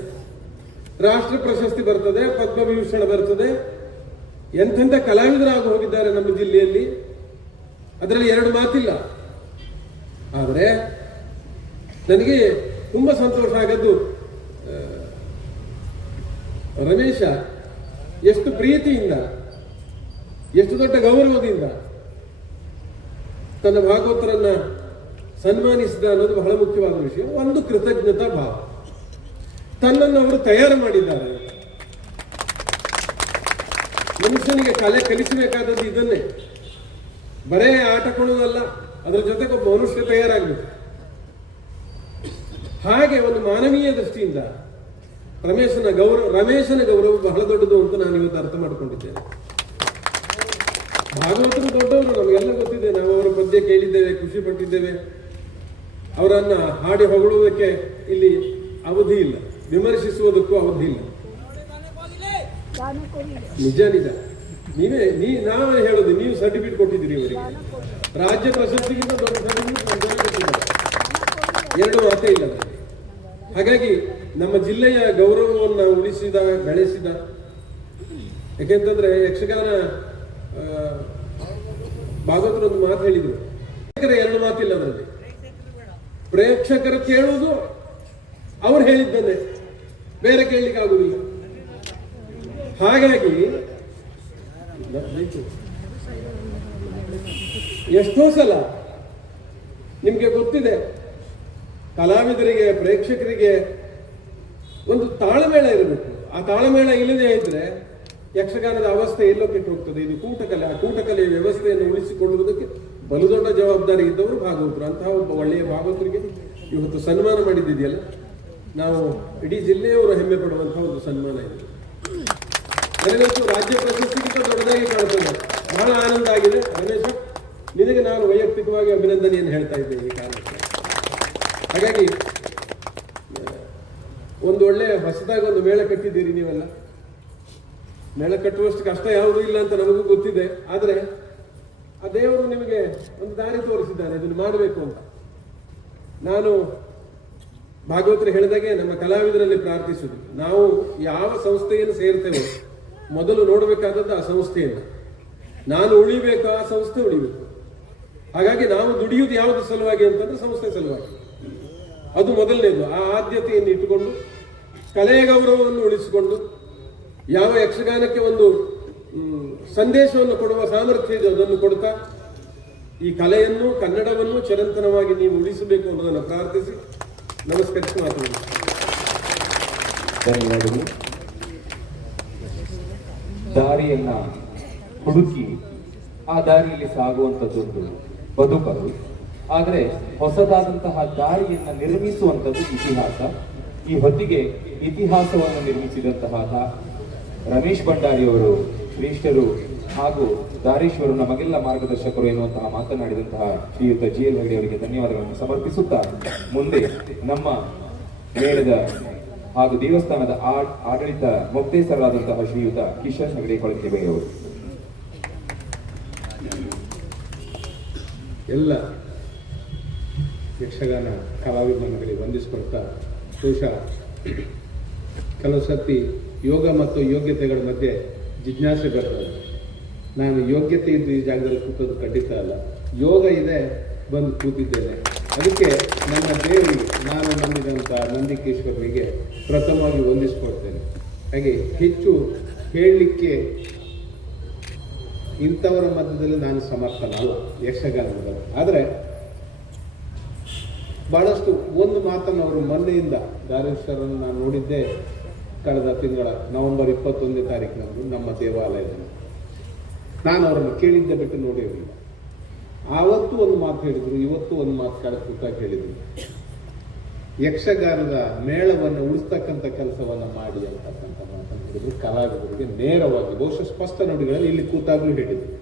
ರಾಷ್ಟ್ರ ಪ್ರಶಸ್ತಿ ಬರ್ತದೆ, ಪದ್ಮವಿಭೂಷಣ ಬರ್ತದೆ. ಎಂತೆಂಥ ಕಲಾವಿದರಾಗಿ ಹೋಗಿದ್ದಾರೆ ನಮ್ಮ ಜಿಲ್ಲೆಯಲ್ಲಿ. ಅದರಲ್ಲಿ 2 ಮಾತಿಲ್ಲ. ಆದರೆ ನನಗೆ ತುಂಬಾ ಸಂತೋಷ ಆಗದ್ದು, ರಮೇಶ ಎಷ್ಟು ಪ್ರೀತಿಯಿಂದ, ಎಷ್ಟು ದೊಡ್ಡ ಗೌರವದಿಂದ ತನ್ನ ಭಾಗವತರನ್ನ ಸನ್ಮಾನಿಸಿದ ಅನ್ನೋದು ಬಹಳ ಮುಖ್ಯವಾದ ವಿಷಯ. ಒಂದು ಕೃತಜ್ಞತಾ ಭಾವ. ತನ್ನನ್ನು ಅವರು ತಯಾರು ಮಾಡಿದ್ದಾರೆ. ಮನುಷ್ಯನಿಗೆ ಕಲೆ ಕಲಿಸಬೇಕಾದದ್ದು ಇದನ್ನೇ, ಬರೇ ಆಟ ಕೊಡುವುದಲ್ಲ, ಅದರ ಜೊತೆಗೆ ಒಬ್ಬ ಮನುಷ್ಯ ತಯಾರಾಗಬೇಕು. ಹಾಗೆ ಒಂದು ಮಾನವೀಯ ದೃಷ್ಟಿಯಿಂದ ರಮೇಶನ ಗೌರವ ಬಹಳ ದೊಡ್ಡದು ಅಂತ ನಾನು ಇವತ್ತು ಅರ್ಥ ಮಾಡಿಕೊಂಡಿದ್ದೇನೆ. ಭಾಗವತರು ದೊಡ್ಡವರು, ನಮಗೆಲ್ಲ ಗೊತ್ತಿದೆ. ನಾವು ಅವರ ಪದ್ಯ ಕೇಳಿದ್ದೇವೆ, ಖುಷಿ ಪಟ್ಟಿದ್ದೇವೆ. ಅವರನ್ನ ಹಾಡಿ ಹೊಗಳುವುದಕ್ಕೆ ಇಲ್ಲಿ ಅವಧಿ ಇಲ್ಲ, ವಿಮರ್ಶಿಸುವುದಕ್ಕೂ ಅವಧಿ ಇಲ್ಲ. ನಿಜ ನಿಜ. ನಾವೇ ಹೇಳುದು, ನೀವು ಸರ್ಟಿಫಿಕೇಟ್ ಕೊಟ್ಟಿದ್ದೀರಿ ಇವರಿಗೆ. ರಾಜ್ಯ ಪ್ರಶಸ್ತಿಗಿಂತ ದೊಡ್ಡ ಸರ್ಟಿಫಿಕೇಟ್ ಕೊಟ್ಟಿದ್ದಾರೆ, ಎರಡು ಮಾತೇ ಇಲ್ಲ. ಹಾಗಾಗಿ ನಮ್ಮ ಜಿಲ್ಲೆಯ ಗೌರವವನ್ನು ಉಳಿಸಿದ, ಬೆಳೆಸಿದ. ಯಾಕೆಂತಂದ್ರೆ ಯಕ್ಷಗಾನ ಭಾಗವತರು ಒಂದು ಮಾತು ಹೇಳಿದ್ರು, ಎರಡು ಮಾತಿಲ್ಲ ಅದರಲ್ಲಿ. ಪ್ರೇಕ್ಷಕರು ಕೇಳುವುದು ಅವ್ರು ಹೇಳಿದ್ದನ್ನೇ, ಬೇರೆ ಕೇಳಲಿಕ್ಕೆ ಆಗುದಿಲ್ಲ. ಹಾಗಾಗಿ ಎಷ್ಟೋ ಸಲ ನಿಮ್ಗೆ ಗೊತ್ತಿದೆ, ಕಲಾವಿದರಿಗೆ, ಪ್ರೇಕ್ಷಕರಿಗೆ ಒಂದು ತಾಳಮೇಳ ಇರಬೇಕು. ಆ ತಾಳಮೇಳ ಇಲ್ಲದೆ ಇದ್ರೆ ಯಕ್ಷಗಾನದ ಅವಸ್ಥೆ ಎಲ್ಲೋ ಕೆಟ್ಟು ಹೋಗ್ತದೆ. ಇದು ಕೂಟಕಲೆ. ಆ ಕೂಟಕಲೆಯ ವ್ಯವಸ್ಥೆಯನ್ನು ಉಳಿಸಿಕೊಳ್ಳುವುದಕ್ಕೆ ಬಲು ದೊಡ್ಡ ಜವಾಬ್ದಾರಿ ಇದ್ದವರು ಭಾಗವತರು. ಅಂತಹ ಒಬ್ಬ ಒಳ್ಳೆಯ ಭಾಗವತರಿಗೆ ಇವತ್ತು ಸನ್ಮಾನ ಮಾಡಿದ್ದಿದೆಯಲ್ಲ, ನಾವು ಇಡೀ ಜಿಲ್ಲೆಯವರು ಹೆಮ್ಮೆ ಪಡುವಂತಹ ಒಂದು ಸನ್ಮಾನ ಇದೆ. ನನಗಂತೂ ರಾಜ್ಯ ಪ್ರಶಸ್ತಿಗಿಂತ ದೊಡ್ಡದಾಗಿ ಕಾಣ್ತದೆ. ಬಹಳ ಆನಂದ ಆಗಿದೆ. ರಮೇಶ, ನಿನಗೆ ನಾನು ವೈಯಕ್ತಿಕವಾಗಿ ಅಭಿನಂದನೆಯನ್ನು ಹೇಳ್ತಾ ಇದ್ದೇನೆ ಈ ಕಾರಣಕ್ಕೆ. ಹಾಗಾಗಿ ಒಂದು ಒಳ್ಳೆಯ ಹೊಸದಾಗಿ ಒಂದು ಮೇಳ ಕಟ್ಟಿದ್ದೀರಿ ನೀವೆಲ್ಲ. ಮೇಳ ಕಟ್ಟುವಷ್ಟು ಕಷ್ಟ ಯಾವುದೂ ಇಲ್ಲ ಅಂತ ನಮಗೂ ಗೊತ್ತಿದೆ. ಆದರೆ ಆ ದೇವರು ನಿಮಗೆ ಒಂದು ದಾರಿ ತೋರಿಸಿದ್ದಾನೆ, ಇದನ್ನು ಮಾಡಬೇಕು ಅಂತ. ನಾನು ಭಾಗವತರು ಹೇಳಿದಾಗೆ ನಮ್ಮ ಕಲಾವಿದರಲ್ಲಿ ಪ್ರಾರ್ಥಿಸುದು, ನಾವು ಯಾವ ಸಂಸ್ಥೆಯನ್ನು ಸೇರ್ತೇವೆ ಮೊದಲು ನೋಡಬೇಕಾದದ್ದು ಆ ಸಂಸ್ಥೆಯನ್ನು. ನಾನು ಉಳಿಬೇಕು, ಆ ಸಂಸ್ಥೆ ಉಳಿಬೇಕು. ಹಾಗಾಗಿ ನಾವು ದುಡಿಯುವುದು ಯಾವುದು ಸಲುವಾಗಿ ಅಂತಂದ್ರೆ ಸಂಸ್ಥೆ ಸಲುವಾಗಿ. ಅದು ಮೊದಲನೇದು. ಆ ಆದ್ಯತೆಯನ್ನು ಇಟ್ಟುಕೊಂಡು ಕಲೆಯ ಗೌರವವನ್ನು ಉಳಿಸಿಕೊಂಡು ಯಾವ ಯಕ್ಷಗಾನಕ್ಕೆ ಒಂದು ಸಂದೇಶವನ್ನು ಕೊಡುವ ಸಾಮರ್ಥ್ಯ ಇದೆ ಅದನ್ನು ಕೊಡ್ತಾ ಈ ಕಲೆಯನ್ನು, ಕನ್ನಡವನ್ನು ಚಿರಂತನವಾಗಿ ನೀವು ಉಳಿಸಬೇಕು ಅನ್ನೋದನ್ನು ಪ್ರಾರ್ಥಿಸಿ ನಮಸ್ಕರಿಸಿ ಮಾತನಾಡಿ. ಧನ್ಯವಾದಗಳು. ದಾರಿಯನ್ನ ಹುಡುಕಿ ಆ ದಾರಿಯಲ್ಲಿ ಸಾಗುವಂಥದ್ದೊಂದು ಬದುಕದು. ಆದರೆ ಹೊಸದಾದಂತಹ ದಾರಿಯನ್ನ ನಿರ್ಮಿಸುವಂಥದ್ದು ಇತಿಹಾಸ. ಈ ಹೊತ್ತಿಗೆ ಇತಿಹಾಸವನ್ನು ನಿರ್ಮಿಸಿದಂತಹ ರಮೇಶ್ ಭಂಡಾರಿಯವರು ಶ್ರೇಷ್ಠರು ಹಾಗೂ ದಾರೇಶ್ವರು ನಮಗೆಲ್ಲ ಮಾರ್ಗದರ್ಶಕರು ಎನ್ನುವಂತಹ ಮಾತನಾಡಿದಂತಹ ಶ್ರೀಯುತ GL ಹೆಗಡೆ ಅವರಿಗೆ ಧನ್ಯವಾದಗಳನ್ನು ಸಮರ್ಪಿಸುತ್ತಾ, ಮುಂದೆ ನಮ್ಮ ಮೇಳದ ಹಾಗೂ ದೇವಸ್ಥಾನದ ಆಡಳಿತ ಮುಕ್ತೇಸರಾದಂತಹ ಶ್ರೀಯುತ ಕಿಶನ್ ಹೆಗಡೆ ಕೊಳಕೆಬೈ ಅವರು. ಎಲ್ಲ ಯಕ್ಷಗಾನ ಕಲಾವಿದರಿಗೆ ವಂದಿಸಿಕೊಳ್ತಾ, ಬಹುಶಃ ಕೆಲವು ಸರ್ತಿ ಯೋಗ ಮತ್ತು ಯೋಗ್ಯತೆಗಳ ಮಧ್ಯೆ ಜಿಜ್ಞಾಸೆ ಬರ್ತದೆ. ನಾನು ಯೋಗ್ಯತೆ ಇದ್ದು ಈ ಜಾಗದಲ್ಲಿ ಕೂತದ್ದು ಖಂಡಿತ ಅಲ್ಲ. ಯೋಗ ಇದೆ, ಬಂದು ಕೂತಿದ್ದೇನೆ. ಅದಕ್ಕೆ ನನ್ನ ದೇವರಿಗೆ, ನಾನು ನಂಬಿದಂಥ ನಂದಿಕೇಶ್ವರನಿಗೆ ಪ್ರಥಮವಾಗಿ ವಂದಿಸಿಕೊಳ್ತೇನೆ. ಹಾಗೆ ಹೆಚ್ಚು ಹೇಳಲಿಕ್ಕೆ ಇಂಥವರ ಮಧ್ಯದಲ್ಲಿ ನಾನು ಸಮರ್ಥನಲ್ಲ ಯಕ್ಷಗಾನದ. ಆದರೆ ಬಹಳಷ್ಟು ಒಂದು ಮಾತನ್ನು ಅವರು ಮೊನ್ನೆಯಿಂದ ದಾರೇಶ್ವರನ್ನು ನಾನು ನೋಡಿದ್ದೆ ಕಳೆದ ತಿಂಗಳ ನವೆಂಬರ್ 21ನೇ ತಾರೀಕಿನಂದು ನಮ್ಮ ದೇವಾಲಯದಲ್ಲಿ. ನಾನು ಅವರನ್ನು ಕೇಳಿದ್ದೆ ಬಿಟ್ಟು ನೋಡಿರಲಿಲ್ಲ. ಆವತ್ತು ಒಂದು ಮಾತು ಹೇಳಿದ್ರು, ಇವತ್ತು ಒಂದು ಮಾತು ಕೂತಾಗ ಹೇಳಿದ್ರು, ಯಕ್ಷಗಾನದ ಮೇಳವನ್ನು ಉಳಿಸ್ತಕ್ಕಂಥ ಕೆಲಸವನ್ನು ಮಾಡಿ ಅಂತಕ್ಕಂಥ ಮಾತನ್ನು ಹೇಳಿದ್ರು. ಕಲಾವಿದರಿಗೆ ನೇರವಾಗಿ, ಬಹುಶಃ ಸ್ಪಷ್ಟ ನುಡಿಗಳಲ್ಲಿ ಇಲ್ಲಿ ಕೂತಾಗಲೂ ಹೇಳಿದ್ರು.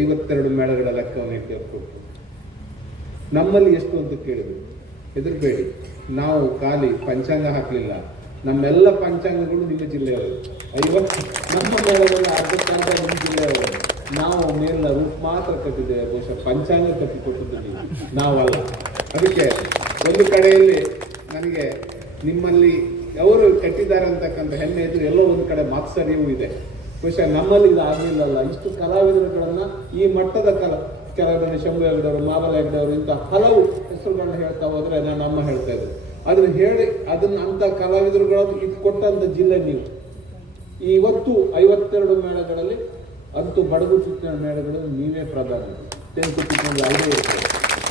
52 ಮೇಳಗಳ ಲೆಕ್ಕವನ್ನು ಇಟ್ಟುಕೊಟ್ಟು ನಮ್ಮಲ್ಲಿ ಎಷ್ಟು ಅಂತ ಕೇಳಿದ್ರು. ಹೆದರಬೇಡಿ, ನಾವು ಖಾಲಿ ಪಂಚಾಂಗ ಹಾಕಲಿಲ್ಲ, ನಮ್ಮೆಲ್ಲ ಪಂಚಾಂಗಗಳು ನಿಮ್ಮ ಜಿಲ್ಲೆಯವರು. 50 ನಮ್ಮ ಮೇಳದಲ್ಲಿ ಅರ್ಧಕ್ಕಾಗ ನಿಮ್ಮ ಜಿಲ್ಲೆಯವರು. ನಾವು ಮೇಲಿನ ರೂಟ್ ಮಾತ್ರ ಕಟ್ಟಿದ್ದೇವೆ, ಬಹುಶಃ ಪಂಚಾಂಗ ಕಟ್ಟಿಕೊಟ್ಟಿದ್ದು ನಾವಲ್ಲ. ಅದಕ್ಕೆ ಒಂದು ಕಡೆಯಲ್ಲಿ ನನಗೆ ನಿಮ್ಮಲ್ಲಿ ಅವರು ಕಟ್ಟಿದ್ದಾರೆ ಅಂತಕ್ಕಂಥ ಹೆಮ್ಮೆ ಇದ್ದು, ಎಲ್ಲೋ ಒಂದು ಕಡೆ ಮಾತ್ಸರ್ಯವೂ ಇದೆ. ಬಹುಶಃ ನಮ್ಮಲ್ಲಿ ಇದು ಆಗಲಿಲ್ಲಲ್ಲ. ಇಷ್ಟು ಕಲಾವಿದರುಗಳನ್ನ ಈ ಮಟ್ಟದ ಕೆಲವರಲ್ಲಿ ಶಂಭು ಹೆಗಡೆಯವರು, ಮಾಬಲ ಹೆಗಡೆಯವರು, ಇಂಥ ಹಲವು ಹೆಸರುಗಳನ್ನ ಹೇಳ್ತಾ ಹೋದ್ರೆ ನಾನು ಅಮ್ಮ ಹೇಳ್ತಾ ಇದ್ದೆ. ಅದನ್ನ ಹೇಳಿ ಅದನ್ನ ಅಂತ ಕಲಾವಿದರುಗಳನ್ನು ಇದು ಕೊಟ್ಟಂತ ಜಿಲ್ಲೆ ನೀವು. ಇವತ್ತು 52 ಮೇಳಗಳಲ್ಲಿ ಅಂತೂ ಬಡಗು ಚಿತ್ರಣ ಮೇಳಗಳಲ್ಲಿ ನೀವೇ ಪ್ರಾಧಾನ್ಯ. ತೆಂಕು ಚಿತ್ರಣ ಅಲ್ಲೇ ಇರ್ತದೆ,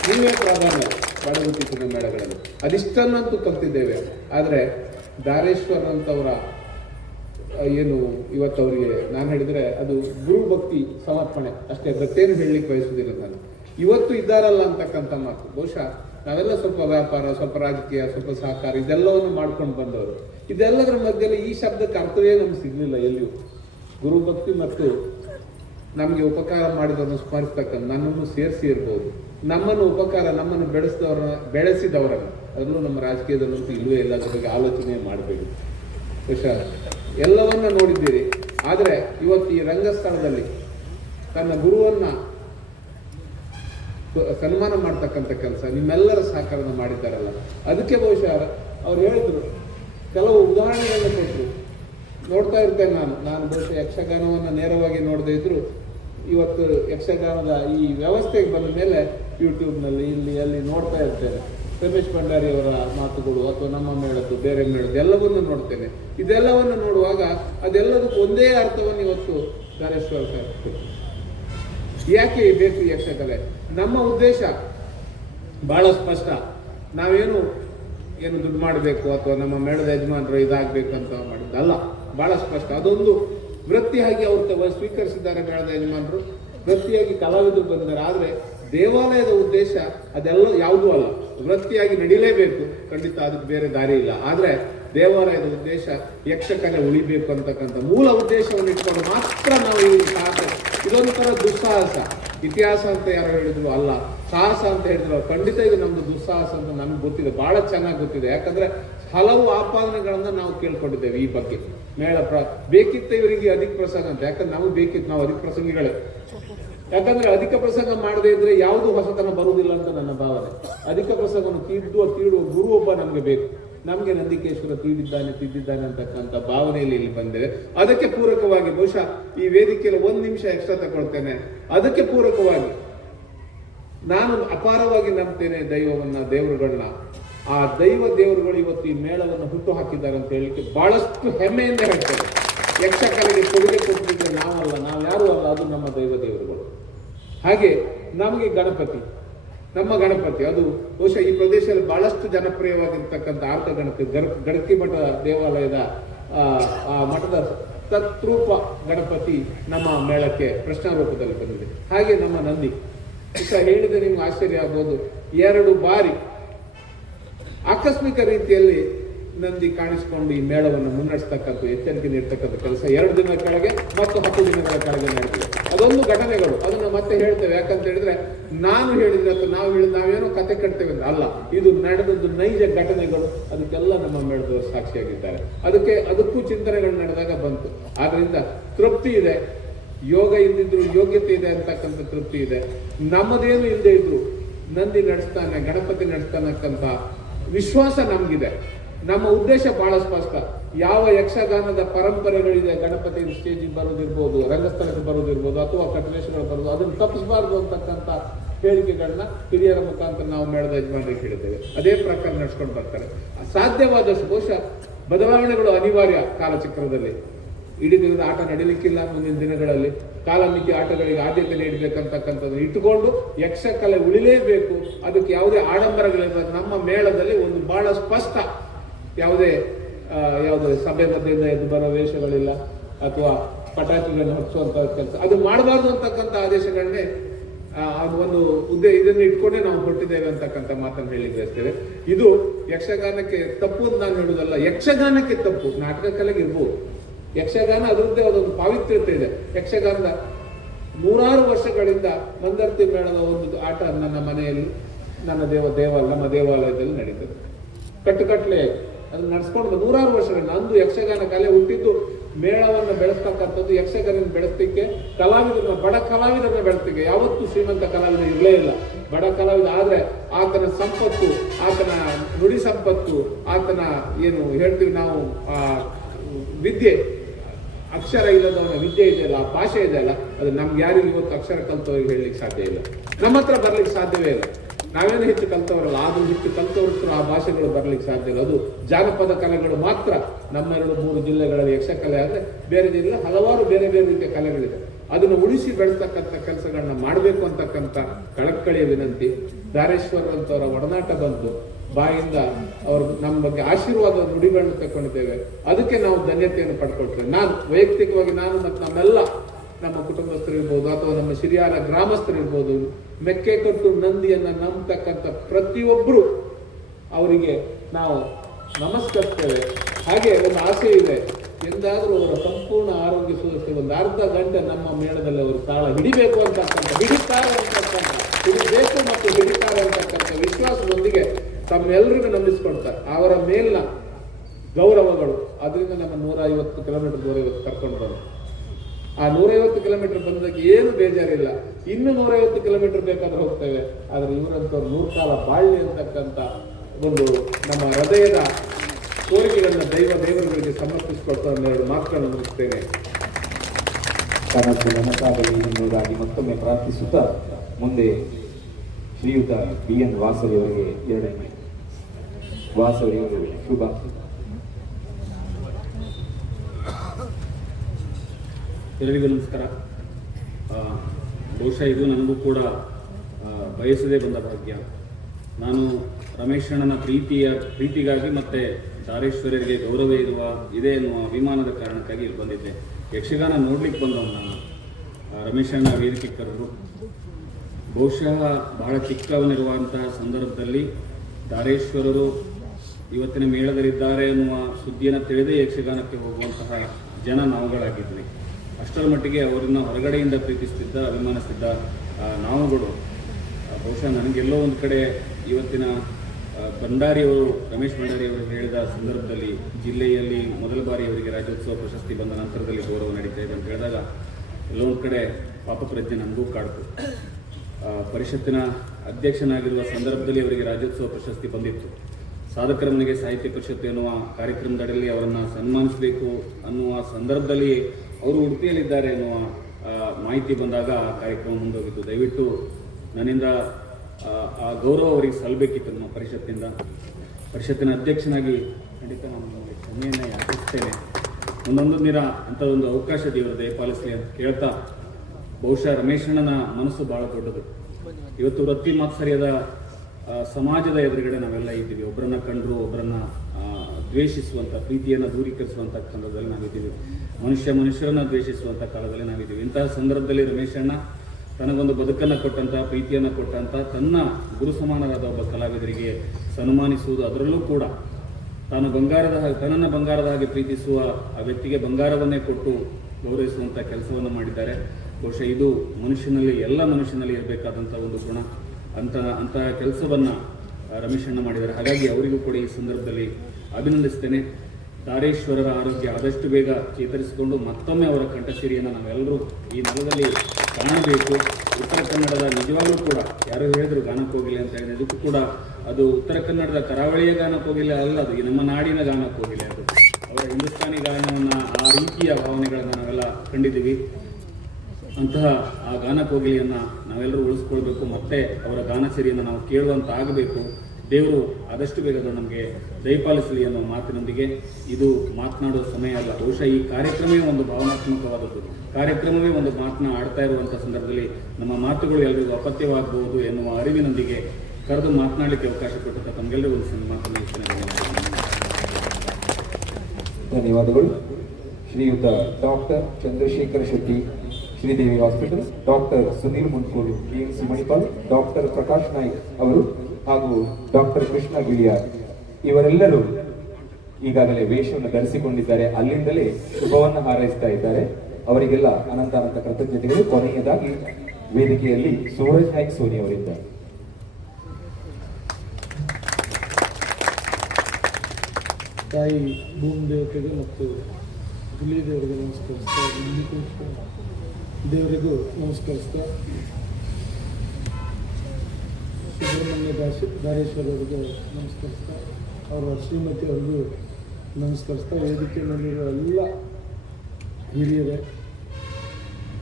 ನೀವೇ ಪ್ರಾಧಾನ್ಯ ಬಡಗು ಚಿತ್ರಣ ಮೇಳಗಳಲ್ಲಿ. ಅದಿಷ್ಟನ್ನಂತೂ ಕಲ್ತಿದ್ದೇವೆ. ಆದರೆ ದಾರೇಶ್ವರ್ ಅಂತವರ ಏನು ಇವತ್ತವರಿಗೆ ನಾನು ಹೇಳಿದ್ರೆ ಅದು ಗುರು ಭಕ್ತಿ ಸಮರ್ಪಣೆ ಅಷ್ಟೇ, ಮತ್ತೇನು ಹೇಳಲಿಕ್ಕೆ ಬಯಸುವುದಿಲ್ಲ ನಾನು. ಇವತ್ತು ಇದ್ದಾರಲ್ಲ ಅಂತಕ್ಕಂಥ ಮಾತು. ಬಹುಶಃ ನಾವೆಲ್ಲ ಸ್ವಲ್ಪ ವ್ಯಾಪಾರ, ಸ್ವಲ್ಪ ರಾಜಕೀಯ, ಸ್ವಲ್ಪ ಸಹಕಾರ ಇದೆಲ್ಲವನ್ನು ಮಾಡ್ಕೊಂಡು ಬಂದವರು. ಇದೆಲ್ಲದರ ಮಧ್ಯದಲ್ಲಿ ಈ ಶಬ್ದಕ್ಕೆ ಅರ್ಥವೇ ನಮ್ಗೆ ಸಿಗಲಿಲ್ಲ ಎಲ್ಲಿಯೂ. ಗುರು ಭಕ್ತಿ ಮತ್ತು ನಮಗೆ ಉಪಕಾರ ಮಾಡಿದವರನ್ನು ಸ್ಮರಿಸ್ತಕ್ಕಂಥ ನನ್ನನ್ನು ಸೇರಿಸಿ ಇರ್ಬೋದು. ನಮ್ಮನ್ನು ಉಪಕಾರ, ನಮ್ಮನ್ನು ಬೆಳೆಸಿದವರನ್ನು, ಅದರಲ್ಲೂ ನಮ್ಮ ರಾಜಕೀಯದಲ್ಲಂತೂ ಇಲ್ಲವೇ ಇಲ್ಲ. ಅದ್ರ ಬಗ್ಗೆ ಆಲೋಚನೆ ಮಾಡಬೇಡಿ. ಬಹುಶಃ ಎಲ್ಲವನ್ನ ನೋಡಿದ್ದೀರಿ. ಆದರೆ ಇವತ್ತು ಈ ರಂಗಸ್ಥಳದಲ್ಲಿ ತನ್ನ ಗುರುವನ್ನ ಸನ್ಮಾನ ಮಾಡ್ತಕ್ಕಂಥ ಕೆಲಸ ನಿಮ್ಮೆಲ್ಲರ ಸಹಕಾರನ ಮಾಡಿದ್ದಾರಲ್ಲ, ಅದಕ್ಕೆ ಬಹುಶಃ ಅವ್ರು ಹೇಳಿದ್ರು, ಕೆಲವು ಉದಾಹರಣೆಗಳನ್ನ ಕೊಟ್ಟರು. ನೋಡ್ತಾ ಇರ್ತೇನೆ ನಾನು ಬಹುಶಃ ಯಕ್ಷಗಾನವನ್ನು ನೇರವಾಗಿ ನೋಡದೇ ಇದ್ರು ಇವತ್ತು ಯಕ್ಷಗಾನದ ಈ ವ್ಯವಸ್ಥೆಗೆ ಬಂದ ಮೇಲೆ ಯೂಟ್ಯೂಬ್ನಲ್ಲಿ ಇಲ್ಲಿ ಅಲ್ಲಿ ನೋಡ್ತಾ ಇರ್ತೇನೆ. ರಮೇಶ್ ಭಂಡಾರಿ ಅವರ ಮಾತುಗಳು ಅಥವಾ ನಮ್ಮ ಮೇಳದ್ದು ಬೇರೆ ಮೇಳದ್ದು ಎಲ್ಲವನ್ನೂ ನೋಡ್ತೇನೆ. ಇದೆಲ್ಲವನ್ನು ನೋಡುವಾಗ ಅದೆಲ್ಲದಕ್ಕೂ ಒಂದೇ ಅರ್ಥವನ್ನು ಇವತ್ತು ಧಾರೇಶ್ವರ ಸರ್ ಕೊಟ್ಟರು. ಯಾಕೆ ಬೇಕು ಯಕ್ಷಕಲೆ? ನಮ್ಮ ಉದ್ದೇಶ ಬಹಳ ಸ್ಪಷ್ಟ. ನಾವೇನು ದುಡ್ಡು ಮಾಡಬೇಕು ಅಥವಾ ನಮ್ಮ ಮೇಳದ ಯಜಮಾನರು ಇದಾಗಬೇಕು ಅಂತ ಮಾಡಿದ್ದಲ್ಲ, ಬಹಳ ಸ್ಪಷ್ಟ. ಅದೊಂದು ವೃತ್ತಿಯಾಗಿ ಅವರು ಸ್ವೀಕರಿಸಿದ್ದಾರೆ ಮೇಳದ ಯಜಮಾನರು, ವೃತ್ತಿಯಾಗಿ ಕಲಾವಿದರು ಬಂದಿದ್ದಾರೆ. ಆದರೆ ದೇವಾಲಯದ ಉದ್ದೇಶ ಅದೆಲ್ಲ ಯಾವುದೂ ಅಲ್ಲ, ವೃತ್ತಿಯಾಗಿ ನಡೀಲೇಬೇಕು, ಖಂಡಿತ ಅದಕ್ಕೆ ಬೇರೆ ದಾರಿ ಇಲ್ಲ. ಆದರೆ ದೇವಾಲಯದ ಉದ್ದೇಶ ಯಕ್ಷಕಲೆ ಉಳಿಬೇಕು ಅಂತಕ್ಕಂಥ ಮೂಲ ಉದ್ದೇಶವನ್ನು ಇಟ್ಕೊಂಡು ಮಾತ್ರ ನಾವು ಈ ಸಾಹಸ, ಇದೊಂಥರ ದುಸ್ಸಾಹಸ. ಇತಿಹಾಸ ಅಂತ ಯಾರು ಹೇಳಿದ್ರು ಅಲ್ಲ, ಸಾಹಸ ಅಂತ ಹೇಳಿದ್ರು ಖಂಡಿತ ಇದು ನಮ್ದು ದುಸ್ಸಾಹಸ ಅಂತ ನಮ್ಗೆ ಗೊತ್ತಿದೆ, ಬಹಳ ಚೆನ್ನಾಗಿ ಗೊತ್ತಿದೆ. ಯಾಕಂದ್ರೆ ಹಲವು ಆಪಾದನೆಗಳನ್ನ ನಾವು ಕೇಳ್ಕೊಂಡಿದ್ದೇವೆ ಈ ಬಗ್ಗೆ. ಮೇಳ ಬೇಕಿತ್ತು ಇವರಿಗೆ ಅಧಿಕ ಪ್ರಸಂಗ ಅಂತ, ಯಾಕಂದ್ರೆ ನಮಗೆ ಬೇಕಿತ್ತು, ನಾವು ಅಧಿಕ ಪ್ರಸಂಗಿಗಳೇ. ಯಾಕಂದ್ರೆ ಅಧಿಕ ಪ್ರಸಂಗ ಮಾಡದೇ ಇದ್ರೆ ಯಾವುದು ಹೊಸತನ ಬರುವುದಿಲ್ಲ ಅಂತ ನನ್ನ ಭಾವನೆ. ಅಧಿಕ ಪ್ರಸಂಗವನ್ನು ತೀಡುವ ಗುರು ಒಬ್ಬ ನಮ್ಗೆ ಬೇಕು. ನಮ್ಗೆ ನಂದಿಕೇಶ್ವರ ತಿದ್ದಿದ್ದಾನೆ ಅಂತಕ್ಕಂಥ ಭಾವನೆಯಲ್ಲಿ ಇಲ್ಲಿ ಬಂದಿದೆ. ಅದಕ್ಕೆ ಪೂರಕವಾಗಿ ಬಹುಶಃ ಈ ವೇದಿಕೆಯಲ್ಲಿ 1 ನಿಮಿಷ ಎಕ್ಸ್ಟ್ರಾ ತಗೊಳ್ತೇನೆ. ಅದಕ್ಕೆ ಪೂರಕವಾಗಿ ನಾನು ಅಪಾರವಾಗಿ ನಂಬ್ತೇನೆ ದೈವವನ್ನ, ದೇವರುಗಳನ್ನ. ಆ ದೇವರುಗಳು ಇವತ್ತು ಈ ಮೇಳವನ್ನು ಹುಟ್ಟು ಹಾಕಿದ್ದಾರೆ ಅಂತ ಹೇಳಲಿಕ್ಕೆ ಬಹಳಷ್ಟು ಹೆಮ್ಮೆಯಿಂದ ಹೇಳ್ತೇವೆ. ಯಕ್ಷಕಲೆಗೆ ಕೊಡುಗೆ ಕೊಟ್ಟಿದ್ರೆ ನಾವಲ್ಲ, ನಾವು ಯಾರು ಅಲ್ಲ, ಅದು ನಮ್ಮ ದೇವರುಗಳು. ಹಾಗೆ ನಮಗೆ ನಮ್ಮ ಗಣಪತಿ ಅದು ಬಹುಶಃ ಈ ಪ್ರದೇಶದಲ್ಲಿ ಬಹಳಷ್ಟು ಜನಪ್ರಿಯವಾಗಿರ್ತಕ್ಕಂಥ ಆರ್ತ ಗಣಪತಿ, ಗಡಕಿ ಮಠ ದೇವಾಲಯದ ಆ ಮಠದ ತತ್ರೂಪ ಗಣಪತಿ ನಮ್ಮ ಮೇಳಕ್ಕೆ ಪ್ರಶ್ನಾ ರೂಪದಲ್ಲಿ ಬಂದಿದೆ. ಹಾಗೆ ನಮ್ಮ ನಂದಿ ಹೇಳಿದ್ರೆ ನಿಮ್ಗೆ ಆಶ್ಚರ್ಯ ಆಗ್ಬೋದು, 2 ಬಾರಿ ಆಕಸ್ಮಿಕ ರೀತಿಯಲ್ಲಿ ನಂದಿ ಕಾಣಿಸಿಕೊಂಡು ಈ ಮೇಳವನ್ನು ಮುನ್ನಡೆಸ್ತಕ್ಕಂಥ, ಎಚ್ಚರಿಕೆ ನೀಡ್ತಕ್ಕಂಥ ಕೆಲಸ 2 ದಿನಗಳ ಕೆಳಗೆ ಮತ್ತು 10 ದಿನಗಳ ಕೆಳಗೆ ನಡೆದಿದೆ. ಅದೊಂದು ಘಟನೆಗಳು, ಅದನ್ನ ಮತ್ತೆ ಹೇಳ್ತೇವೆ. ಯಾಕಂತ ಹೇಳಿದ್ರೆ ನಾನು ಹೇಳಿದ್ರೆ ಅಥವಾ ನಾವೇನೋ ಕತೆ ಕಟ್ತೇವೆ ಅಂತ ಅಲ್ಲ, ಇದು ನಡೆದದ್ದು ನೈಜ ಘಟನೆಗಳು. ಅದಕ್ಕೆಲ್ಲ ನಮ್ಮ ಮೇಳದವರು ಸಾಕ್ಷಿಯಾಗಿದ್ದಾರೆ. ಅದಕ್ಕೂ ಚಿಂತನೆಗಳು ನಡೆದಾಗ ಬಂತು. ಆದ್ರಿಂದ ತೃಪ್ತಿ ಇದೆ. ಯೋಗ ಇಲ್ದಿದ್ರು ಯೋಗ್ಯತೆ ಇದೆ ಅಂತಕ್ಕಂಥ ತೃಪ್ತಿ ಇದೆ. ನಮ್ಮದೇನು ಇಲ್ಲದೆ ಇದ್ರು ನಂದಿ ನಡೆಸ್ತಾನೆ, ಗಣಪತಿ ನಡೆಸ್ತಾನಕ್ಕಂಥ ವಿಶ್ವಾಸ ನಮ್ಗಿದೆ. ನಮ್ಮ ಉದ್ದೇಶ ಬಹಳ ಸ್ಪಷ್ಟ. ಯಾವ ಯಕ್ಷಗಾನದ ಪರಂಪರೆಗಳಿದೆ, ಗಣಪತಿ ಸ್ಟೇಜಿಗೆ ಬರೋದಿರ್ಬೋದು, ರಂಗಸ್ಥಳಕ್ಕೆ ಬರೋದಿರ್ಬೋದು, ಅಥವಾ ಕಟಲೇಶ್ವರ ಬರೋದು, ಅದನ್ನು ತಪ್ಪಿಸಬಾರ್ದು ಅಂತಕ್ಕಂಥ ಹೇಳಿಕೆಗಳನ್ನ ಹಿರಿಯರ ಮುಖಾಂತರ ನಾವು ಮೇಳದ ಯಜಮಾನರಿಗೆ ಹೇಳಿದ್ದೇವೆ. ಅದೇ ಪ್ರಕಾರ ನಡೆಸ್ಕೊಂಡು ಬರ್ತಾರೆ. ಸಾಧ್ಯವಾದಷ್ಟು ಬಹುಶಃ ಬದಲಾವಣೆಗಳು ಅನಿವಾರ್ಯ ಕಾಲಚಕ್ರದಲ್ಲಿ. ಇಡೀ ದಿನದ ಆಟ ನಡೀಲಿಕ್ಕಿಲ್ಲ. ಮುಂದಿನ ದಿನಗಳಲ್ಲಿ ಕಾಲಮಿತಿ ಆಟಗಳಿಗೆ ಆದ್ಯತೆ ನೀಡಬೇಕಂತಕ್ಕಂಥದ್ದು ಇಟ್ಟುಕೊಂಡು ಯಕ್ಷಕಲೆ ಉಳಿಲೇಬೇಕು. ಅದಕ್ಕೆ ಯಾವುದೇ ಆಡಂಬರಗಳಿರಬೇಕು. ನಮ್ಮ ಮೇಳದಲ್ಲಿ ಒಂದು ಬಹಳ ಸ್ಪಷ್ಟ, ಯಾವುದೇ ಸಭೆ ಮಧ್ಯದಿಂದ ಎದ್ದು ಬರೋ ವೇಷಗಳಿಲ್ಲ ಅಥವಾ ಪಟಾಕಿಗಳನ್ನು ಹೊರಿಸುವಂತ ಕೆಲಸ ಅದು ಮಾಡಬಾರ್ದು ಅಂತಕ್ಕಂಥ ಆದೇಶಗಳನ್ನೇ ಒಂದು ಇದನ್ನು ಇಟ್ಕೊಂಡೇ ನಾವು ಹೊರಟಿದ್ದೇವೆ ಅಂತಕ್ಕಂಥ ಮಾತನ್ನು ಹೇಳಿ ಬಯಸ್ತೇವೆ. ಇದು ಯಕ್ಷಗಾನಕ್ಕೆ ತಪ್ಪು ಅಂತ ನಾನು ಹೇಳುವುದಲ್ಲ, ಯಕ್ಷಗಾನಕ್ಕೆ ತಪ್ಪು. ನಾಟಕ ಕಲೆಗೆ ಇರ್ಬೋದು, ಯಕ್ಷಗಾನ ಅದರದ್ದೇ ಅದೊಂದು ಪಾವಿತ್ರ್ಯತೆ ಇದೆ. ಯಕ್ಷಗಾನದ 100 ವರ್ಷಗಳಿಂದ ಮಂದರ್ತಿ ಮೇಳದ ಒಂದು ಆಟ ನನ್ನ ಮನೆಯಲ್ಲಿ, ನಮ್ಮ ದೇವಾಲಯದಲ್ಲಿ ನಡೀತದೆ. ಕಟ್ಟುಕಟ್ಲೆ ಅದನ್ನ ನಡೆಸ್ಕೊಂಡು 100 ವರ್ಷಗಳಿಂದ. ಅಂದು ಯಕ್ಷಗಾನ ಕಲೆ ಹುಟ್ಟಿದ್ದು ಮೇಳವನ್ನು ಬೆಳೆಸ್ತಕ್ಕಂಥದ್ದು, ಯಕ್ಷಗಾನ ಬೆಳೆಸಲಿಕ್ಕೆ ಬಡ ಕಲಾವಿದರನ್ನ ಬೆಳೆಸಲಿಕ್ಕೆ. ಯಾವತ್ತೂ ಶ್ರೀಮಂತ ಕಲಾವಿದ ಇರಲೇ ಇಲ್ಲ, ಬಡ ಕಲಾವಿದ. ಆದ್ರೆ ಆತನ ಸಂಪತ್ತು, ಆತನ ನುಡಿ ಸಂಪತ್ತು, ಆತನ ಏನು ಹೇಳ್ತೀವಿ ನಾವು ವಿದ್ಯೆ, ಅಕ್ಷರ ಇಲ್ಲದವನ ವಿದ್ಯೆ ಇದೆಯಲ್ಲ, ಆ ಭಾಷೆ ಇದೆಯಲ್ಲ, ಅದು ನಮ್ಗೆ ಯಾರಿಗೂ ಇವತ್ತು ಅಕ್ಷರ ಕಲ್ತವ್ರಿಗೆ ಹೇಳಲಿಕ್ಕೆ ಸಾಧ್ಯ ಇಲ್ಲ. ನಮ್ಮ ಹತ್ರ ಬರ್ಲಿಕ್ಕೆ ಸಾಧ್ಯವೇ ಇಲ್ಲ. ನಾವೇನು ಹೆಚ್ಚು ಕಲ್ತವರಲ್ಲ, ಆದ್ರೂ ಹೆಚ್ಚು ಕಲ್ತವ್ರ ಆ ಭಾಷೆಗಳು ಬರ್ಲಿಕ್ಕೆ ಸಾಧ್ಯ ಇಲ್ಲ. ಅದು ಜಾನಪದ ಕಲೆಗಳು ಮಾತ್ರ. ನಮ್ಮ 2-3 ಜಿಲ್ಲೆಗಳಲ್ಲಿ ಯಕ್ಷಕಲೆ ಆದ್ರೆ ಬೇರೆ ಜಿಲ್ಲೆ ಹಲವಾರು ಬೇರೆ ಬೇರೆ ರೀತಿಯ ಕಲೆಗಳಿದೆ. ಅದನ್ನು ಉಳಿಸಿ ಬೆಳೆಸ್ತಕ್ಕಂಥ ಕೆಲಸಗಳನ್ನ ಮಾಡಬೇಕು ಅಂತಕ್ಕಂಥ ಕಳಕಳಿಯ ವಿನಂತಿ. ಧಾರೇಶ್ವರ ಅಂತವರ ಒಡನಾಟ ಬಂತು, ಬಾಯಿಂದ ಅವರು ನಮ್ಮ ಬಗ್ಗೆ ಆಶೀರ್ವಾದ ನುಡಿಗಳನ್ನು ತಗೊಂಡಿದ್ದೇವೆ. ಅದಕ್ಕೆ ನಾವು ಧನ್ಯತೆಯನ್ನು ಪಡ್ಕೊಳ್ತೇವೆ. ನಾನು ವೈಯಕ್ತಿಕವಾಗಿ ಮತ್ತು ನಮ್ಮ ಕುಟುಂಬಸ್ಥರಿರ್ಬೋದು ಅಥವಾ ನಮ್ಮ ಶಿರಿಯಾರ ಗ್ರಾಮಸ್ಥರಿರ್ಬೋದು, ಮೆಕ್ಕೆ ಕೊಟ್ಟು ನಂದಿಯನ್ನ ನಂಬತಕ್ಕಂಥ ಪ್ರತಿಯೊಬ್ಬರು ಅವರಿಗೆ ನಾವು ನಮಸ್ಕರಿಸ್ತೇವೆ. ಹಾಗೆ ಒಂದು ಆಸೆ ಇದೆ, ಎಂದಾದರೂ ಅವರ ಸಂಪೂರ್ಣ ಆರೋಗ್ಯ ಸುರಕ್ಷೆ ಒಂದು ಅರ್ಧ ಗಂಟೆ ನಮ್ಮ ಮೇಳದಲ್ಲಿ ಅವರು ತಾಳ ಹಿಡಿಬೇಕು ಅಂತಕ್ಕಂಥ, ಹಿಡಿಬೇಕು ಮತ್ತು ಹಿಡಿತಾರೆ ಅಂತಕ್ಕಂಥ ವಿಶ್ವಾಸದೊಂದಿಗೆ ತಮ್ಮೆಲ್ಲರಿಗೂ ನಂಬಿಸ್ಕೊಳ್ತಾರೆ. ಅವರ ಮೇಲಿನ ಗೌರವಗಳು, ಅದರಿಂದ ನಮ್ಮ 150 ಕಿಲೋಮೀಟರ್ ದೂರ ಇವತ್ತು ಕರ್ಕೊಂಡು ಬಂದು ಆ 150 ಕಿಲೋಮೀಟರ್ ಬಂದಾಗ ಏನು ಬೇಜಾರಿಲ್ಲ. ಇನ್ನು 150 ಕಿಲೋಮೀಟರ್ ಬೇಕಾದ್ರೆ ಹೋಗ್ತೇವೆ. ಆದ್ರೆ ಇವರಂತವ್ರು 100 ಕಾಲ ಬಾಳ್ಲಿ ಅಂತಕ್ಕಂಥ ಒಂದು ನಮ್ಮ ಹೃದಯದ ಕೋರಿಕೆಗಳನ್ನ ದೇವರುಗಳಿಗೆ ಸಮರ್ಪಿಸಿಕೊಟ್ಟು 2 ಮಾತುಗಳನ್ನು ಮುಗಿಸ್ತೇನೆ. ಕನಸು ನನಸಾಗಲಿ ಎನ್ನುವುದಾಗಿ ಮತ್ತೊಮ್ಮೆ ಪ್ರಾರ್ಥಿಸುತ್ತಾ ಮುಂದೆ ಶ್ರೀಯುತ BN ವಾಸವಿ ಅವರಿಗೆ 2 ವಾಸವಿ ಅವರು ಶುಭ. ಎಲ್ಲರಿಗೂ ನಮಸ್ಕಾರ. ಬಹುಶಃ ಇದು ನನಗೂ ಕೂಡ ಬಯಸದೇ ಬಂದ ಭಾಗ್ಯ. ನಾನು ರಮೇಶ್ ಅಣ್ಣನ ಪ್ರೀತಿಗಾಗಿ ಮತ್ತು ದಾರೇಶ್ವರರಿಗೆ ಗೌರವ ಇದೆ ಎನ್ನುವ ಅಭಿಮಾನದ ಕಾರಣಕ್ಕಾಗಿ ಇಲ್ಲಿ ಬಂದಿದ್ದೆ. ಯಕ್ಷಗಾನ ನೋಡ್ಲಿಕ್ಕೆ ಬಂದವನು ನಾನು. ರಮೇಶ್ ಅಣ್ಣ ವೇದಿಕೆ ಕರೆದರು. ಬಹುಶಃ ಬಹಳ ಚಿಕ್ಕವನಿರುವಂತಹ ಸಂದರ್ಭದಲ್ಲಿ ದಾರೇಶ್ವರರು ಇವತ್ತಿನ ಮೇಳದಲ್ಲಿದ್ದಾರೆ ಎನ್ನುವ ಸುದ್ದಿಯನ್ನು ತಿಳಿದೇ ಯಕ್ಷಗಾನಕ್ಕೆ ಹೋಗುವಂತಹ ಜನ ನಾವುಗಳಾಗಿದ್ವಿ. ಅಷ್ಟರ ಮಟ್ಟಿಗೆ ಅವರನ್ನು ಹೊರಗಡೆಯಿಂದ ಪ್ರೀತಿಸ್ತಿದ್ದ, ಅಭಿಮಾನಿಸ್ತಿದ್ದ ನಾವುಗಳು ಬಹುಶಃ ನನಗೆಲ್ಲೋ ಒಂದು ಕಡೆ ಇವತ್ತಿನ ಭಂಡಾರಿಯವರು, ರಮೇಶ್ ಭಂಡಾರಿಯವರು ಹೇಳಿದ ಸಂದರ್ಭದಲ್ಲಿ ಜಿಲ್ಲೆಯಲ್ಲಿ ಮೊದಲ ಬಾರಿ ಅವರಿಗೆ ರಾಜ್ಯೋತ್ಸವ ಪ್ರಶಸ್ತಿ ಬಂದ ನಂತರದಲ್ಲಿ ಗೌರವ ನಡೀತಾ ಇದೆ ಅಂತ ಹೇಳಿದಾಗ ಎಲ್ಲೋ ಒಂದು ಕಡೆ ಪಾಪಪ್ರಜ್ಞೆ ನನಗೂ ಕಾಡ್ತು. ಪರಿಷತ್ತಿನ ಅಧ್ಯಕ್ಷನಾಗಿರುವ ಸಂದರ್ಭದಲ್ಲಿ ಅವರಿಗೆ ರಾಜ್ಯೋತ್ಸವ ಪ್ರಶಸ್ತಿ ಬಂದಿತ್ತು. ಸಾಧಕರ ಮನೆಗೆ ಸಾಹಿತ್ಯ ಪರಿಷತ್ತು ಎನ್ನುವ ಕಾರ್ಯಕ್ರಮದಡಿಯಲ್ಲಿ ಅವರನ್ನು ಸನ್ಮಾನಿಸಬೇಕು ಅನ್ನುವ ಸಂದರ್ಭದಲ್ಲಿ ಅವರು ಉಡುಪಿಯಲ್ಲಿದ್ದಾರೆ ಎನ್ನುವ ಮಾಹಿತಿ ಬಂದಾಗ ಆ ಕಾರ್ಯಕ್ರಮ ಮುಂದೋಗಿತ್ತು. ದಯವಿಟ್ಟು ನನ್ನಿಂದ ಆ ಗೌರವ ಅವರಿಗೆ ಸಲ್ಲಬೇಕಿತ್ತು. ನಮ್ಮ ಪರಿಷತ್ತಿನ ಅಧ್ಯಕ್ಷನಾಗಿ ಖಂಡಿತ ನಾನು ಕ್ಷಮೆಯನ್ನು ಯಾಚಿಸ್ತೇನೆ. ಒಂದೊಂದು ದಿನ ಅಂಥದ್ದೊಂದು ಅವಕಾಶ ದೇವರು ದಯಪಾಲಿಸಲಿ ಅಂತ ಕೇಳ್ತಾ, ಬಹುಶಃ ರಮೇಶಣ್ಣನ ಮನಸ್ಸು ಭಾಳ ದೊಡ್ಡದು. ಇವತ್ತು ವೃತ್ತಿ ಮಾತ್ಸರ್ಯದ ಸಮಾಜದ ಎದುರುಗಡೆ ನಾವೆಲ್ಲ ಇದ್ದೀವಿ. ಒಬ್ಬರನ್ನ ಕಂಡರೂ ಒಬ್ಬರನ್ನ ದ್ವೇಷಿಸುವಂಥ, ಪ್ರೀತಿಯನ್ನು ದೂರೀಕರಿಸುವಂಥ ಸಂದರ್ಭದಲ್ಲಿ ನಾವಿದ್ದೀವಿ. ಮನುಷ್ಯರನ್ನು ದ್ವೇಷಿಸುವಂಥ ಕಾಲದಲ್ಲಿ ನಾವಿದ್ದೀವಿ. ಇಂತಹ ಸಂದರ್ಭದಲ್ಲಿ ರಮೇಶಣ್ಣ ತನಗೊಂದು ಬದುಕನ್ನು ಕೊಟ್ಟಂಥ, ಪ್ರೀತಿಯನ್ನು ಕೊಟ್ಟಂಥ ತನ್ನ ಗುರು ಸಮಾನರಾದ ಒಬ್ಬ ಕಲಾವಿದರಿಗೆ ಸನ್ಮಾನಿಸುವುದು, ಅದರಲ್ಲೂ ಕೂಡ ತನ್ನನ್ನು ಬಂಗಾರದ ಹಾಗೆ ಪ್ರೀತಿಸುವ ಆ ವ್ಯಕ್ತಿಗೆ ಬಂಗಾರವನ್ನೇ ಕೊಟ್ಟು ಗೌರವಿಸುವಂಥ ಕೆಲಸವನ್ನು ಮಾಡಿದ್ದಾರೆ. ಬಹುಶಃ ಇದು ಎಲ್ಲ ಮನುಷ್ಯನಲ್ಲಿ ಇರಬೇಕಾದಂಥ ಒಂದು ಗುಣ. ಅಂತಹ ಕೆಲಸವನ್ನು ರಮೇಶಣ್ಣ ಮಾಡಿದ್ದಾರೆ. ಹಾಗಾಗಿ ಅವರಿಗೂ ಕೂಡ ಈ ಸಂದರ್ಭದಲ್ಲಿ ಅಭಿನಂದಿಸ್ತೇನೆ. ದಾರೇಶ್ವರರ ಆರೋಗ್ಯ ಆದಷ್ಟು ಬೇಗ ಚೇತರಿಸಿಕೊಂಡು ಮತ್ತೊಮ್ಮೆ ಅವರ ಕಂಠಸಿರಿಯನ್ನು ನಾವೆಲ್ಲರೂ ಈ ನೆಲದಲ್ಲಿ ಕಾಣಬೇಕು. ಉತ್ತರ ಕನ್ನಡದ ನಿಜವಾಗ್ಲೂ ಕೂಡ ಯಾರು ಹೇಳಿದ್ರು ಗಾನಕೋಗಿಲೆ ಅಂತ ಹೇಳಿದ್ರೆ, ಇದಕ್ಕೂ ಕೂಡ ಅದು ಉತ್ತರ ಕನ್ನಡದ ಕರಾವಳಿಯ ಗಾನಕೋಗಿಲೆ ಅಲ್ಲ, ಅದು ನಮ್ಮ ನಾಡಿನ ಗಾನಕೋಗಿಲೆ. ಅದು ಅವರ ಹಿಂದೂಸ್ತಾನಿ ಗಾಯನವನ್ನು, ಆ ರೀತಿಯ ಭಾವನೆಗಳನ್ನು ನಾವೆಲ್ಲ ಕಂಡಿದ್ದೀವಿ. ಅಂತಹ ಆ ಗಾನಕೋಗಿಲೆಯನ್ನು ನಾವೆಲ್ಲರೂ ಉಳಿಸ್ಕೊಳ್ಬೇಕು. ಮತ್ತೆ ಅವರ ಗಾನಸಿರಿಯನ್ನು ನಾವು ಕೇಳುವಂತಾಗಬೇಕು. ದೇವರು ಆದಷ್ಟು ಬೇಗ ನಮಗೆ ದಯಪಾಲಿಸಲಿ ಅನ್ನೋ ಮಾತಿನೊಂದಿಗೆ ಇದು ಮಾತನಾಡುವ ಸಮಯ ಅಲ್ಲ. ಬಹುಶಃ ಈ ಕಾರ್ಯಕ್ರಮವೇ ಒಂದು ಭಾವನಾತ್ಮಕವಾದದ್ದು. ಕಾರ್ಯಕ್ರಮವೇ ಒಂದು ಮಾತನ್ನ ಆಡ್ತಾ ಇರುವಂಥ ಸಂದರ್ಭದಲ್ಲಿ ನಮ್ಮ ಮಾತುಗಳು ಎಲ್ಲರಿಗೂ ಅಪತ್ಯವಾಗಬಹುದು ಎನ್ನುವ ಅರಿವಿನೊಂದಿಗೆ ಕರೆದು ಮಾತನಾಡಲಿಕ್ಕೆ ಅವಕಾಶ ಕೊಟ್ಟಂತ ತಮಗೆಲ್ಲರಿಗೂ ಒಂದು ಮಾತನ್ನು ಧನ್ಯವಾದಗಳು. ಶ್ರೀಯುತ doctor Chandrashekhara Shetty, Sridevi hospital, doctor Sunil Munkur, KMC Manipal, doctor Prakash Naik ಅವರು ಹಾಗೂ ಡಾಕ್ಟರ್ ಕೃಷ್ಣ ಗಿಳಿಯಾರ್ ಇವರೆಲ್ಲರೂ ಈಗಾಗಲೇ ವೇಷವನ್ನು ಧರಿಸಿಕೊಂಡಿದ್ದಾರೆ. ಅಲ್ಲಿಂದಲೇ ಶುಭವನ್ನು ಹಾರೈಸ್ತಾ ಇದ್ದಾರೆ. ಅವರಿಗೆಲ್ಲ ಅನಂತ ಕೃತಜ್ಞತೆಗಳು. ಕೊನೆಯದಾಗಿ ವೇದಿಕೆಯಲ್ಲಿ ಸೂರಜ್ ನಾಯ್ಕ್ ಸೋನಿ ಅವರಿದ್ದಾರೆ. ತಾಯಿ ಭೂಮಿ ದೇವತೆಗೆ ಮತ್ತು ಗುಲಿ ದೇವರಿಗೆ ನಮಸ್ಕರಿಸ್ತಾ, ದೇವರಿಗೂ ನಮಸ್ಕರಿಸ್ತಾ, ಸುಬ್ರಹ್ಮಣ್ಯ ದಾರೇಶ್ವರ ಅವರಿಗೆ ನಮಸ್ಕರಿಸ್ತಾ, ಅವರ ಶ್ರೀಮತಿ ಅವರಿಗೂ ನಮಸ್ಕರಿಸ್ತಾ, ವೇದಿಕೆಯಲ್ಲಿರುವ ಎಲ್ಲ ಹಿರಿಯರೇ,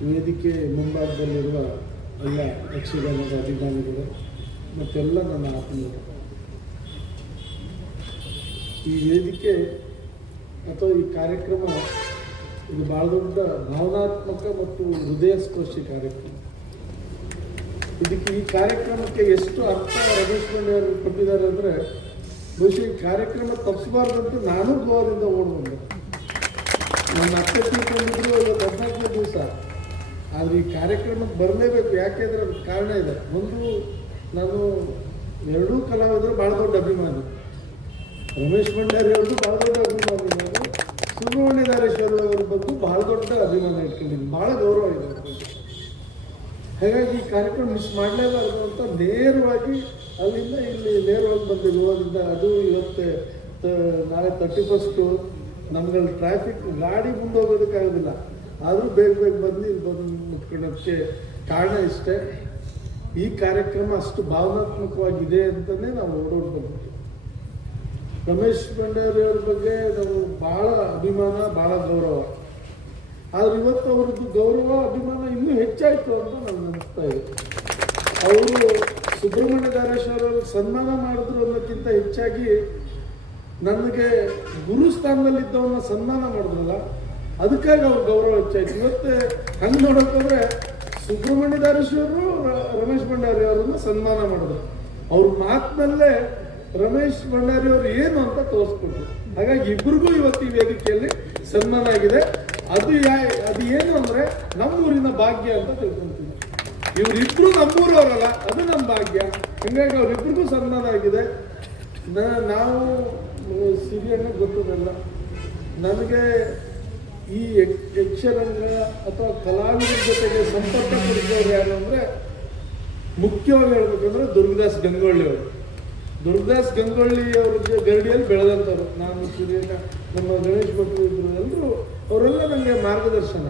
ವೇದಿಕೆ ಮುಂಭಾಗದಲ್ಲಿರುವ ಎಲ್ಲ ಯಕ್ಷಗಾನದ ಅಭಿಮಾನಿಗಳು ಮತ್ತೆಲ್ಲ ನನ್ನ ಆತ್ಮೀಯರು, ಈ ವೇದಿಕೆ ಅಥವಾ ಈ ಕಾರ್ಯಕ್ರಮ ಇದು ಭಾಳ ದೊಡ್ಡ ಭಾವನಾತ್ಮಕ ಮತ್ತು ಹೃದಯ ಸ್ಪರ್ಶಿ ಕಾರ್ಯಕ್ರಮ. ಈ ಕಾರ್ಯಕ್ರಮಕ್ಕೆ ಎಷ್ಟು ಅರ್ಥ ರಮೇಶ್ ಅವರು ಕೊಟ್ಟಿದ್ದಾರೆ ಅಂದರೆ, ಬಹುಶಃ ಈ ಕಾರ್ಯಕ್ರಮ ತಪ್ಪಿಸಬಾರ್ದಂತೂ ನಾನು ಗೋವಾದಿಂದ ಓಡ್ಬಂದೆ. ನನ್ನ ಅತ್ತೆ ತಿಳ್ಕೊಂಡಿದ್ರು ಇವತ್ತು 14ನೇ ದಿವಸ. ಆದರೆ ಈ ಕಾರ್ಯಕ್ರಮಕ್ಕೆ ಬರಲೇಬೇಕು. ಯಾಕೆಂದರೆ ಅದಕ್ಕೆ ಕಾರಣ ಇದೆ. ಒಂದು, ನಾನು ಎರಡೂ ಕಲಾವಿದರು ಭಾಳ ದೊಡ್ಡ ಅಭಿಮಾನಿ. ರಮೇಶ್ ಭಂಡಾರಿ ಅವ್ರದ್ದು ಭಾಳ ದೊಡ್ಡ ಅಭಿಮಾನಿ, ನಾನು ಸುಬ್ರಹ್ಮಣ್ಯ ದಾರೇಶ್ವರ ಅವ್ರ ಬಗ್ಗೆ ಭಾಳ ದೊಡ್ಡ ಅಭಿಮಾನ ಇಟ್ಕೊಂಡಿದ್ದೀನಿ, ಭಾಳ ಗೌರವ ಇದೆ ಅವ್ರ ಬಗ್ಗೆ. ಹಾಗಾಗಿ ಈ ಕಾರ್ಯಕ್ರಮ ಮಿಸ್ ಮಾಡಲೇಬಾರ್ದು ಅಂತ ನೇರವಾಗಿ ಅಲ್ಲಿಂದ ಇಲ್ಲಿ ನೇರವಾಗಿ ಬಂದಿದ್ದು ಗೋವಾದಿಂದ. ಅದು ಇವತ್ತು ನಾಳೆ 31 ನಮ್ಗಳ ಟ್ರಾಫಿಕ್ ಗಾಡಿ ಮುಂದೆ ಹೋಗೋದಕ್ಕಾಗೋದಿಲ್ಲ. ಆದರೂ ಬೇಗ ಬಂದು ಇಲ್ಲಿ ಬಂದು ಮುಟ್ಕೊಳ್ಳೋದಕ್ಕೆ ಕಾರಣ ಇಷ್ಟೇ. ಈ ಕಾರ್ಯಕ್ರಮ ಅಷ್ಟು ಭಾವನಾತ್ಮಕವಾಗಿದೆ ಅಂತಲೇ ನಾವು ಓಡೋಡಿ ಬಂದ್ವಿ. ರಮೇಶ್ ಭಂಡಾರಿ ಅವ್ರ ಬಗ್ಗೆ ನಾವು ಭಾಳ ಅಭಿಮಾನ, ಭಾಳ ಗೌರವ. ಆದ್ರೆ ಇವತ್ತು ಅವ್ರದ್ದು ಗೌರವ ಅಭಿಮಾನ ಇನ್ನೂ ಹೆಚ್ಚಾಯಿತು ಅಂತ ನನಗೆ ಅನಿಸ್ತಾ ಇದೆ. ಅವರು ಸುಬ್ರಹ್ಮಣ್ಯ ದಾರೇಶ್ವರ ಅವ್ರಿಗೆ ಸನ್ಮಾನ ಮಾಡಿದ್ರು ಅನ್ನೋಕ್ಕಿಂತ ಹೆಚ್ಚಾಗಿ ನನಗೆ ಗುರು ಸ್ಥಾನದಲ್ಲಿದ್ದವನ್ನ ಸನ್ಮಾನ ಮಾಡಿದ್ರಲ್ಲ, ಅದಕ್ಕಾಗಿ ಅವ್ರ ಗೌರವ ಹೆಚ್ಚಾಯ್ತು. ಇವತ್ತು ಹಂಗೆ ನೋಡೋಕಂದ್ರೆ ಸುಬ್ರಹ್ಮಣ್ಯ ದಾರೇಶ್ವರರು ರಮೇಶ್ ಭಂಡಾರಿ ಅವರನ್ನು ಸನ್ಮಾನ ಮಾಡಿದ್ರು. ಅವ್ರ ಮಾತಿನಲ್ಲೇ ರಮೇಶ್ ಭಂಡಾರಿ ಅವರು ಏನು ಅಂತ ತೋರಿಸ್ಕೊಟ್ರು. ಹಾಗಾಗಿ ಇಬ್ಬರಿಗೂ ಇವತ್ತು ಈ ವೇದಿಕೆಯಲ್ಲಿ ಸನ್ಮಾನ ಆಗಿದೆ. ಅದು ಏನು ಅಂದ್ರೆ ನಮ್ಮೂರಿನ ಭಾಗ್ಯ ಅಂತ ತಿಳ್ಕೊಂತೀವಿ. ಇವರಿಬ್ರು ನಮ್ಮೂರವರಲ್ಲ, ಅದು ನಮ್ಮ ಭಾಗ್ಯ. ಹಂಗಾಗಿ ಅವರಿಬ್ರಿಗೂ ಸನ್ಮಾನ ಆಗಿದೆ. ನಾವು ಸಿರಿಯಣ್ಣ ಗೊತ್ತದಲ್ಲ, ನನಗೆ ಈ ಯಕ್ಷರಂಗ ಅಥವಾ ಕಲಾವಿದರ ಜೊತೆಗೆ ಸಂಪರ್ಕ ಪಡಿಸೋರು ಯಾರು ಅಂದ್ರೆ ಮುಖ್ಯವಾಗಿ ಹೇಳ್ಬೇಕಂದ್ರೆ ದುರ್ಗದಾಸ್ ಗಂಗೊಳ್ಳಿ ಅವರು. ದುರ್ಗದಾಸ್ ಗಂಗೊಳ್ಳಿ ಅವ್ರ ಗರಡಿಯಲ್ಲಿ ಬೆಳೆದಂಥವ್ರು. ನಾನು ಸಿರಿಯಣ್ಣ, ನಮ್ಮ ಗಣೇಶ್ ಭಟ್ರು ಇದ್ರು, ಎಲ್ಲರೂ ಅವರೆಲ್ಲ ನನಗೆ ಮಾರ್ಗದರ್ಶನ.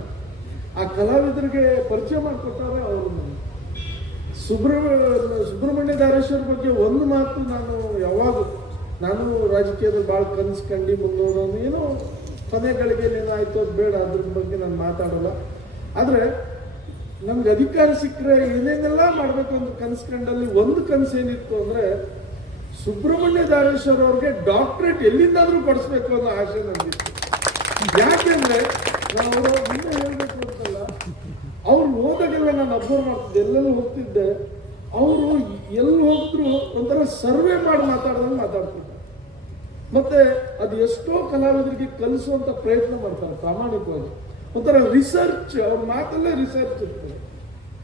ಆ ಕಲಾವಿದರಿಗೆ ಪರಿಚಯ ಮಾಡಿಕೊಟ್ಟಾರೆ ಅವರು. ಸುಬ್ರಹ್ಮಣ್ಯ ದಾರೇಶ್ವರ ಬಗ್ಗೆ ಒಂದು ಮಾತು ನಾನು ರಾಜಕೀಯದಲ್ಲಿ ಭಾಳ ಕನಸು ಕಂಡು ಮುಂದೋದವನು. ಏನೋ ಕೊನೆಗಳಿಗೆ ಏನಾಯ್ತು ಅದು ಬೇಡ, ಅದ್ರ ಬಗ್ಗೆ ನಾನು ಮಾತಾಡೋಲ್ಲ. ಆದರೆ ನಮ್ಗೆ ಅಧಿಕಾರ ಸಿಕ್ಕರೆ ಏನೇನೆಲ್ಲ ಮಾಡಬೇಕು ಅಂತ ಕನಸು ಕಂಡಲ್ಲಿ ಒಂದು ಕನಸು ಏನಿತ್ತು ಅಂದರೆ ಸುಬ್ರಹ್ಮಣ್ಯ ದಾರೇಶ್ವರ ಅವ್ರಿಗೆ ಡಾಕ್ಟ್ರೇಟ್ ಎಲ್ಲಿಂದಾದ್ರೂ ಕೊಡಿಸ್ಬೇಕು ಅನ್ನೋ ಆಸೆ ನನಗಿತ್ತು. ಯಾಕೆಂದ್ರೆ ನಾವು ಮುಂದೆ ಹೇಳ್ಬೇಕು ಅಂತಲ್ಲ, ಅವ್ರು ಹೋದಾಗೆಲ್ಲ ನಾನು ಅಬ್ಸರ್ವ್ ಮಾಡ್ತಿದ್ದೆ, ಎಲ್ಲೆಲ್ಲೂ ಹೋಗ್ತಿದ್ದೆ. ಅವರು ಎಲ್ಲಿ ಹೋಗಿದ್ರು ಒಂಥರ ಸರ್ವೆ ಮಾಡಿ ಮಾತಾಡ್ದಂಗೆ ಮಾತಾಡ್ತಿದ್ದಾರೆ. ಮತ್ತೆ ಅದು ಎಷ್ಟೋ ಕಲಾವಿದರಿಗೆ ಕಲಿಸುವಂತ ಪ್ರಯತ್ನ ಮಾಡ್ತಾರೆ ಪ್ರಾಮಾಣಿಕವಾಗಿ. ಒಂಥರ ರಿಸರ್ಚ್, ಅವ್ರ ಮಾತಲ್ಲೇ ರಿಸರ್ಚ್ ಇರ್ತದೆ,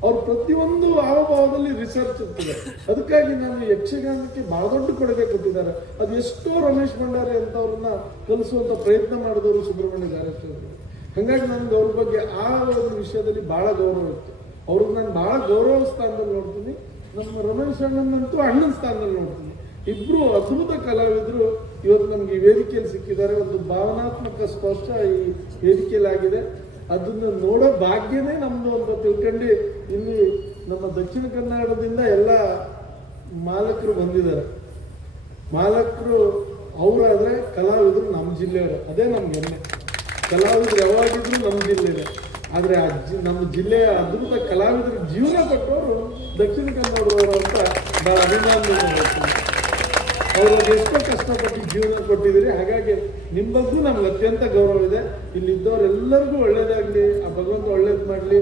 ಅವ್ರ ಪ್ರತಿಯೊಂದು ಹಾವಭಾವದಲ್ಲಿ ರಿಸರ್ಚ್ ಇರ್ತದೆ. ಅದಕ್ಕಾಗಿ ನಾನು ಯಕ್ಷಗಾನಕ್ಕೆ ಬಹಳ ದೊಡ್ಡ ಕೊಡುಗೆ ಕೊಟ್ಟಿದ್ದಾರೆ. ಅದು ಎಷ್ಟೋ ರಮೇಶ್ ಭಂಡಾರಿ ಅಂತವ್ರನ್ನ ಕಲಿಸುವಂತ ಪ್ರಯತ್ನ ಮಾಡಿದವರು ಸುಬ್ರಹ್ಮಣ್ಯ ದಾರೇಶ್ವರ. ಹಾಗಾಗಿ ನನಗೆ ಅವ್ರ ಬಗ್ಗೆ ಆ ಒಂದು ವಿಷಯದಲ್ಲಿ ಬಹಳ ಗೌರವ ಇತ್ತು. ಅವ್ರಿಗೆ ನಾನು ಬಹಳ ಗೌರವ ಸ್ಥಾನದಲ್ಲಿ ನೋಡ್ತೀನಿ. ನಮ್ಮ ರಮೇಶ್ ಅಣ್ಣನಂತೂ ಅಣ್ಣನ ಸ್ಥಾನದಲ್ಲಿ ನೋಡ್ತೀನಿ. ಇಬ್ರು ಅದ್ಭುತ ಕಲಾವಿದರು ಇವತ್ತು ನಮ್ಗೆ ಈ ವೇದಿಕೆಯಲ್ಲಿ ಸಿಕ್ಕಿದ್ದಾರೆ. ಒಂದು ಭಾವನಾತ್ಮಕ ಸ್ಪರ್ಶ ಈ ವೇದಿಕೆಯಲ್ಲಿ ಆಗಿದೆ. ಅದನ್ನ ನೋಡೋ ಭಾಗ್ಯನೇ ನಮ್ದು ಅಂತ ತಿಳ್ಕೊಂಡು ಇಲ್ಲಿ ನಮ್ಮ ದಕ್ಷಿಣ ಕನ್ನಡದಿಂದ ಎಲ್ಲ ಮಾಲಕರು ಬಂದಿದ್ದಾರೆ. ಮಾಲಕರು ಅವರಾದ್ರೆ ಕಲಾವಿದರು ನಮ್ಮ ಜಿಲ್ಲೆಯವರು, ಅದೇ ನಮ್ಗೆ ಹೆಮ್ಮೆ. ಕಲಾವಿದರು ಯಾವಾಗಿದ್ರು ನಮ್ಮ ಜಿಲ್ಲೆನೇ. ಆದರೆ ನಮ್ಮ ಜಿಲ್ಲೆಯ ಅದ್ಭುತ ಕಲಾವಿದರಿಗೆ ಜೀವನ ಕೊಟ್ಟವರು ದಕ್ಷಿಣ ಕನ್ನಡದವರು ಅಂತ ಬಹಳ ಅಭಿಮಾನದಿಂದ ಹೇಳ್ತೀನಿ. ಅವ್ರಿಗೆ ಎಷ್ಟೋ ಕಷ್ಟಪಟ್ಟು ಜೀವನ ಕೊಟ್ಟಿದ್ದೀರಿ. ಹಾಗಾಗಿ ನಿಮ್ಮ ಬಗ್ಗೂ ನಮ್ಗೆ ಅತ್ಯಂತ ಗೌರವ ಇದೆ. ಇಲ್ಲಿದ್ದವರೆಲ್ಲರಿಗೂ ಒಳ್ಳೇದಾಗಲಿ, ಆ ಭಗವಂತ ಒಳ್ಳೇದು ಮಾಡಲಿ.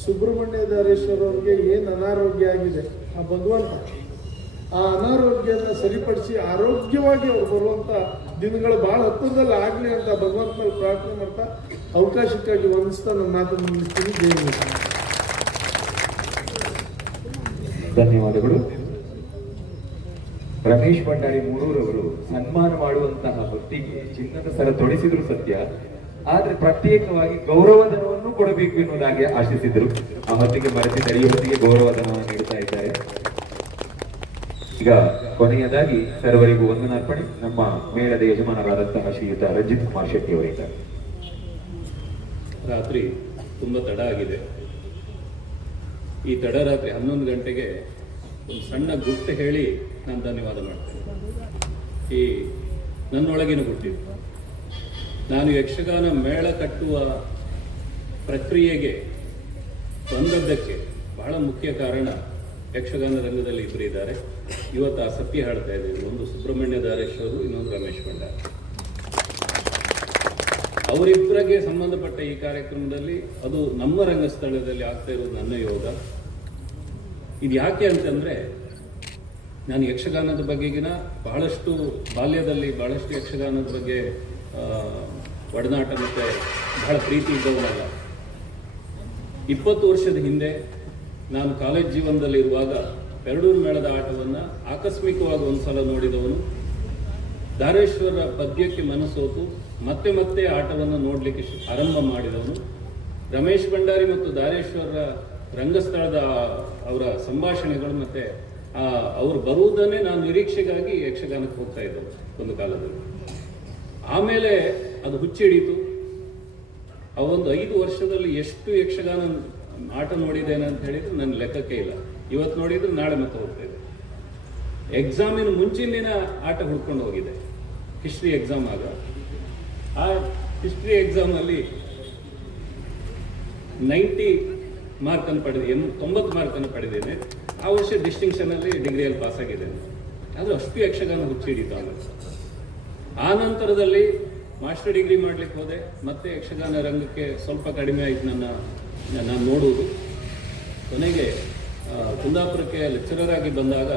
ಸುಬ್ರಹ್ಮಣ್ಯ ದಾರೇಶ್ವರ ಅವ್ರಿಗೆ ಏನು ಅನಾರೋಗ್ಯ ಆಗಿದೆ, ಆ ಭಗವಂತ ಆ ಅನಾರೋಗ್ಯನ ಸರಿಪಡಿಸಿ ಆರೋಗ್ಯವಾಗಿ ಅವ್ರು ಬರುವಂಥ ದಿನಗಳು ಭಾಳ ಹತ್ತಿರದಲ್ಲಿ ಆಗಲಿ ಅಂತ ಭಗವಂತನಲ್ಲಿ ಪ್ರಾರ್ಥನೆ ಮಾಡ್ತಾ ಅವಕಾಶಕ್ಕಾಗಿ ವಂದಿಸ್ತಾ ನನ್ನ ಮಾತನ್ನು ಮುಗಿಸ್ತೀನಿ. ಜೈ. ಧನ್ಯವಾದಗಳು. ರಮೇಶ್ ಭಂಡಾರಿ ಮೂಡೂರವರು ಸನ್ಮಾನ ಮಾಡುವಂತಹ ಹೊತ್ತಿಗೆ ಚಿನ್ನದ ಸರ ತೊಡಿಸಿದ್ರು ಸತ್ಯ, ಆದ್ರೆ ಪ್ರತ್ಯೇಕವಾಗಿ ಗೌರವಧನವನ್ನು ಕೊಡಬೇಕು ಎನ್ನುವುದಾಗಿ ಆಶಿಸಿದ್ರು. ಆ ಹೊತ್ತಿಗೆ ಮರೆತಿದ್ದಾರೆ, ಈ ಹೊತ್ತಿಗೆ ಗೌರವಧನವನ್ನು ನೀಡುತ್ತಾ ಇದ್ದಾರೆ. ಈಗ ಕೊನೆಯದಾಗಿ ಸರ್ವರಿಗೂ ವಂದನಾರ್ಪಣೆ ನಮ್ಮ ಮೇಳದ ಯಜಮಾನರಾದಂತಹ ಶ್ರೀಯುತ ರಂಜಿತ್ ಕುಮಾರ್ ಶೆಟ್ಟಿ ಅವರಿದ್ದಾರೆ. ರಾತ್ರಿ ತುಂಬ ತಡ ಆಗಿದೆ. ಈ ತಡರಾತ್ರಿ 11 ಗಂಟೆಗೆ ಒಂದು ಸಣ್ಣ ಗುಟ್ಟು ಹೇಳಿ ನಾನು ಧನ್ಯವಾದ ಮಾಡ್ತೇನೆ. ಈ ನನ್ನೊಳಗಿನ ಗುಟ್ಟಿದ್ದು, ನಾನು ಯಕ್ಷಗಾನ ಮೇಳ ಕಟ್ಟುವ ಪ್ರಕ್ರಿಯೆಗೆ ಬಂದದ್ದಕ್ಕೆ ಬಹಳ ಮುಖ್ಯ ಕಾರಣ ಯಕ್ಷಗಾನ ರಂಗದಲ್ಲಿ ಇಬ್ಬರು ಇದ್ದಾರೆ. ಇವತ್ತು ಆ ಸತ್ಯ ಹೇಳ್ತಾ ಇದ್ದೀವಿ. ಒಂದು ಸುಬ್ರಹ್ಮಣ್ಯ ದಾರೇಶ್ವರು, ಇನ್ನೊಂದು ರಮೇಶ್ ಭಂಡಾರಿ. ಅವರಿಬ್ಬರಿಗೆ ಸಂಬಂಧಪಟ್ಟ ಈ ಕಾರ್ಯಕ್ರಮದಲ್ಲಿ ಅದು ನಮ್ಮ ರಂಗಸ್ಥಳದಲ್ಲಿ ಆಗ್ತಾ ಇರೋದು ನನ್ನ ಯೋಗ. ಇದು ಯಾಕೆ ಅಂತಂದ್ರೆ, ನಾನು ಯಕ್ಷಗಾನದ ಬಗೆಗಿನ ಬಹಳಷ್ಟು ಬಾಲ್ಯದಲ್ಲಿ ಬಹಳಷ್ಟು ಯಕ್ಷಗಾನದ ಬಗ್ಗೆ ಒಡನಾಟ ಮತ್ತು ಬಹಳ ಪ್ರೀತಿ ಇದ್ದವನಲ್ಲ. 20 ವರ್ಷದ ಹಿಂದೆ ನಾನು ಕಾಲೇಜ್ ಜೀವನದಲ್ಲಿರುವಾಗ ಪೆರಡೂರು ಮೇಳದ ಆಟವನ್ನು ಆಕಸ್ಮಿಕವಾಗಿ ಒಂದ್ಸಲ ನೋಡಿದವನು. ದಾರೇಶ್ವರ ಪದ್ಯಕ್ಕೆ ಮನಸ್ಸೋತು ಮತ್ತೆ ಮತ್ತೆ ಆಟವನ್ನು ನೋಡಲಿಕ್ಕೆ ಆರಂಭ ಮಾಡಿದವನು. ರಮೇಶ್ ಭಂಡಾರಿ ಮತ್ತು ದಾರೇಶ್ವರ ರಂಗಸ್ಥಳದ ಅವರ ಸಂಭಾಷಣೆಗಳು ಮತ್ತೆ ಅವರು ಬರುವುದನ್ನೇ ನಾನು ನಿರೀಕ್ಷೆಗಾಗಿ ಯಕ್ಷಗಾನಕ್ಕೆ ಹೋಗ್ತಾ ಇದ್ದವು ಒಂದು ಕಾಲದಲ್ಲಿ. ಆಮೇಲೆ ಅದು ಹುಚ್ಚಿಡೀತು. ಆ ಒಂದು 5 ವರ್ಷದಲ್ಲಿ ಎಷ್ಟು ಯಕ್ಷಗಾನ ಆಟ ನೋಡಿದ್ದೇನೆ ಅಂತ ಹೇಳಿದ್ರೆ ನನ್ನ ಲೆಕ್ಕಕ್ಕೆ ಇಲ್ಲ. ಇವತ್ತು ನೋಡಿದ್ರೆ ನಾಳೆ ಮತ್ತೆ ಹೋಗ್ತಾ ಇದೆ. ಎಕ್ಸಾಮಿನ ಮುಂಚಿನ ಆಟ ಹುಡ್ಕೊಂಡು ಹೋಗಿದೆ. ಹಿಸ್ಟ್ರಿ ಎಕ್ಸಾಮ್ ಆಗ ಆ ಹಿಸ್ಟ್ರಿ ಎಕ್ಸಾಮಲ್ಲಿ 90 ಮಾರ್ಕನ್ನು ಪಡೆದು 90 ಮಾರ್ಕನ್ನು ಪಡೆದಿದ್ದೇನೆ. ಆ ವರ್ಷ ಡಿಸ್ಟಿಂಕ್ಷನಲ್ಲಿ ಡಿಗ್ರಿಯಲ್ಲಿ ಪಾಸ್ ಆಗಿದ್ದೇನೆ. ಅದು ಅಷ್ಟು ಯಕ್ಷಗಾನ ಹುಚ್ಚಿಡಿತು. ಆಮೇಲೆ ಆ ನಂತರದಲ್ಲಿ ಮಾಸ್ಟರ್ ಡಿಗ್ರಿ ಮಾಡ್ಲಿಕ್ಕೆ ಹೋದೆ. ಮತ್ತೆ ಯಕ್ಷಗಾನ ರಂಗಕ್ಕೆ ಸ್ವಲ್ಪ ಕಡಿಮೆ ಆಯಿತು ನಾನು ನೋಡುವುದು. ಕೊನೆಗೆ ಕುಂದಾಪುರಕ್ಕೆ ಲೆಕ್ಚರರ್ ಆಗಿ ಬಂದಾಗ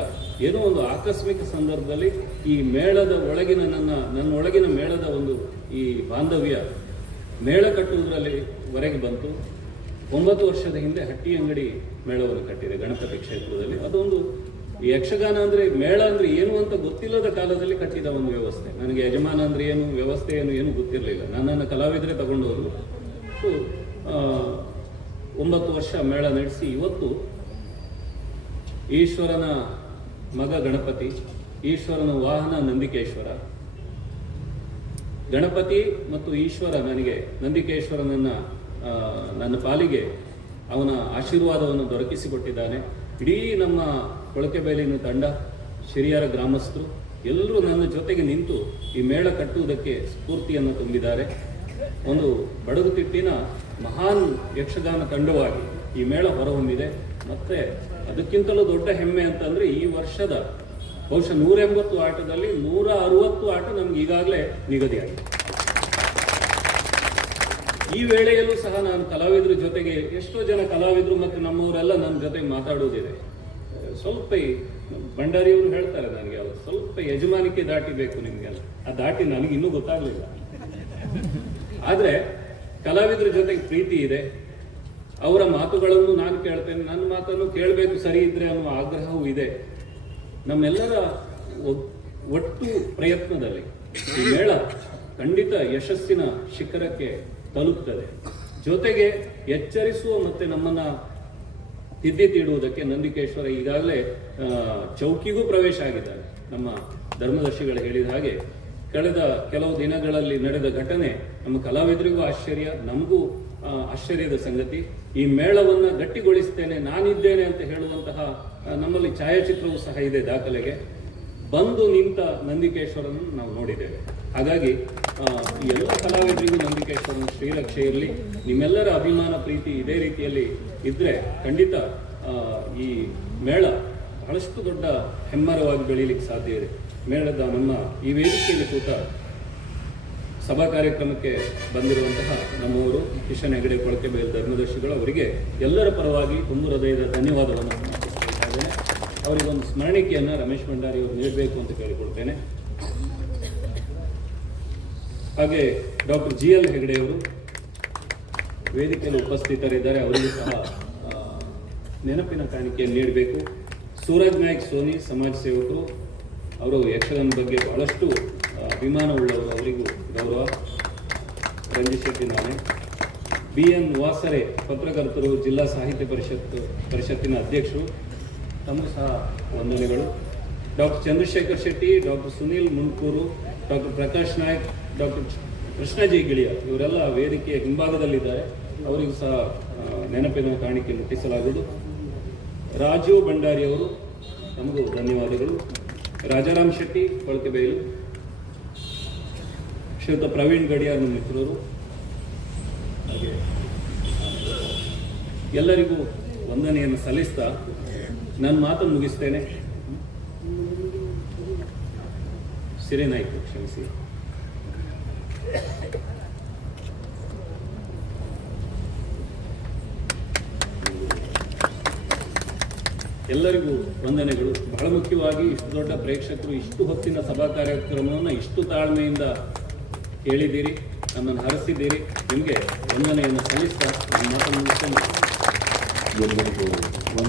ಏನೋ ಒಂದು ಆಕಸ್ಮಿಕ ಸಂದರ್ಭದಲ್ಲಿ ಈ ಮೇಳದ ಒಳಗಿನ ನನ್ನ ಒಳಗಿನ ಮೇಳದ ಒಂದು ಈ ಬಾಂಧವ್ಯ ಮೇಳ ಕಟ್ಟುವುದರಲ್ಲಿ ವರೆಗೆ ಬಂತು. 9 ವರ್ಷದ ಹಿಂದೆ ಹಟ್ಟಿ ಅಂಗಡಿ ಮೇಳವನ್ನು ಕಟ್ಟಿದೆ ಗಣಪತಿ ಕ್ಷೇತ್ರದಲ್ಲಿ. ಅದೊಂದು ಯಕ್ಷಗಾನ ಅಂದರೆ ಮೇಳ ಅಂದರೆ ಏನು ಅಂತ ಗೊತ್ತಿಲ್ಲದ ಕಾಲದಲ್ಲಿ ಕಟ್ಟಿದ ಒಂದು ವ್ಯವಸ್ಥೆ. ನನಗೆ ಯಜಮಾನ ಅಂದರೆ ಏನು, ವ್ಯವಸ್ಥೆ ಏನು ಗೊತ್ತಿರಲಿಲ್ಲ. ನನ್ನನ್ನು ಕಲಾವಿದರೇ ತಗೊಂಡು ಹೋದ್ರು. 9 ವರ್ಷ ಮೇಳ ನಡೆಸಿ ಇವತ್ತು ಈಶ್ವರನ ಮಗ ಗಣಪತಿ, ಈಶ್ವರನ ವಾಹನ ನಂದಿಕೇಶ್ವರ. ಗಣಪತಿ ಮತ್ತು ಈಶ್ವರ ನನಗೆ ನನ್ನ ಪಾಲಿಗೆ ಅವನ ಆಶೀರ್ವಾದವನ್ನು ದೊರಕಿಸಿಕೊಟ್ಟಿದ್ದಾನೆ. ಇಡೀ ನಮ್ಮ ಕೊಳಕೆಬೇಲಿನ ತಂಡ, ಶಿರಿಯಾರ ಗ್ರಾಮಸ್ಥರು ಎಲ್ಲರೂ ನನ್ನ ಜೊತೆಗೆ ನಿಂತು ಈ ಮೇಳ ಕಟ್ಟುವುದಕ್ಕೆ ಸ್ಫೂರ್ತಿಯನ್ನು ತುಂಬಿದ್ದಾರೆ. ಒಂದು ಬಡಗುತಿಟ್ಟಿನ ಮಹಾನ್ ಯಕ್ಷಗಾನ ತಂಡವಾಗಿ ಈ ಮೇಳ ಹೊರಹೊಮ್ಮಿದೆ. ಮತ್ತೆ ಅದಕ್ಕಿಂತಲೂ ದೊಡ್ಡ ಹೆಮ್ಮೆ ಅಂತಂದ್ರೆ ಈ ವರ್ಷದ ಬಹುಶಃ 180 ಆಟದಲ್ಲಿ 160 ಆಟ ನಮ್ಗೆ ಈಗಾಗಲೇ ನಿಗದಿಯಾಗಿದೆ. ಈ ವೇಳೆಯಲ್ಲೂ ಸಹ ನಾನು ಕಲಾವಿದರ ಜೊತೆಗೆ ಎಷ್ಟೋ ಜನ ಕಲಾವಿದರು ಮತ್ತು ನಮ್ಮವರೆಲ್ಲ ನನ್ನ ಜೊತೆಗೆ ಮಾತಾಡುವುದಿದೆ. ಸ್ವಲ್ಪ ಭಂಡಾರಿಯವರು ಹೇಳ್ತಾರೆ ನನಗೆ, ಅವರು ಸ್ವಲ್ಪ ಯಜಮಾನಿಕೆ ದಾಟಿ ಬೇಕು ನಿಮಗೆಲ್ಲ. ಆ ದಾಟಿ ನನಗೆ ಇನ್ನೂ ಗೊತ್ತಾಗಲಿಲ್ಲ. ಆದರೆ ಕಲಾವಿದರ ಜೊತೆಗೆ ಪ್ರೀತಿ ಇದೆ. ಅವರ ಮಾತುಗಳನ್ನು ನಾನು ಕೇಳ್ತೇನೆ, ನನ್ನ ಮಾತನ್ನು ಕೇಳಬೇಕು ಸರಿ ಇದ್ರೆ ಅನ್ನುವ ಆಗ್ರಹವೂ ಇದೆ. ನಮ್ಮೆಲ್ಲರ ಒಟ್ಟು ಪ್ರಯತ್ನದಲ್ಲಿ ಈ ಮೇಳ ಖಂಡಿತ ಯಶಸ್ಸಿನ ಶಿಖರಕ್ಕೆ ತಲುಪ್ತದೆ. ಜೊತೆಗೆ ಎಚ್ಚರಿಸುವ ಮತ್ತೆ ನಮ್ಮನ್ನ ತಿದ್ದಿ ತೀಡುವುದಕ್ಕೆ ನಂದಿಕೇಶ್ವರ ಈಗಾಗಲೇ ಚೌಕಿಗೂ ಪ್ರವೇಶ ಆಗಿದ್ದಾರೆ. ನಮ್ಮ ಧರ್ಮದರ್ಶಿಗಳು ಹೇಳಿದ ಹಾಗೆ ಕಳೆದ ಕೆಲವು ದಿನಗಳಲ್ಲಿ ನಡೆದ ಘಟನೆ ನಮ್ಮ ಕಲಾವಿದರಿಗೂ ಆಶ್ಚರ್ಯ, ನಮಗೂ ಆಶ್ಚರ್ಯದ ಸಂಗತಿ. ಈ ಮೇಳವನ್ನ ಗಟ್ಟಿಗೊಳಿಸ್ತೇನೆ, ನಾನಿದ್ದೇನೆ ಅಂತ ಹೇಳುವಂತಹ ನಮ್ಮಲ್ಲಿ ಛಾಯಾಚಿತ್ರವೂ ಸಹ ಇದೆ ದಾಖಲೆಗೆ. ಬಂದು ನಿಂತ ನಂದಿಕೇಶ್ವರನನ್ನು ನಾವು ನೋಡಿದ್ದೇವೆ. ಹಾಗಾಗಿ ಎಲ್ಲ ಕಲಾವಿದರಿಗೂ ನಂದಿಕೇಶ್ವರನ ಶ್ರೀರಕ್ಷೆ ಇರಲಿ. ನಿಮ್ಮೆಲ್ಲರ ಅಭಿಮಾನ ಪ್ರೀತಿ ಇದೇ ರೀತಿಯಲ್ಲಿ ಇದ್ರೆ ಖಂಡಿತ ಈ ಮೇಳ ಬಹಳಷ್ಟು ದೊಡ್ಡ ಹೆಮ್ಮರವಾಗಿ ಬೆಳೀಲಿಕ್ಕೆ ಸಾಧ್ಯ ಇದೆ. ಮೇಳದ ನಮ್ಮ ಈ ವೇದಿಕೆಯಲ್ಲಿ ಕೂತ ಸಭಾ ಕಾರ್ಯಕ್ರಮಕ್ಕೆ ಬಂದಿರುವಂತಹ ನಮ್ಮವರು ಕಿಶನ್ ಹೆಗಡೆ ಕೊಳಕೆಬೇಲ್ ಧರ್ಮದರ್ಶಿಗಳು, ಅವರಿಗೆ ಎಲ್ಲರ ಪರವಾಗಿ ತುಂಬ ಹೃದಯದ ಧನ್ಯವಾದವನ್ನು ಅರ್ಪಿಸ್ತಾ ಇದ್ದೇನೆ. ಅವರಿಗೊಂದು ಸ್ಮರಣಿಕೆಯನ್ನು ರಮೇಶ್ ಭಂಡಾರಿ ಅವರು ನೀಡಬೇಕು ಅಂತ ಕೇಳಿಕೊಳ್ತೇನೆ. ಹಾಗೆ ಡಾಕ್ಟರ್ GL ಹೆಗಡೆ ಅವರು ವೇದಿಕೆಯಲ್ಲಿ ಉಪಸ್ಥಿತರಿದ್ದಾರೆ, ಅವರಿಗೂ ಸಹ ನೆನಪಿನ ಕಾಣಿಕೆಯನ್ನು ನೀಡಬೇಕು. ಸೂರಜ್ ನಾಯ್ಕ್ ಸೋನಿ ಸಮಾಜ ಸೇವಕರು, ಅವರು ಯಕ್ಷಗಾನ ಬಗ್ಗೆ ಬಹಳಷ್ಟು ಅಭಿಮಾನವುಳ್ಳವರು, ಅವರಿಗೂ ಗೌರವ. ರಂಜಿತ್ ಶೆಟ್ಟಿ ನಾನೆ, BN ವಾಸರೆ ಪತ್ರಕರ್ತರು, ಜಿಲ್ಲಾ ಸಾಹಿತ್ಯ ಪರಿಷತ್ತಿನ ಅಧ್ಯಕ್ಷರು, ತಮಗೂ ಸಹ ವಂದನೆಗಳು. Doctor Chandrashekhar Shetty, doctor Sunil Munkur, doctor Prakash Naik, doctor Krishnaji Giliya, ಇವರೆಲ್ಲ ವೇದಿಕೆಯ ಹಿಂಭಾಗದಲ್ಲಿದ್ದಾರೆ, ಅವರಿಗೂ ಸಹ ನೆನಪಿನ ಕಾಣಿಕೆ ಮುಟ್ಟಿಸಲಾಗುವುದು. ರಾಜೀವ್ ಭಂಡಾರಿ ಅವರು, ನಮಗೂ ಧನ್ಯವಾದಗಳು. ರಾಜಾರಾಮ್ ಶೆಟ್ಟಿ ಕೊಳಕೆಬೇಲು, ಶ್ರೀಯುತ ಪ್ರವೀಣ್ ಗಡಿಯಾರ್ ಮಿತ್ರರು, ಹಾಗೆ ಎಲ್ಲರಿಗೂ ವಂದನೆಯನ್ನು ಸಲ್ಲಿಸ್ತಾ ನನ್ನ ಮಾತನ್ನು ಮುಗಿಸ್ತೇನೆ. ಸಿರಿನಾಯ್ಕು, ಕ್ಷಮಿಸಿ. ಎಲ್ಲರಿಗೂ ವಂದನೆಗಳು. ಬಹಳ ಮುಖ್ಯವಾಗಿ ಇಷ್ಟು ದೊಡ್ಡ ಪ್ರೇಕ್ಷಕರು ಇಷ್ಟು ಹೊತ್ತಿನ ಸಭಾ ಕಾರ್ಯಕ್ರಮವನ್ನು ಇಷ್ಟು ತಾಳ್ಮೆಯಿಂದ ಕೇಳಿದ್ದೀರಿ, ನಮ್ಮನ್ನು ಹರಸಿದ್ದೀರಿ. ನಿಮಗೆ ವಂದನೆಯನ್ನು ಸಲ್ಲಿಸ್ತಾ ನನ್ನ ಮಾತನ್ನು ಮುಗಿಸ್ತೇನೆ.